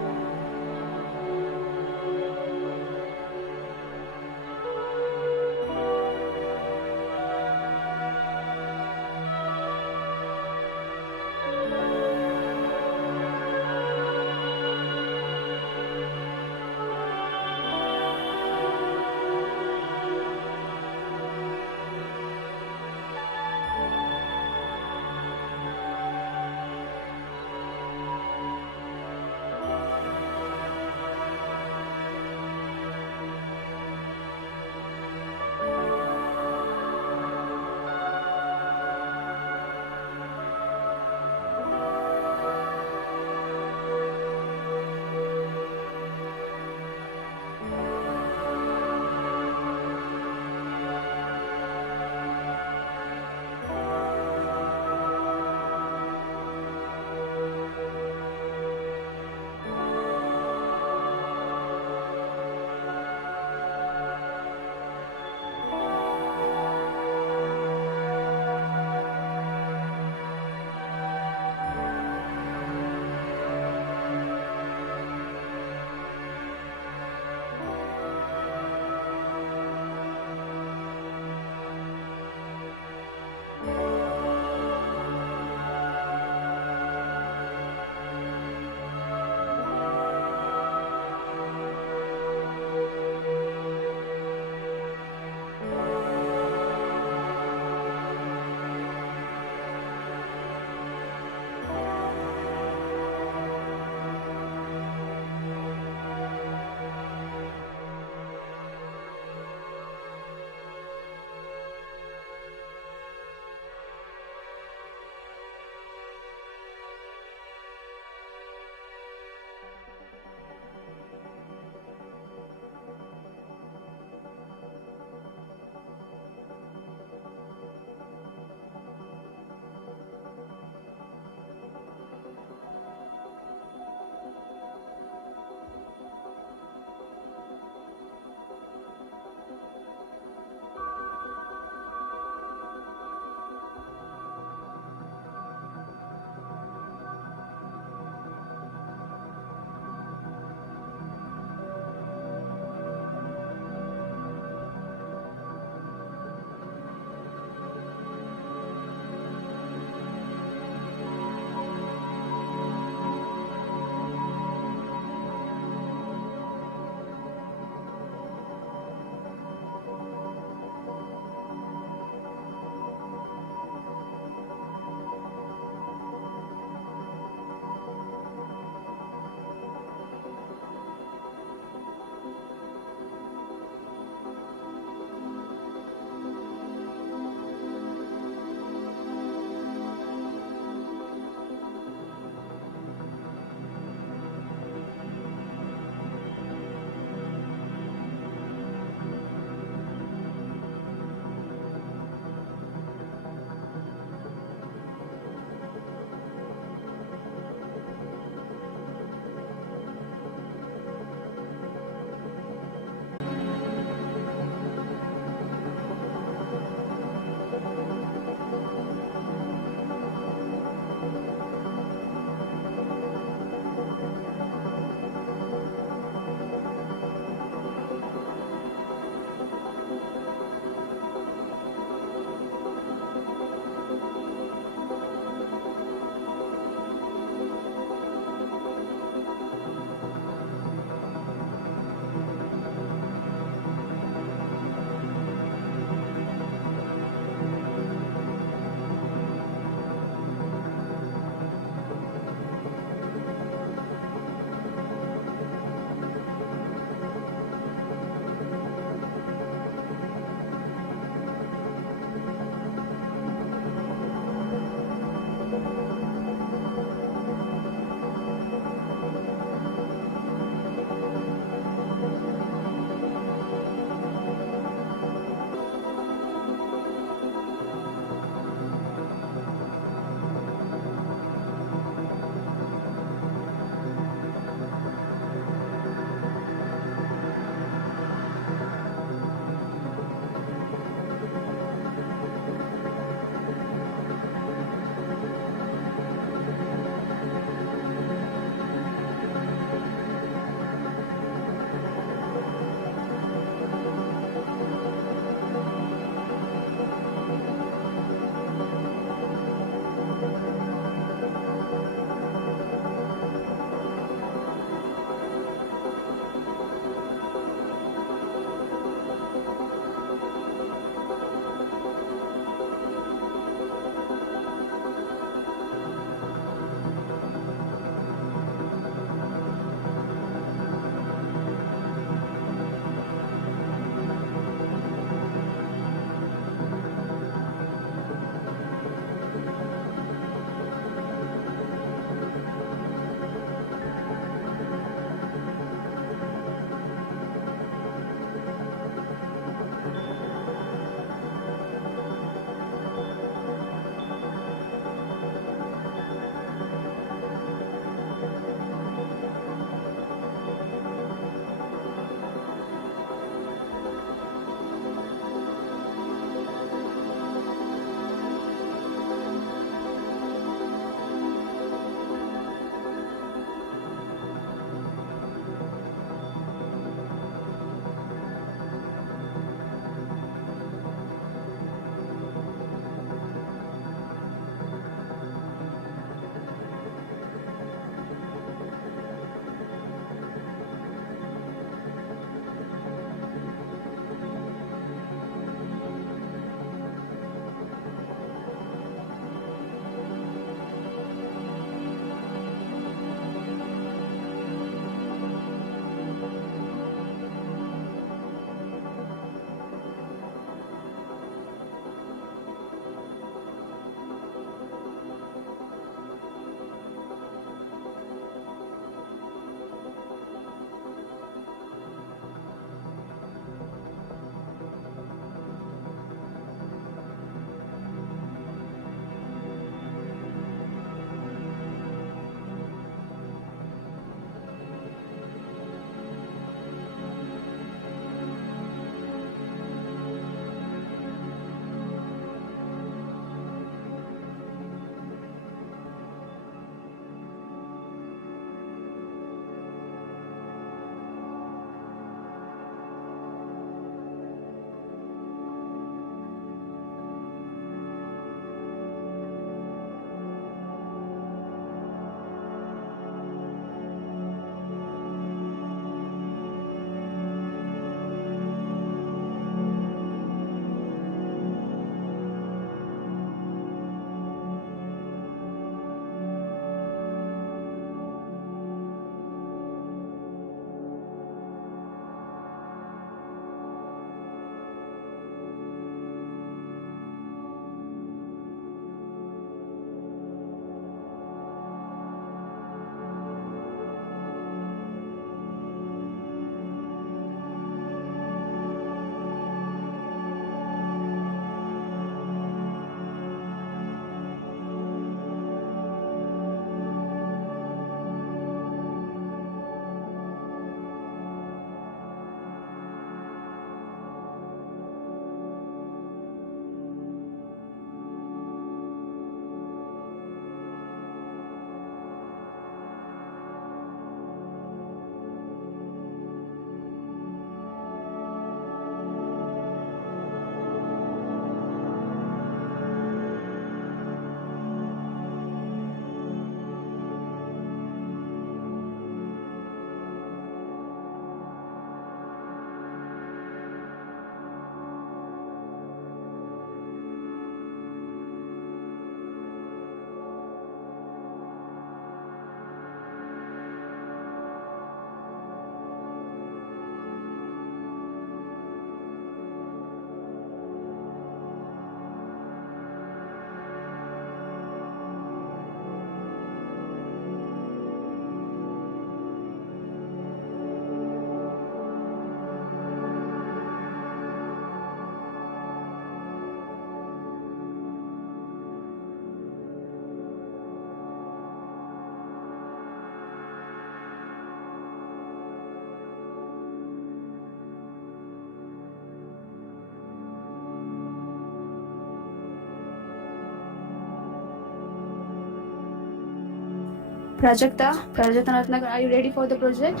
Prajakta Ratnakar, are you ready for the project?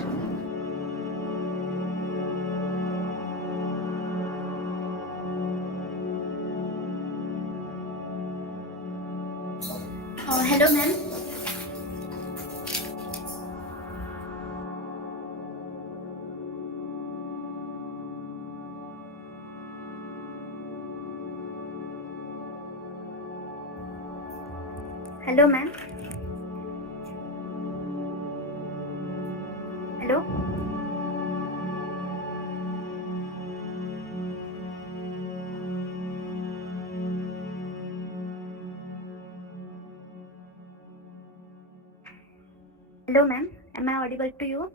Hello, ma'am. Hello, ma'am. Hello. Hello, ma'am. Am I audible to you?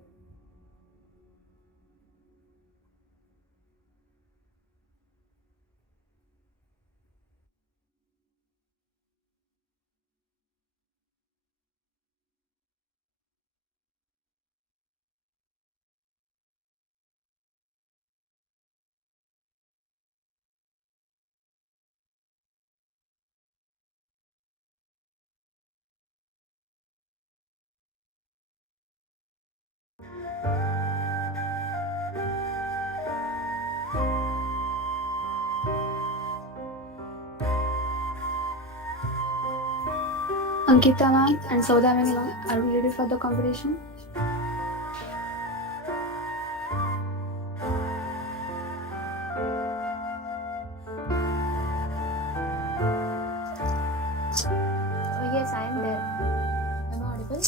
Ankita ma'am and Saudamini ma'am, are we ready for the competition? Yes, I am there. Am I audible?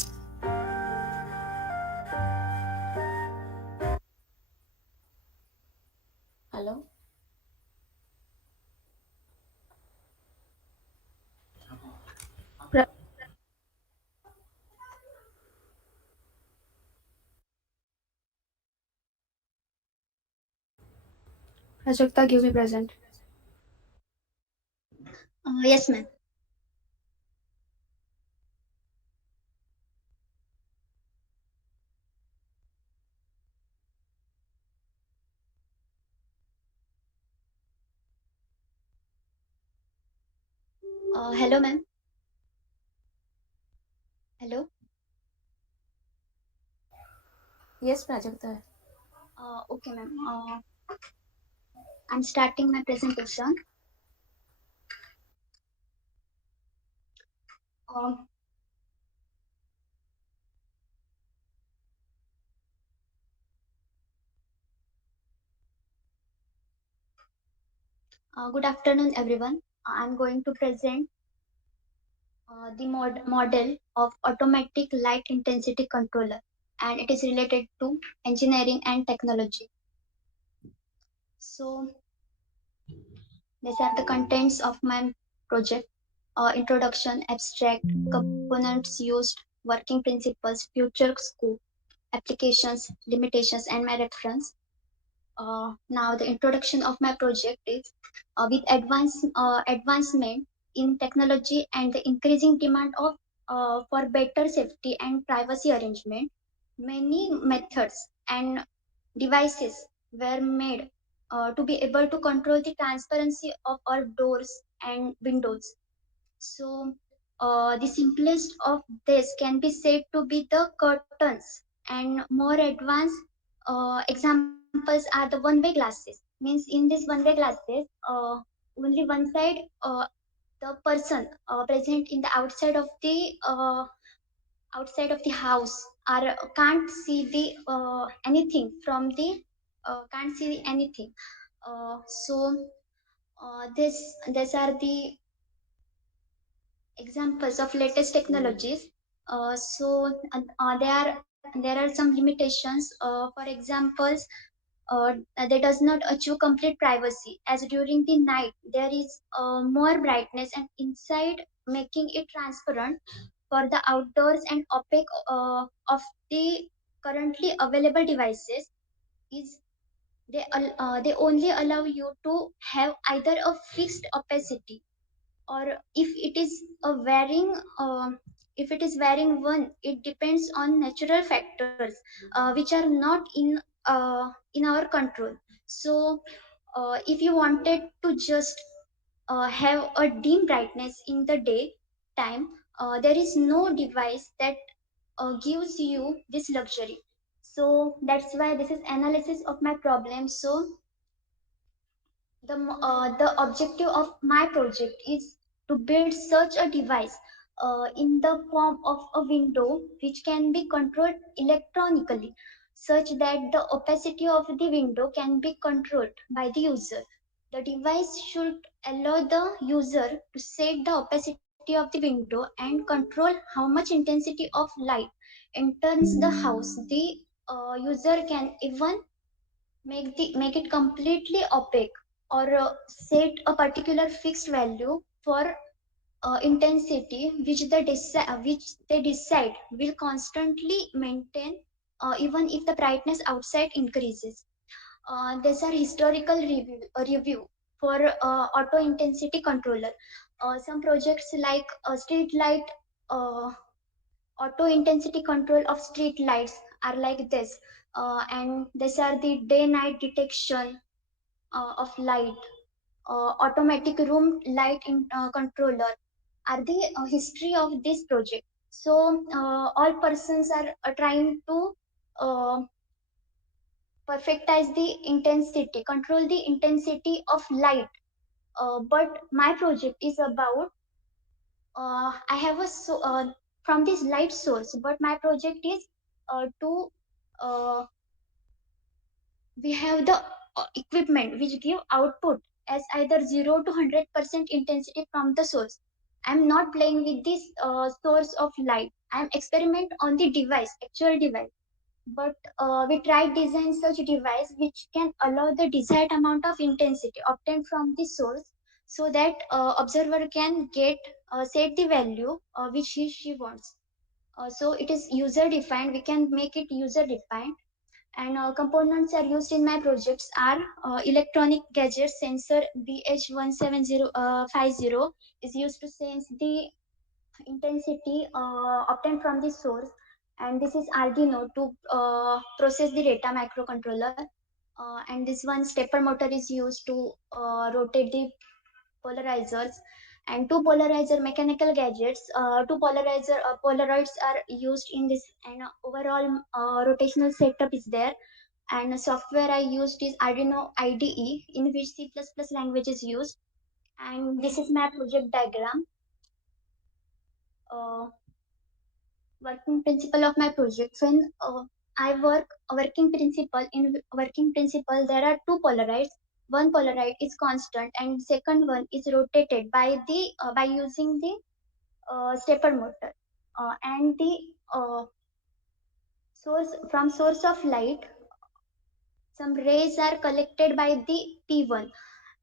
Hello? Prajakta, give me present. Yes, ma'am. Hello, ma'am. Hello. Yes, Prajakta. Okay, ma'am. I'm starting my presentation. Um, Good afternoon, everyone. I'm going to present the model of automatic light intensity controller, and it is related to engineering and technology. So these are the contents of my project. Introduction, abstract, components used, working principles, future scope, applications, limitations, and my reference. Now the introduction of my project is with advancement in technology and the increasing demand of for better safety and privacy arrangement, many methods and devices were made to be able to control the transparency of our doors and windows. So the simplest of this can be said to be the curtains, and more advanced examples are the one-way glasses. Means in this one-way glasses, only one side, the person present in the outside of the house are can't see the anything from the can't see anything. So these are the examples of latest technologies. There are some limitations. For examples, they does not achieve complete privacy, as during the night there is more brightness and inside, making it transparent for the outdoors and opaque of the currently available devices is they only allow you to have either a fixed opacity, or if it is varying one, it depends on natural factors which are not in our control. So if you wanted to just have a dim brightness in the day time, there is no device that gives you this luxury. So that's why this is analysis of my problem. So the objective of my project is to build such a device in the form of a window which can be controlled electronically, such that the opacity of the window can be controlled by the user. The device should allow the user to set the opacity of the window and control how much intensity of light enters the house. The user can even make it completely opaque, or set a particular fixed value for intensity which they decide will constantly maintain even if the brightness outside increases. These are historical review for auto intensity controller. Some projects like street light auto intensity control of street lights are like this, and these are the day night detection of light. Automatic room light controller are the history of this project. So all persons are trying to uh, perfectize the intensity, control the intensity of light. But my project is about I have from this light source, but my project is to uh, we have the equipment which give output as either 0 to 100% intensity from the source. I'm not playing with this source of light. I'm experiment on the device, actual device. But we try design such device which can allow the desired amount of intensity obtained from the source, so that observer can get set the value which she wants. So it is user defined. We can make it user defined. And components are used in my projects are electronic gadget sensor BH17050 is used to sense the intensity obtained from the source, and this is Arduino to process the data microcontroller. And this one stepper motor is used to rotate the polarizers, and two polarizer mechanical gadgets. Two polarizer polaroids are used in this, and overall rotational setup is there. And the software I used is Arduino IDE, in which C++ language is used. And this is my project diagram. Uh, Working principle of my project. When I work a working principle, there are two polarites. One polarite is constant, and second one is rotated by using the stepper motor. And the source of light, some rays are collected by the P1,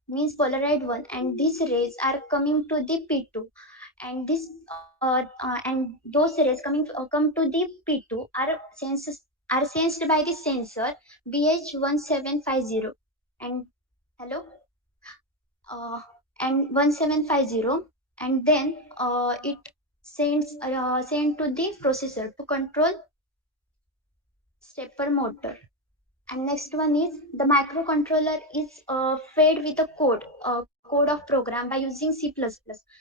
means polarite 1, and these rays are coming to the P2, and those rays come to the P2 are sensed by the sensor BH1750, and hello uh, and 1750, and then it sent to the processor to control stepper motor. And next one is the microcontroller is fed with a code of program by using C++.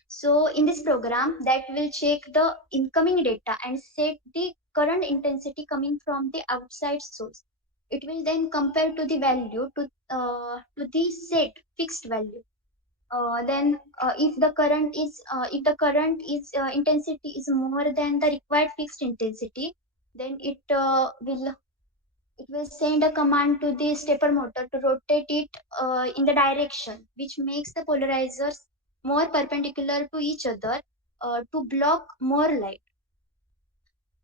So in this program, that will check the incoming data and set the current intensity coming from the outside source. It will then compare to the value to the set fixed value. Then if the current is intensity is more than the required fixed intensity, then it will send a command to the stepper motor to rotate it in the direction which makes the polarizers more perpendicular to each other to block more light.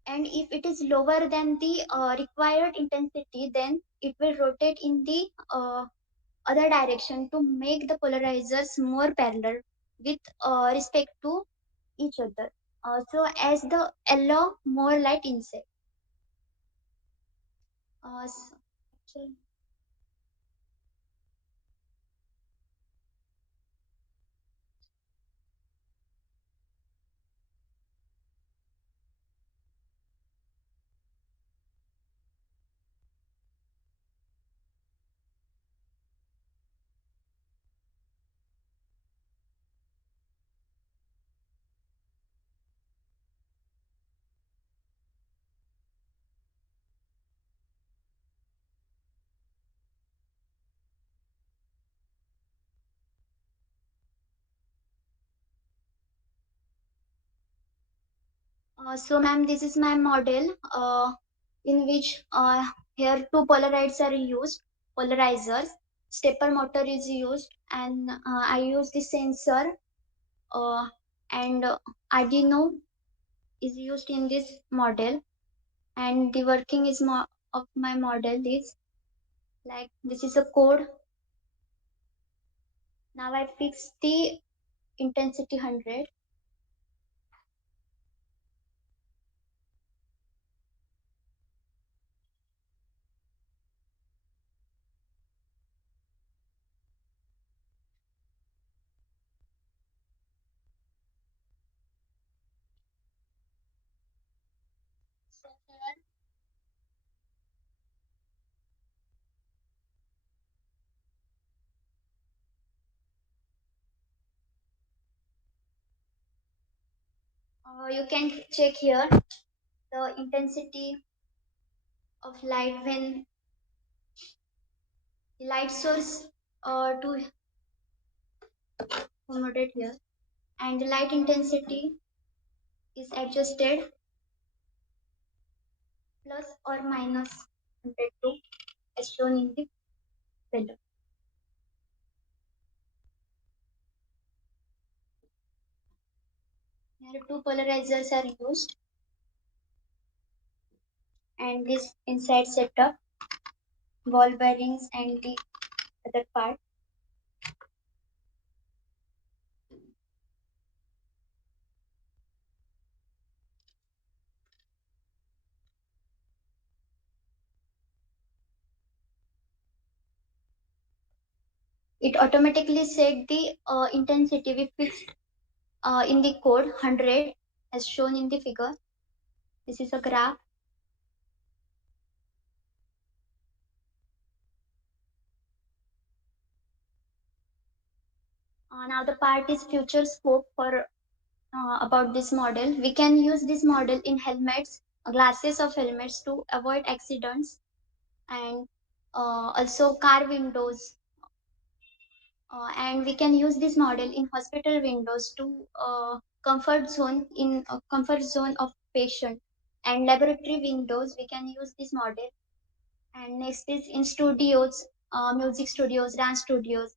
And if it is lower than the required intensity, then it will rotate in the other direction to make the polarizers more parallel with respect to each other. So as the allow more light inside. So, So ma'am, this is my model in which here two polarites are used, polarizers, stepper motor is used, and I use the sensor uh, and Arduino is used in this model, and the working is of my model is like this is a code. Now I fix the intensity 100. You can check here the intensity of light when the light source to accommodate here, and the light intensity is adjusted plus or minus 102 as shown in the below. Here two polarizers are used, and this inside setup, ball bearings and the other part. It automatically set the intensity we fixed in the code 100 as shown in the figure. This is a graph. Now the part is future scope for about this model. We can use this model in helmets, glasses of helmets to avoid accidents, and also car windows. And we can use this model in hospital windows to comfort zone of patient, and laboratory windows we can use this model. And next is in studios, music studios, dance studios,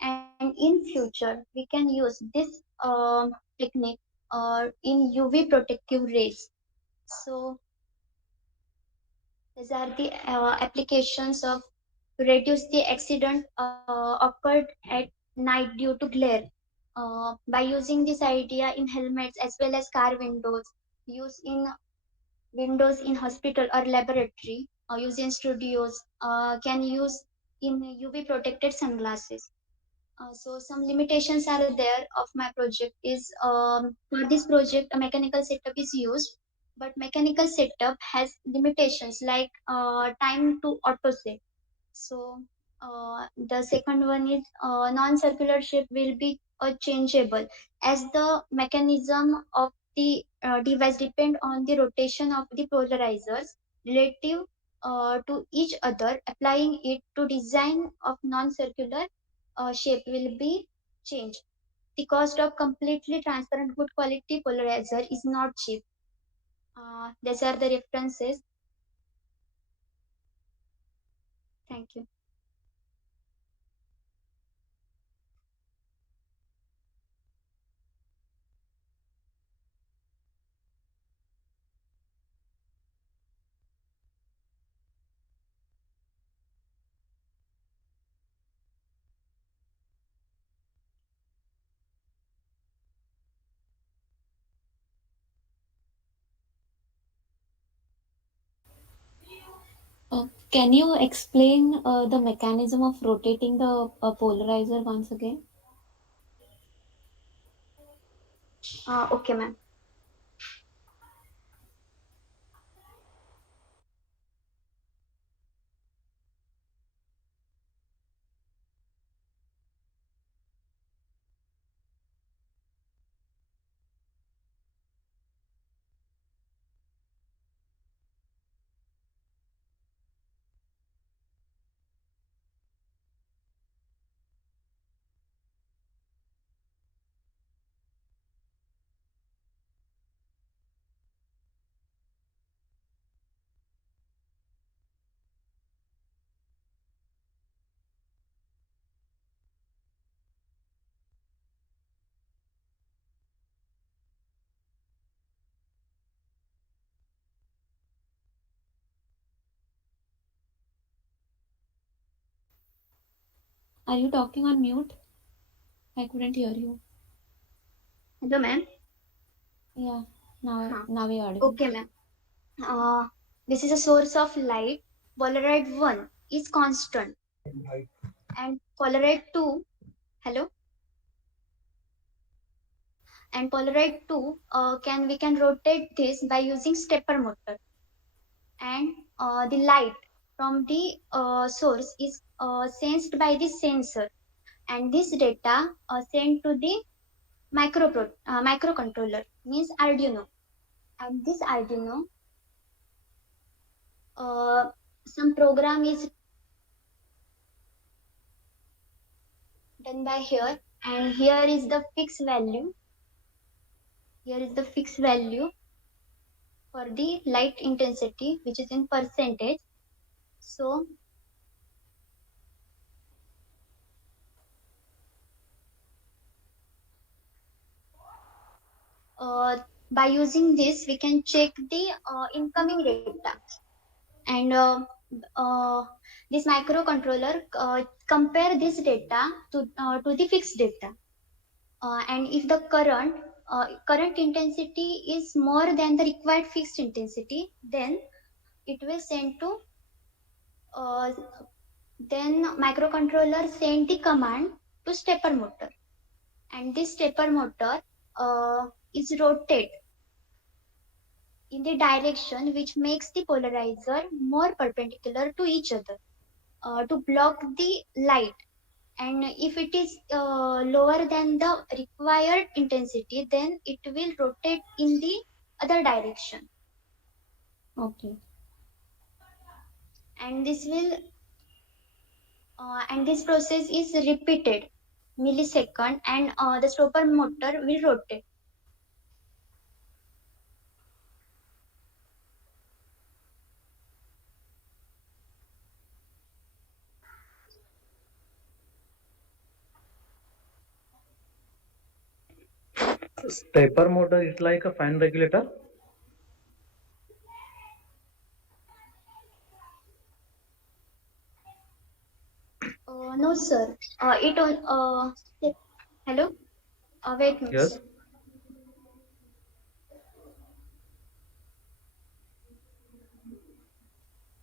and in future we can use this technique in UV protective rays. So these are the applications of to reduce the accident occurred at night due to glare. By using this idea in helmets as well as car windows, use in windows in hospital or laboratory, or use in studios, can use in UV protected sunglasses. So some limitations are there of my project is for this project a mechanical setup is used, but mechanical setup has limitations like time to auto set. So the second one is non-circular shape will be changeable as the mechanism of the device depend on the rotation of the polarizers relative to each other. Applying it to design of non-circular shape will be changed. The cost of completely transparent good quality polarizer is not cheap. These are the references. Thank you. Can you explain the mechanism of rotating the polarizer once again? Okay, ma'am. Are you talking on mute? I couldn't hear you. Hello, ma'am. Yeah, now Huh. we are audible. Okay, ma'am. This is a source of light. Polaroid 1 is constant, and Polaroid 2, hello, and Polaroid 2 we can rotate this by using stepper motor, and the light from the source is sensed by the sensor, and this data sent to the microcontroller, means Arduino, and this Arduino some program is done by here, and here is the fixed value. Here is the fixed value for the light intensity, which is in percentage. So by using this, we can check the incoming data, and this microcontroller compare this data to the fixed data, and if the current intensity is more than the required fixed intensity, then it will send to then microcontroller send the command to stepper motor, and this stepper motor is rotate in the direction which makes the polarizer more perpendicular to each other to block the light, and if it is lower than the required intensity, then it will rotate in the other direction, Okay. and this will and this process is repeated millisecond, and the stepper motor will rotate. Stepper motor is like a fan regulator. No, sir. Hello. Wait, Yes.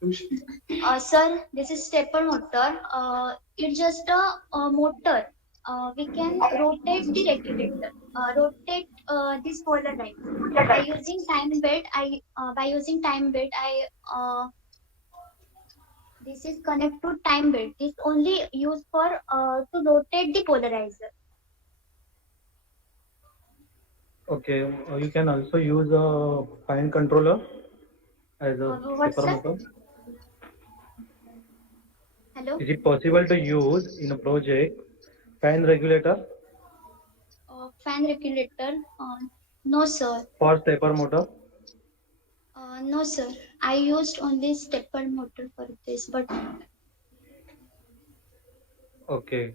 miss. Sir, this is stepper motor. It's just a motor. We can rotate the regulator. Rotate this polarizer by using time belt. This is connect to time belt. This only used for to rotate the polarizer. Okay. You can also use a fan controller as a What's stepper that? motor. Hello. Is it possible to use in a project fan regulator Fan regulator. No, sir. for stepper motor? No, sir. I used only stepper motor for this, but Okay.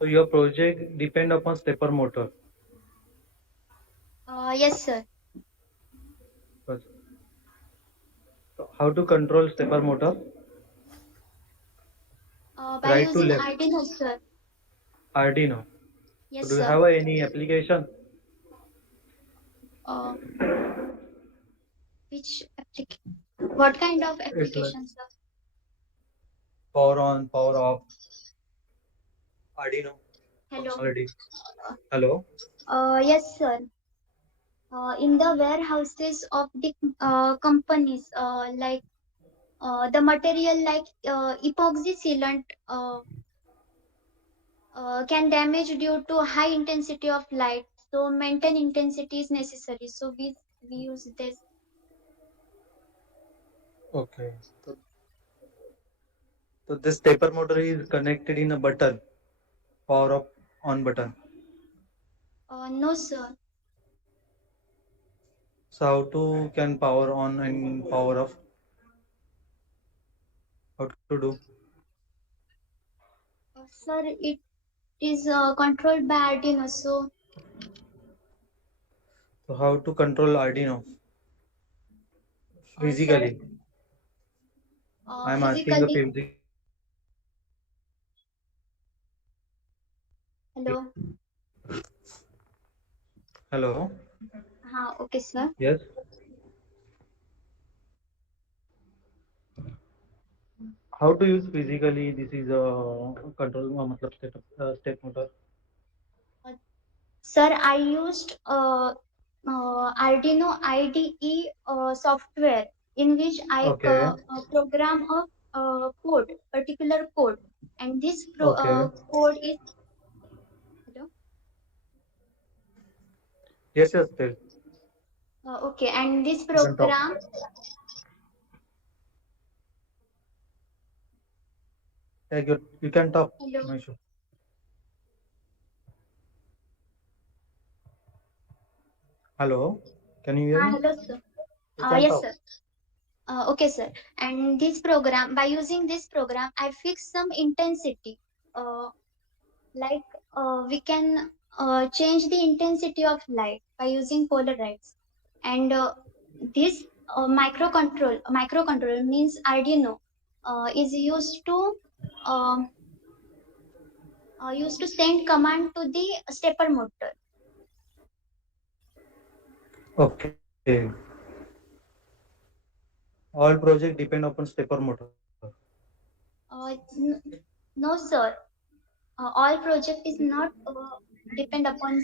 So your project depend upon stepper motor. yes, sir. So how to control stepper motor? By Right to using left. Arduino, sir. Arduino. So Yes, do you sir. have any application? Uh, which application? What kind of It's like application, sir? power on, power off. Arduino Hello. functionality. Hello. Yes, sir. In the warehouses of the companies, like the material like epoxy sealant can damage due to high intensity of light. So maintain intensity is necessary. So we use this. Okay. So this stepper motor is connected in a button, power up on button. No, sir. So how to can power on and power off? How to do? Sir, it is controlled by Arduino, so So how to control Arduino sir, physically? I'm asking the physically, physically. hello. Hello. Okay, sir. Yes. How to use physically? This is a control matlab step motor. Uh, Sir, I used Arduino IDE software in which I Okay. program a code, particular code, and this Okay. code is hello. Yes. Yes. Tell. Okay, and this You can talk. program. Yeah, you can talk. Hello. No issue. Hello. Can you hear me? Hello, sir. You can Yes, talk. sir. Okay, sir. And this program, by using this program, I fix some intensity. Uh, like we can change the intensity of light by using polarites. And this microcontroller means Arduino is um, used to send command to the stepper motor. Okay. All project depend upon stepper motor. N- no, sir. All project is not depend upon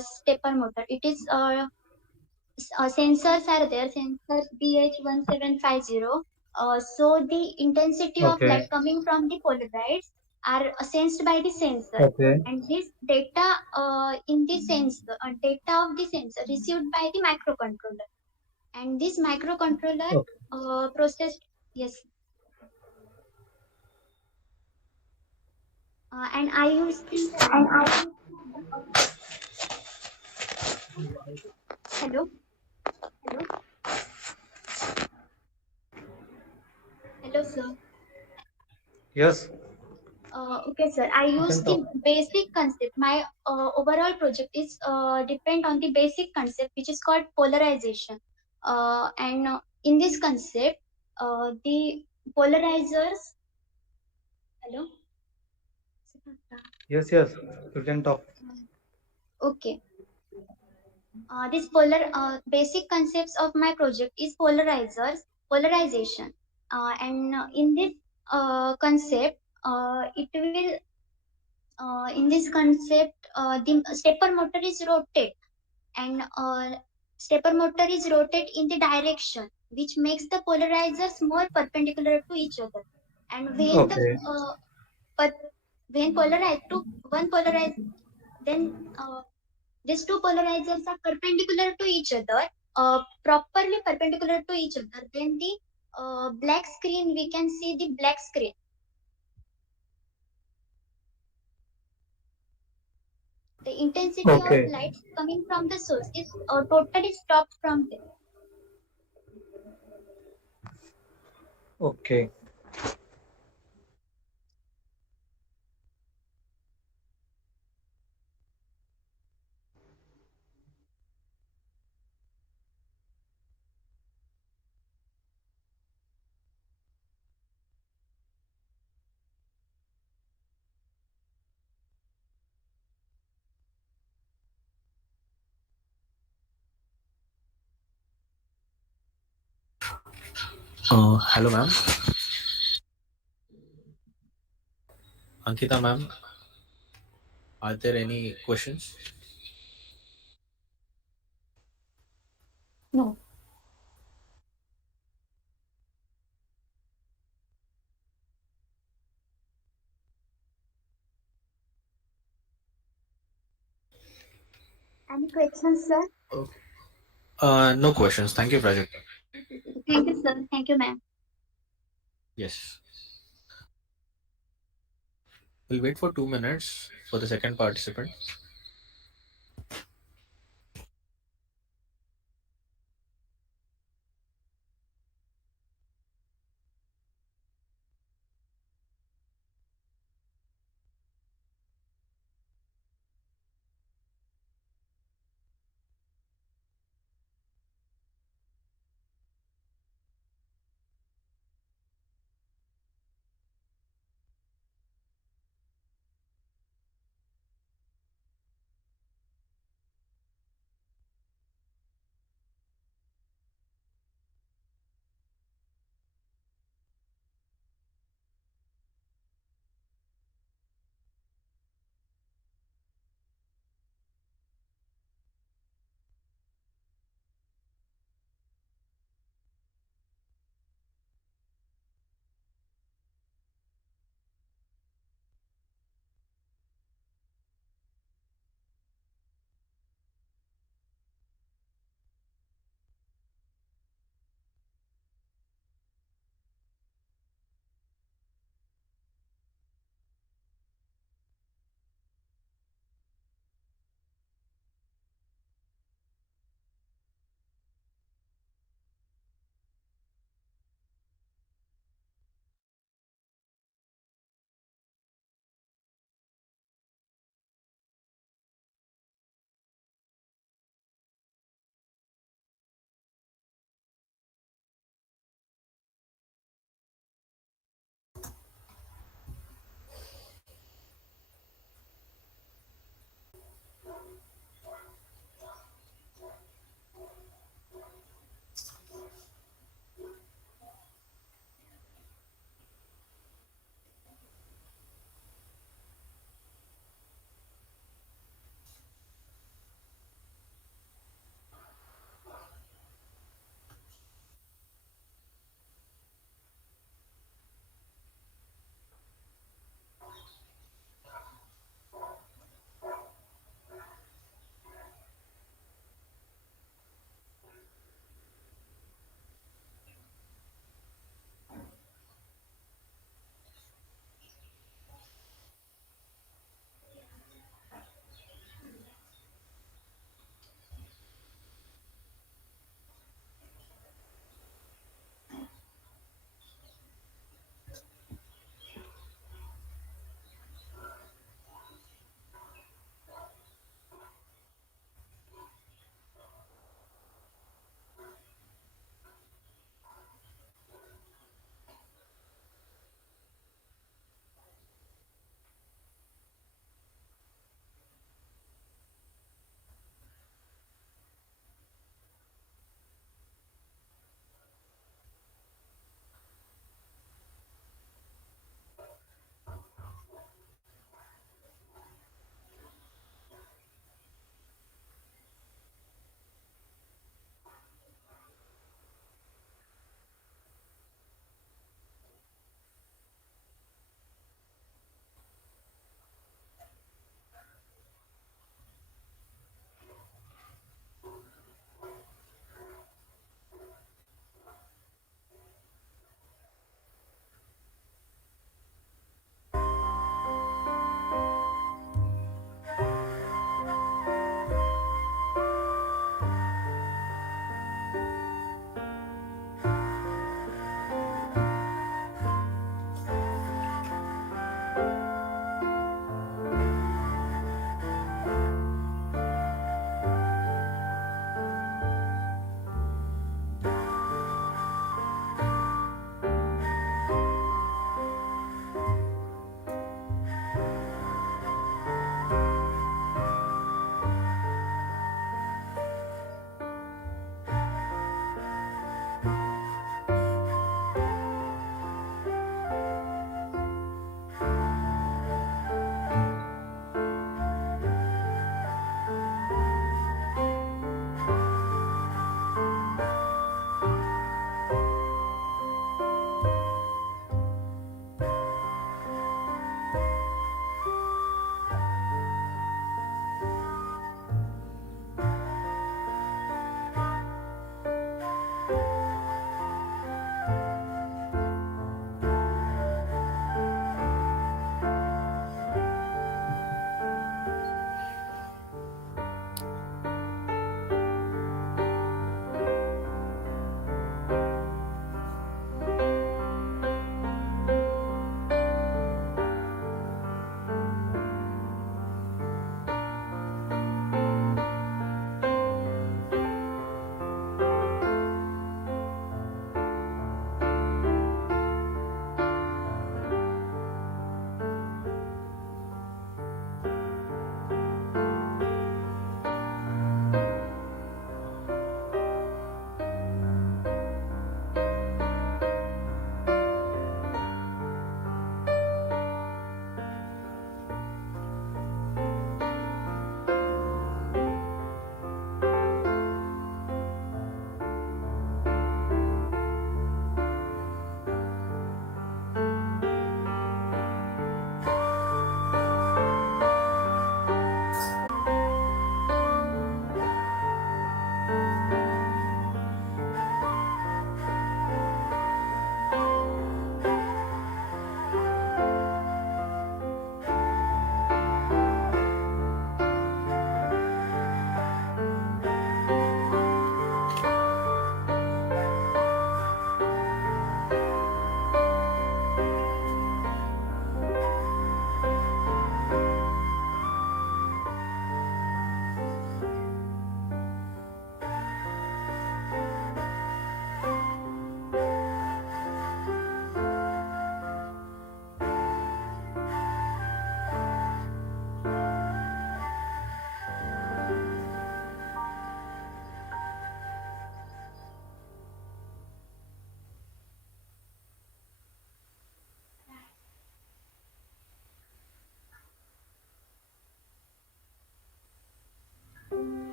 stepper motor. It is sensors are there, sensors BH1750. So the intensity of Okay. light coming from the polarites are sensed by the sensor, Okay. and this data in the sensor, data of the sensor received by the microcontroller, and this microcontroller Okay. processed, yes, and I use the hello, hello, sir. Yes. Okay, sir. I You use can talk. the basic concept. My overall project is depend on the basic concept, which is called polarization. And in this concept, the polarizers. Hello. Yes. Yes. You can talk. Okay. This basic concepts of my project is polarization, and in this concept, it will in this concept, the stepper motor is rotate, and stepper motor is rotate in the direction which makes the polarizers more perpendicular to each other. And when the Okay. per, when polarized to one polarized, then these two polarizers are perpendicular to each other, properly perpendicular to each other. Then the black screen, we can see the black screen. The intensity of Okay. light coming from the source is totally stopped from there. Okay. Hello, ma'am. Ankita, ma'am, are there any questions? No. Any questions, sir? Okay. No questions. Thank you, Project. Thank you, sir. Thank you, ma'am. Yes. We'll wait for 2 minutes for the second participant.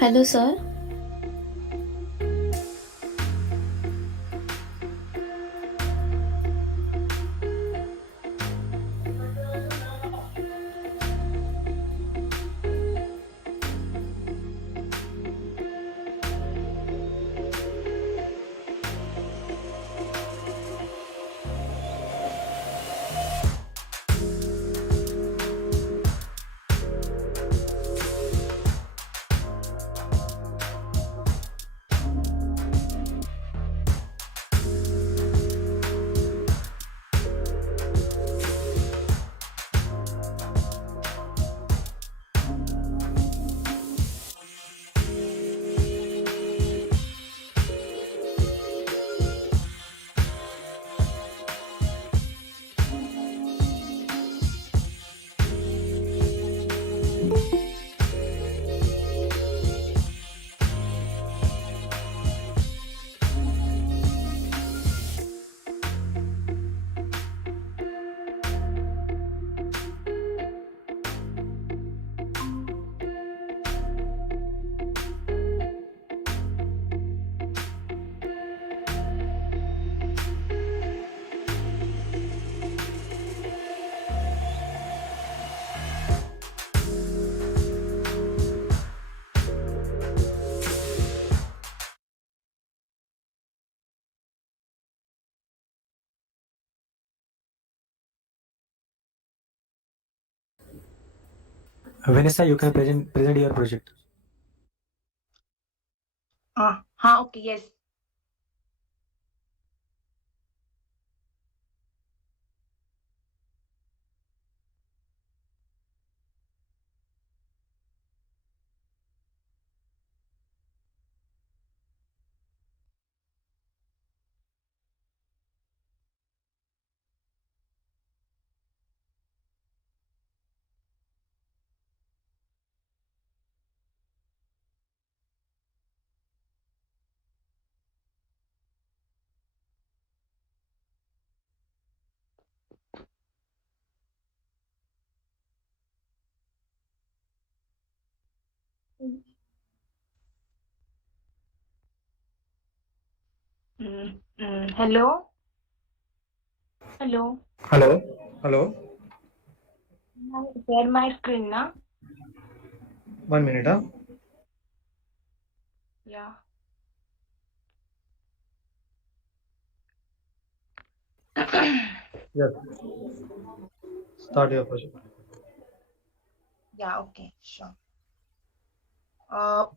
Hello, sir. Vanessa, you can present your project. हाँ okay, yes. Hello. Hello. Hello. Hello. I share my screen now. 1 minute. Huh? Yeah. Yes. Start your project. Yeah, okay, sure.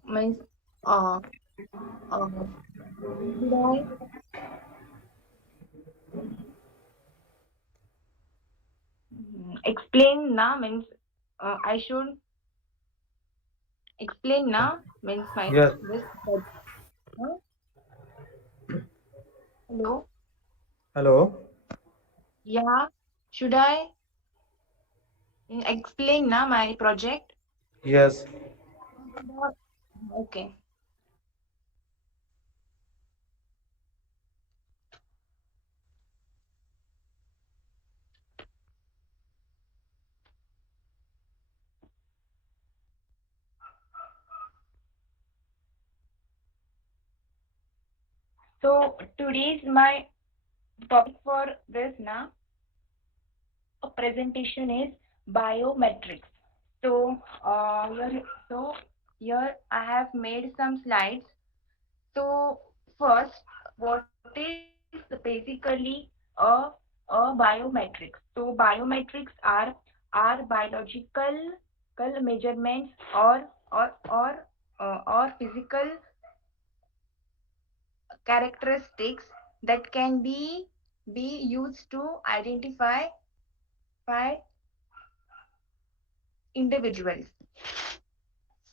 Means should I explain now? Means I should explain now. Means my Yes. this. Huh? Hello. Hello. Yeah. Should I explain now my project? Yes. Okay. So today's my topic for this now presentation is biometrics. So here I have made some slides. So first, what is basically a a biometrics? So biometrics are biological measurements or physical characteristics that can be used to identify individuals.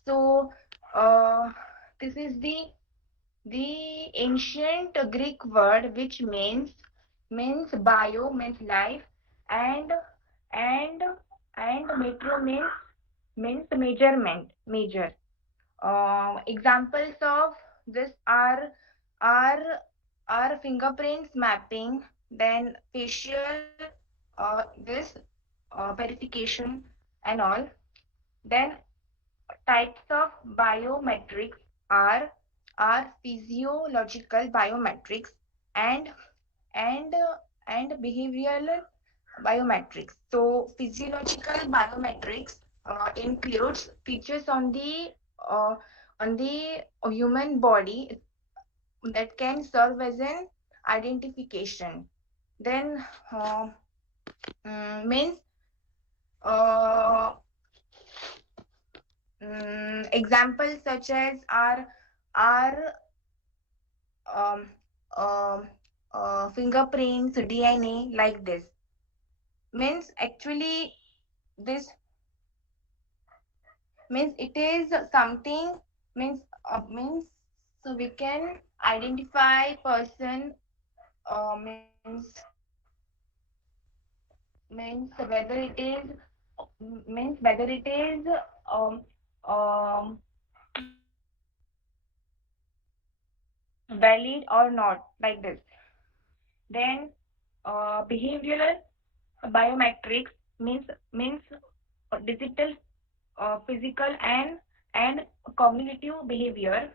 So this is the ancient Greek word which means bio means life and and metro means measure. Examples of this are are fingerprints mapping, then facial this verification and all, then types of biometrics are physiological biometrics and and and behavioral biometrics. So physiological biometrics includes features uh, on the human body that can serve as an identification. Then means uh, examples such as are um, um, fingerprints, DNA, like this. Means actually this means it is something means so we can identify person means whether it is um, um, valid or not, like this. Then behavioral biometrics means digital, physical and cognitive behavior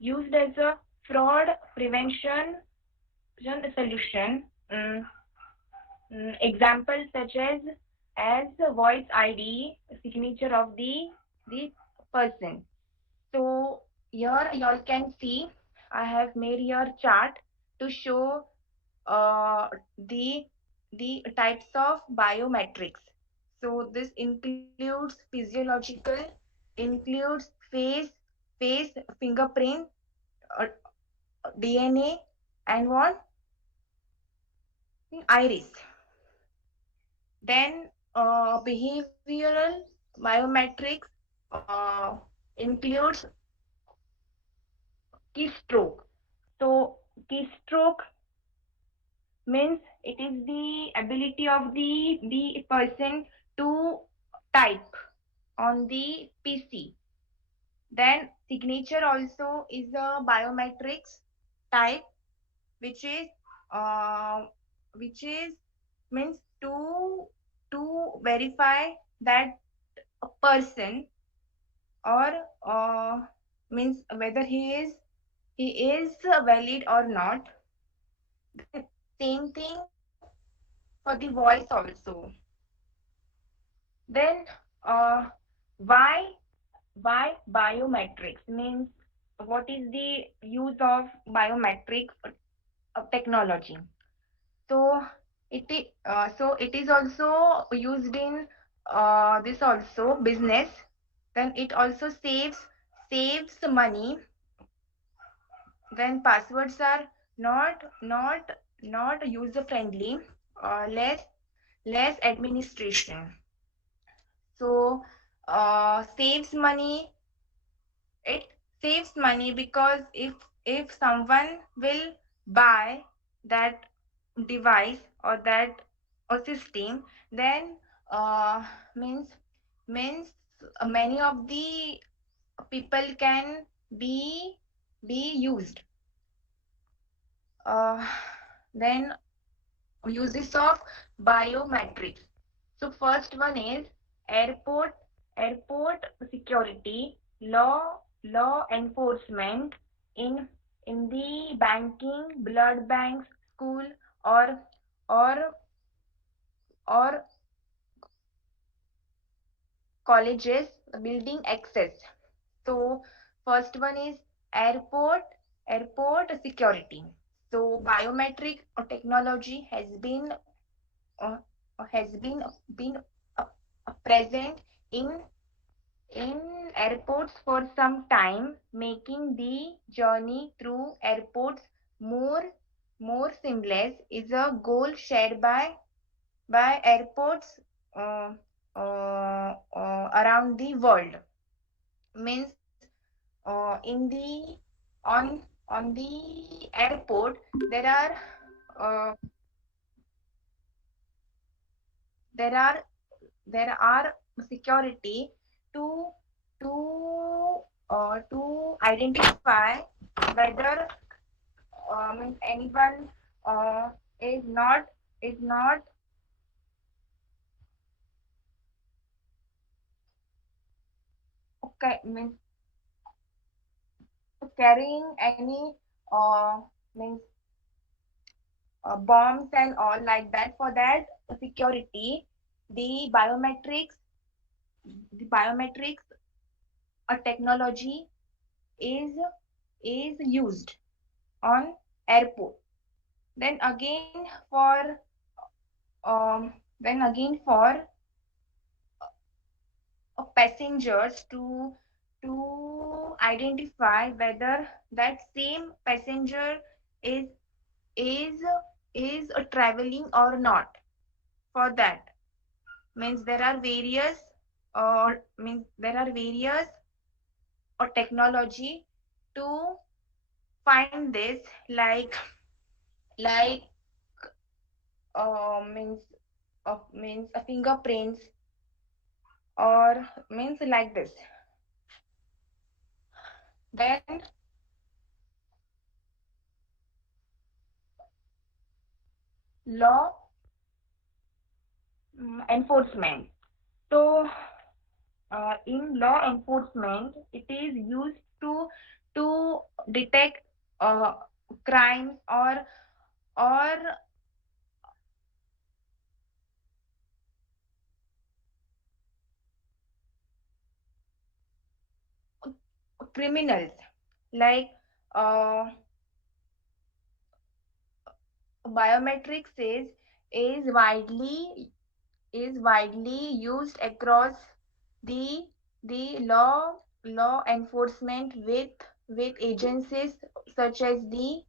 used as a fraud prevention solution. Examples such as voice ID, signature of the person. So here y'all can see I have made here chart to show uh, the the types of biometrics. So this includes physiological, includes face, fingerprint, uh, DNA, and what iris. Then behavioral biometrics includes keystroke. So keystroke means it is the ability of the person to type on the PC. Then signature also is a biometrics type, which is uh, which is means to verify that a person or means whether he is valid or not. Then same thing for the voice also. Then uh, why biometrics means what is the use of biometric technology? So it is also used in this also business. Then it also saves money. Then passwords are not user friendly. Less administration. So saves money. It saves money because if someone will buy that device or that or system, then means means many of the people can be used. uh, then uses of biometrics. So first one is airport security, law enforcement, in the banking, blood banks, school, or or or colleges, building access. So first one is airport security. So biometric technology uh, has been uh, present in in airports for some time, making the journey through airports more seamless, is a goal shared by airports uh, around the world. Means in the on the airport there are uh, there are there are security to to identify whether means anyone uh, is not means carrying any means bombs and all like that. For that security, the biometrics, the biometrics technology is used on airport. Then again for then again for passengers to identify whether that same passenger is is traveling or not. For that means there are various technology to find this, like means fingerprints, or means like this. Then law enforcement. So in law enforcement, it is used to detect crimes or criminals, like uh, biometrics is widely used across the law enforcement with agencies such as the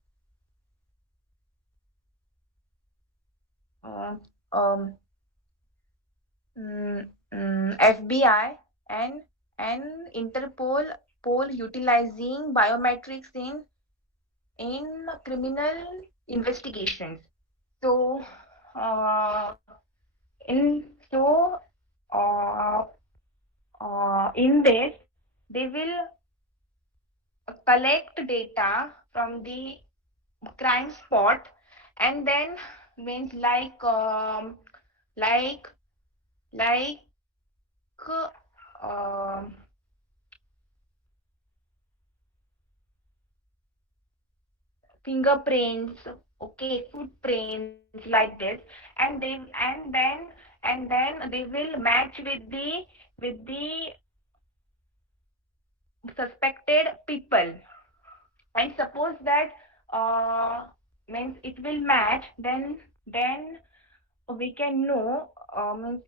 uh, um, FBI and Interpol utilizing biometrics in criminal investigations. So uh, in so in this they will collect data from the crime spot, and then means like like um fingerprints, okay, footprints like this, and they and then they will match with the suspected people. And suppose that means it will match, then we can know means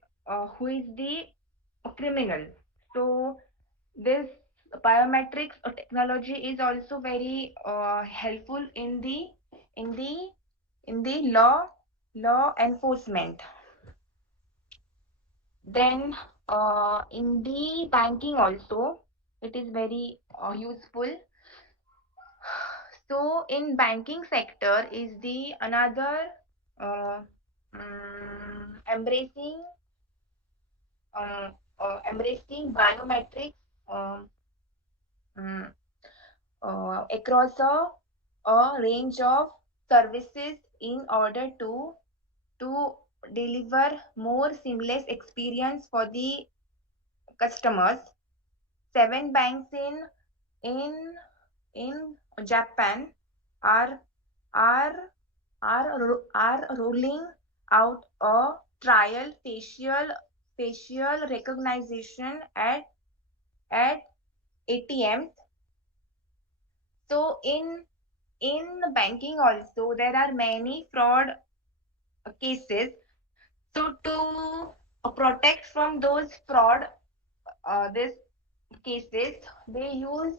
who is the criminal. So this biometrics technology is also very helpful in the in the law enforcement. Then in the banking also it is very useful. So in banking sector is the another uh, embracing embracing biometrics um, mm, across a range of services in order to deliver more seamless experience for the customers. Seven banks in in Japan are are are rolling out a trial facial recognition at ATMs. So in banking also there are many fraud cases. So to protect from those fraud this cases, they use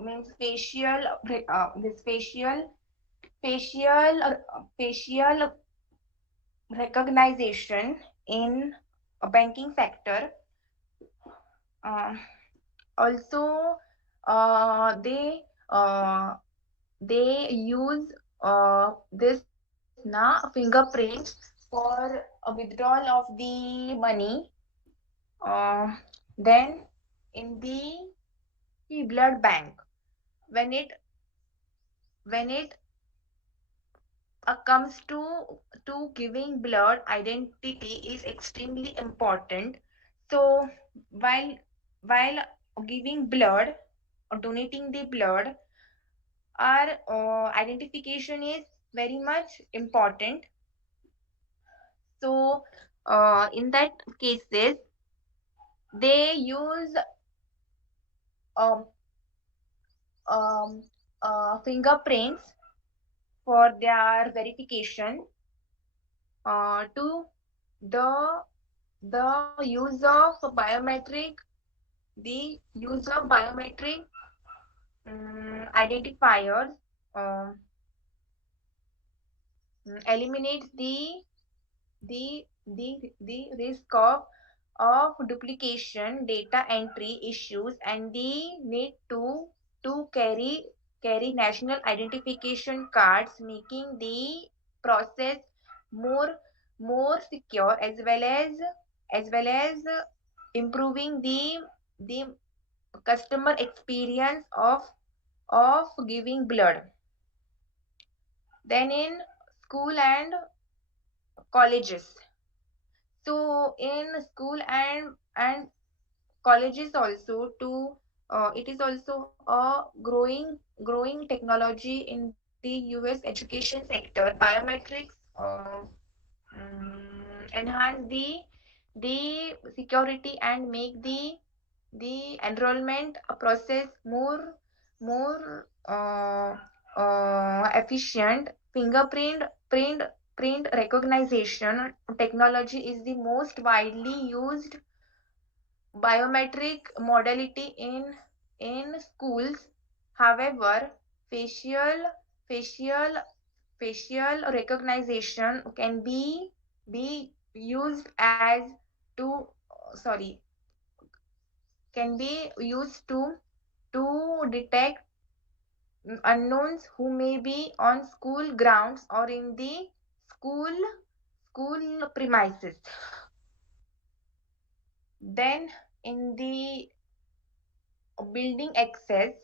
means this facial recognition in a banking sector. Uh, Also, they use this fingerprint for a withdrawal of the money. Then in the blood bank, when it comes to giving blood, identity is extremely important. So while while giving blood or donating the blood, our identification is very much important. So in that cases they use um, fingerprints for their verification, to the use of biometric, the use of biometric identifiers um, eliminates the risk of duplication, data entry issues, and the need to carry national identification cards, making the process more more secure, as well as improving the customer experience of giving blood. Then in school and colleges. So in school and colleges also, to it is also a growing technology in the US education sector. Biometrics enhance the security and make the enrollment process more efficient. Fingerprint recognition technology is the most widely used biometric modality in schools. However, facial facial facial recognition can be used as to sorry can be used to detect unknowns who may be on school grounds or in the school premises. Then in the building access,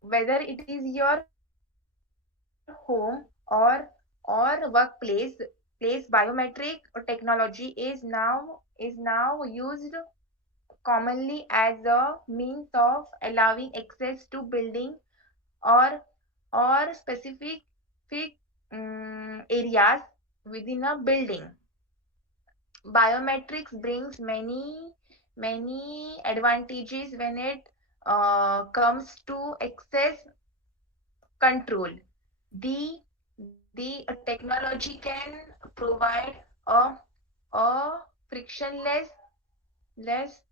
whether it is your home or workplace biometric technology is now used commonly as a means of allowing access to building or specific areas within a building. Biometrics brings many advantages when it comes to access control. The technology can provide a frictionless less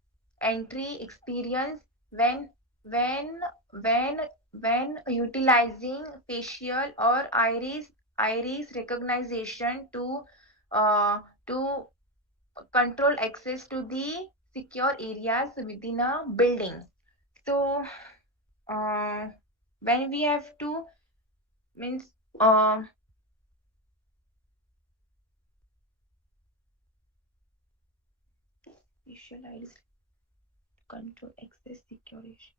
entry experience when when when utilizing facial or iris recognition to control access to the secure areas within a building. So uh, when we have to means uh, visualize control access security.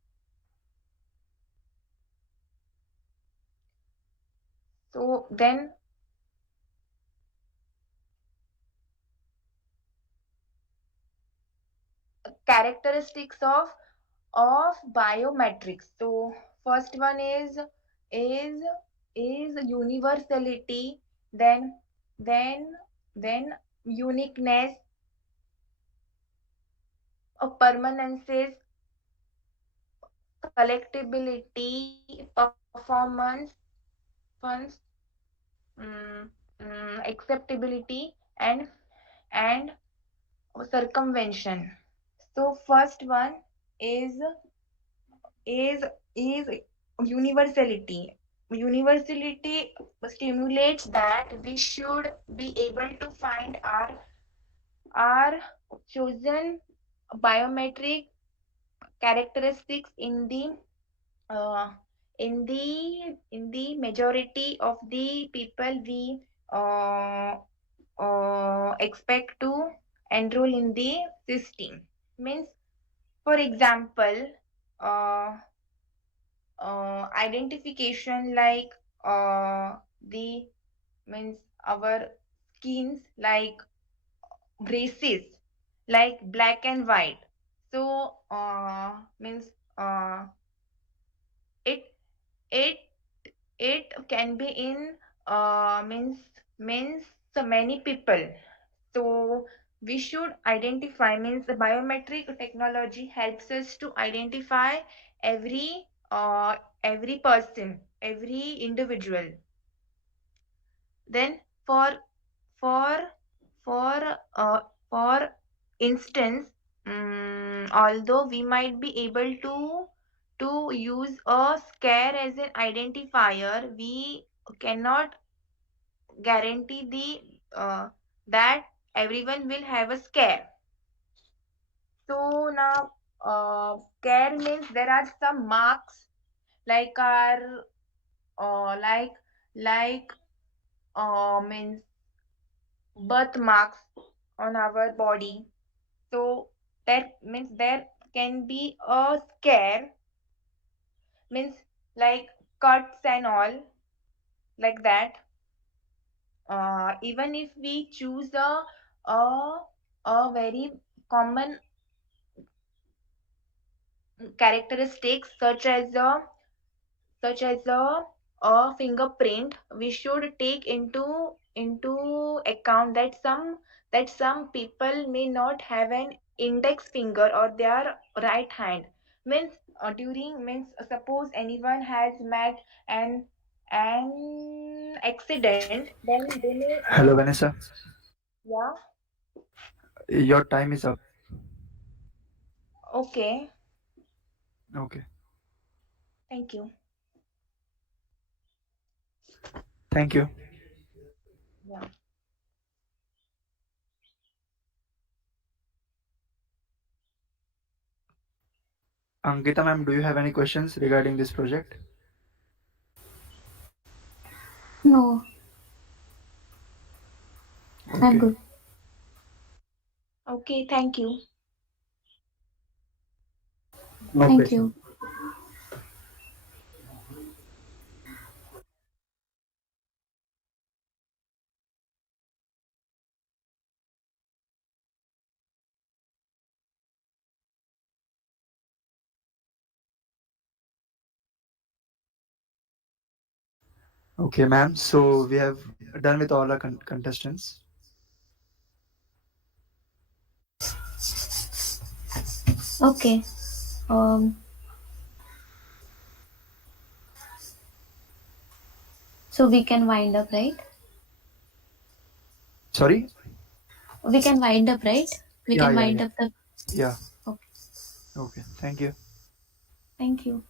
So then characteristics of biometrics. So first one is is universality, then then then uniqueness, permanences, collectibility, performance, funds, acceptability, and circumvention. So first one is is is universality. Universality stimulates that we should be able to find our chosen biometric characteristics uh, in the majority of the people we uh, expect to enroll in the system. Means, for example, uh, identification like the means our skins like races like black and white. So means it it it can be in means many people. So we should identify means the biometric technology helps us to identify every every person, every individual. Then for for uh, for instance, although we might be able to use a scare as an identifier, we cannot guarantee that everyone will have a scare. So now scare means there are some marks like our like means birthmarks on our body. So that means there can be a scare, means like cuts and all like that. Even if we choose a, a very common characteristics such as a fingerprint, we should take into account that some people may not have an index finger or their right hand. Means during means suppose anyone has met an accident, then they may Hello, Vanessa. yeah. Your time is up. Okay, Okay. thank you. Thank you. Yeah. Ankita ma'am, do you have any questions regarding this project? No, I'm Okay. good. Okay, thank you. No Thank question. you. Okay, ma'am. So we have done with all our contestants. Okay. Um, so we can wind up, right? Sorry? We can wind up, right? We Yeah, can yeah, wind yeah. up the. Yeah. Okay. Okay. Thank you. Thank you.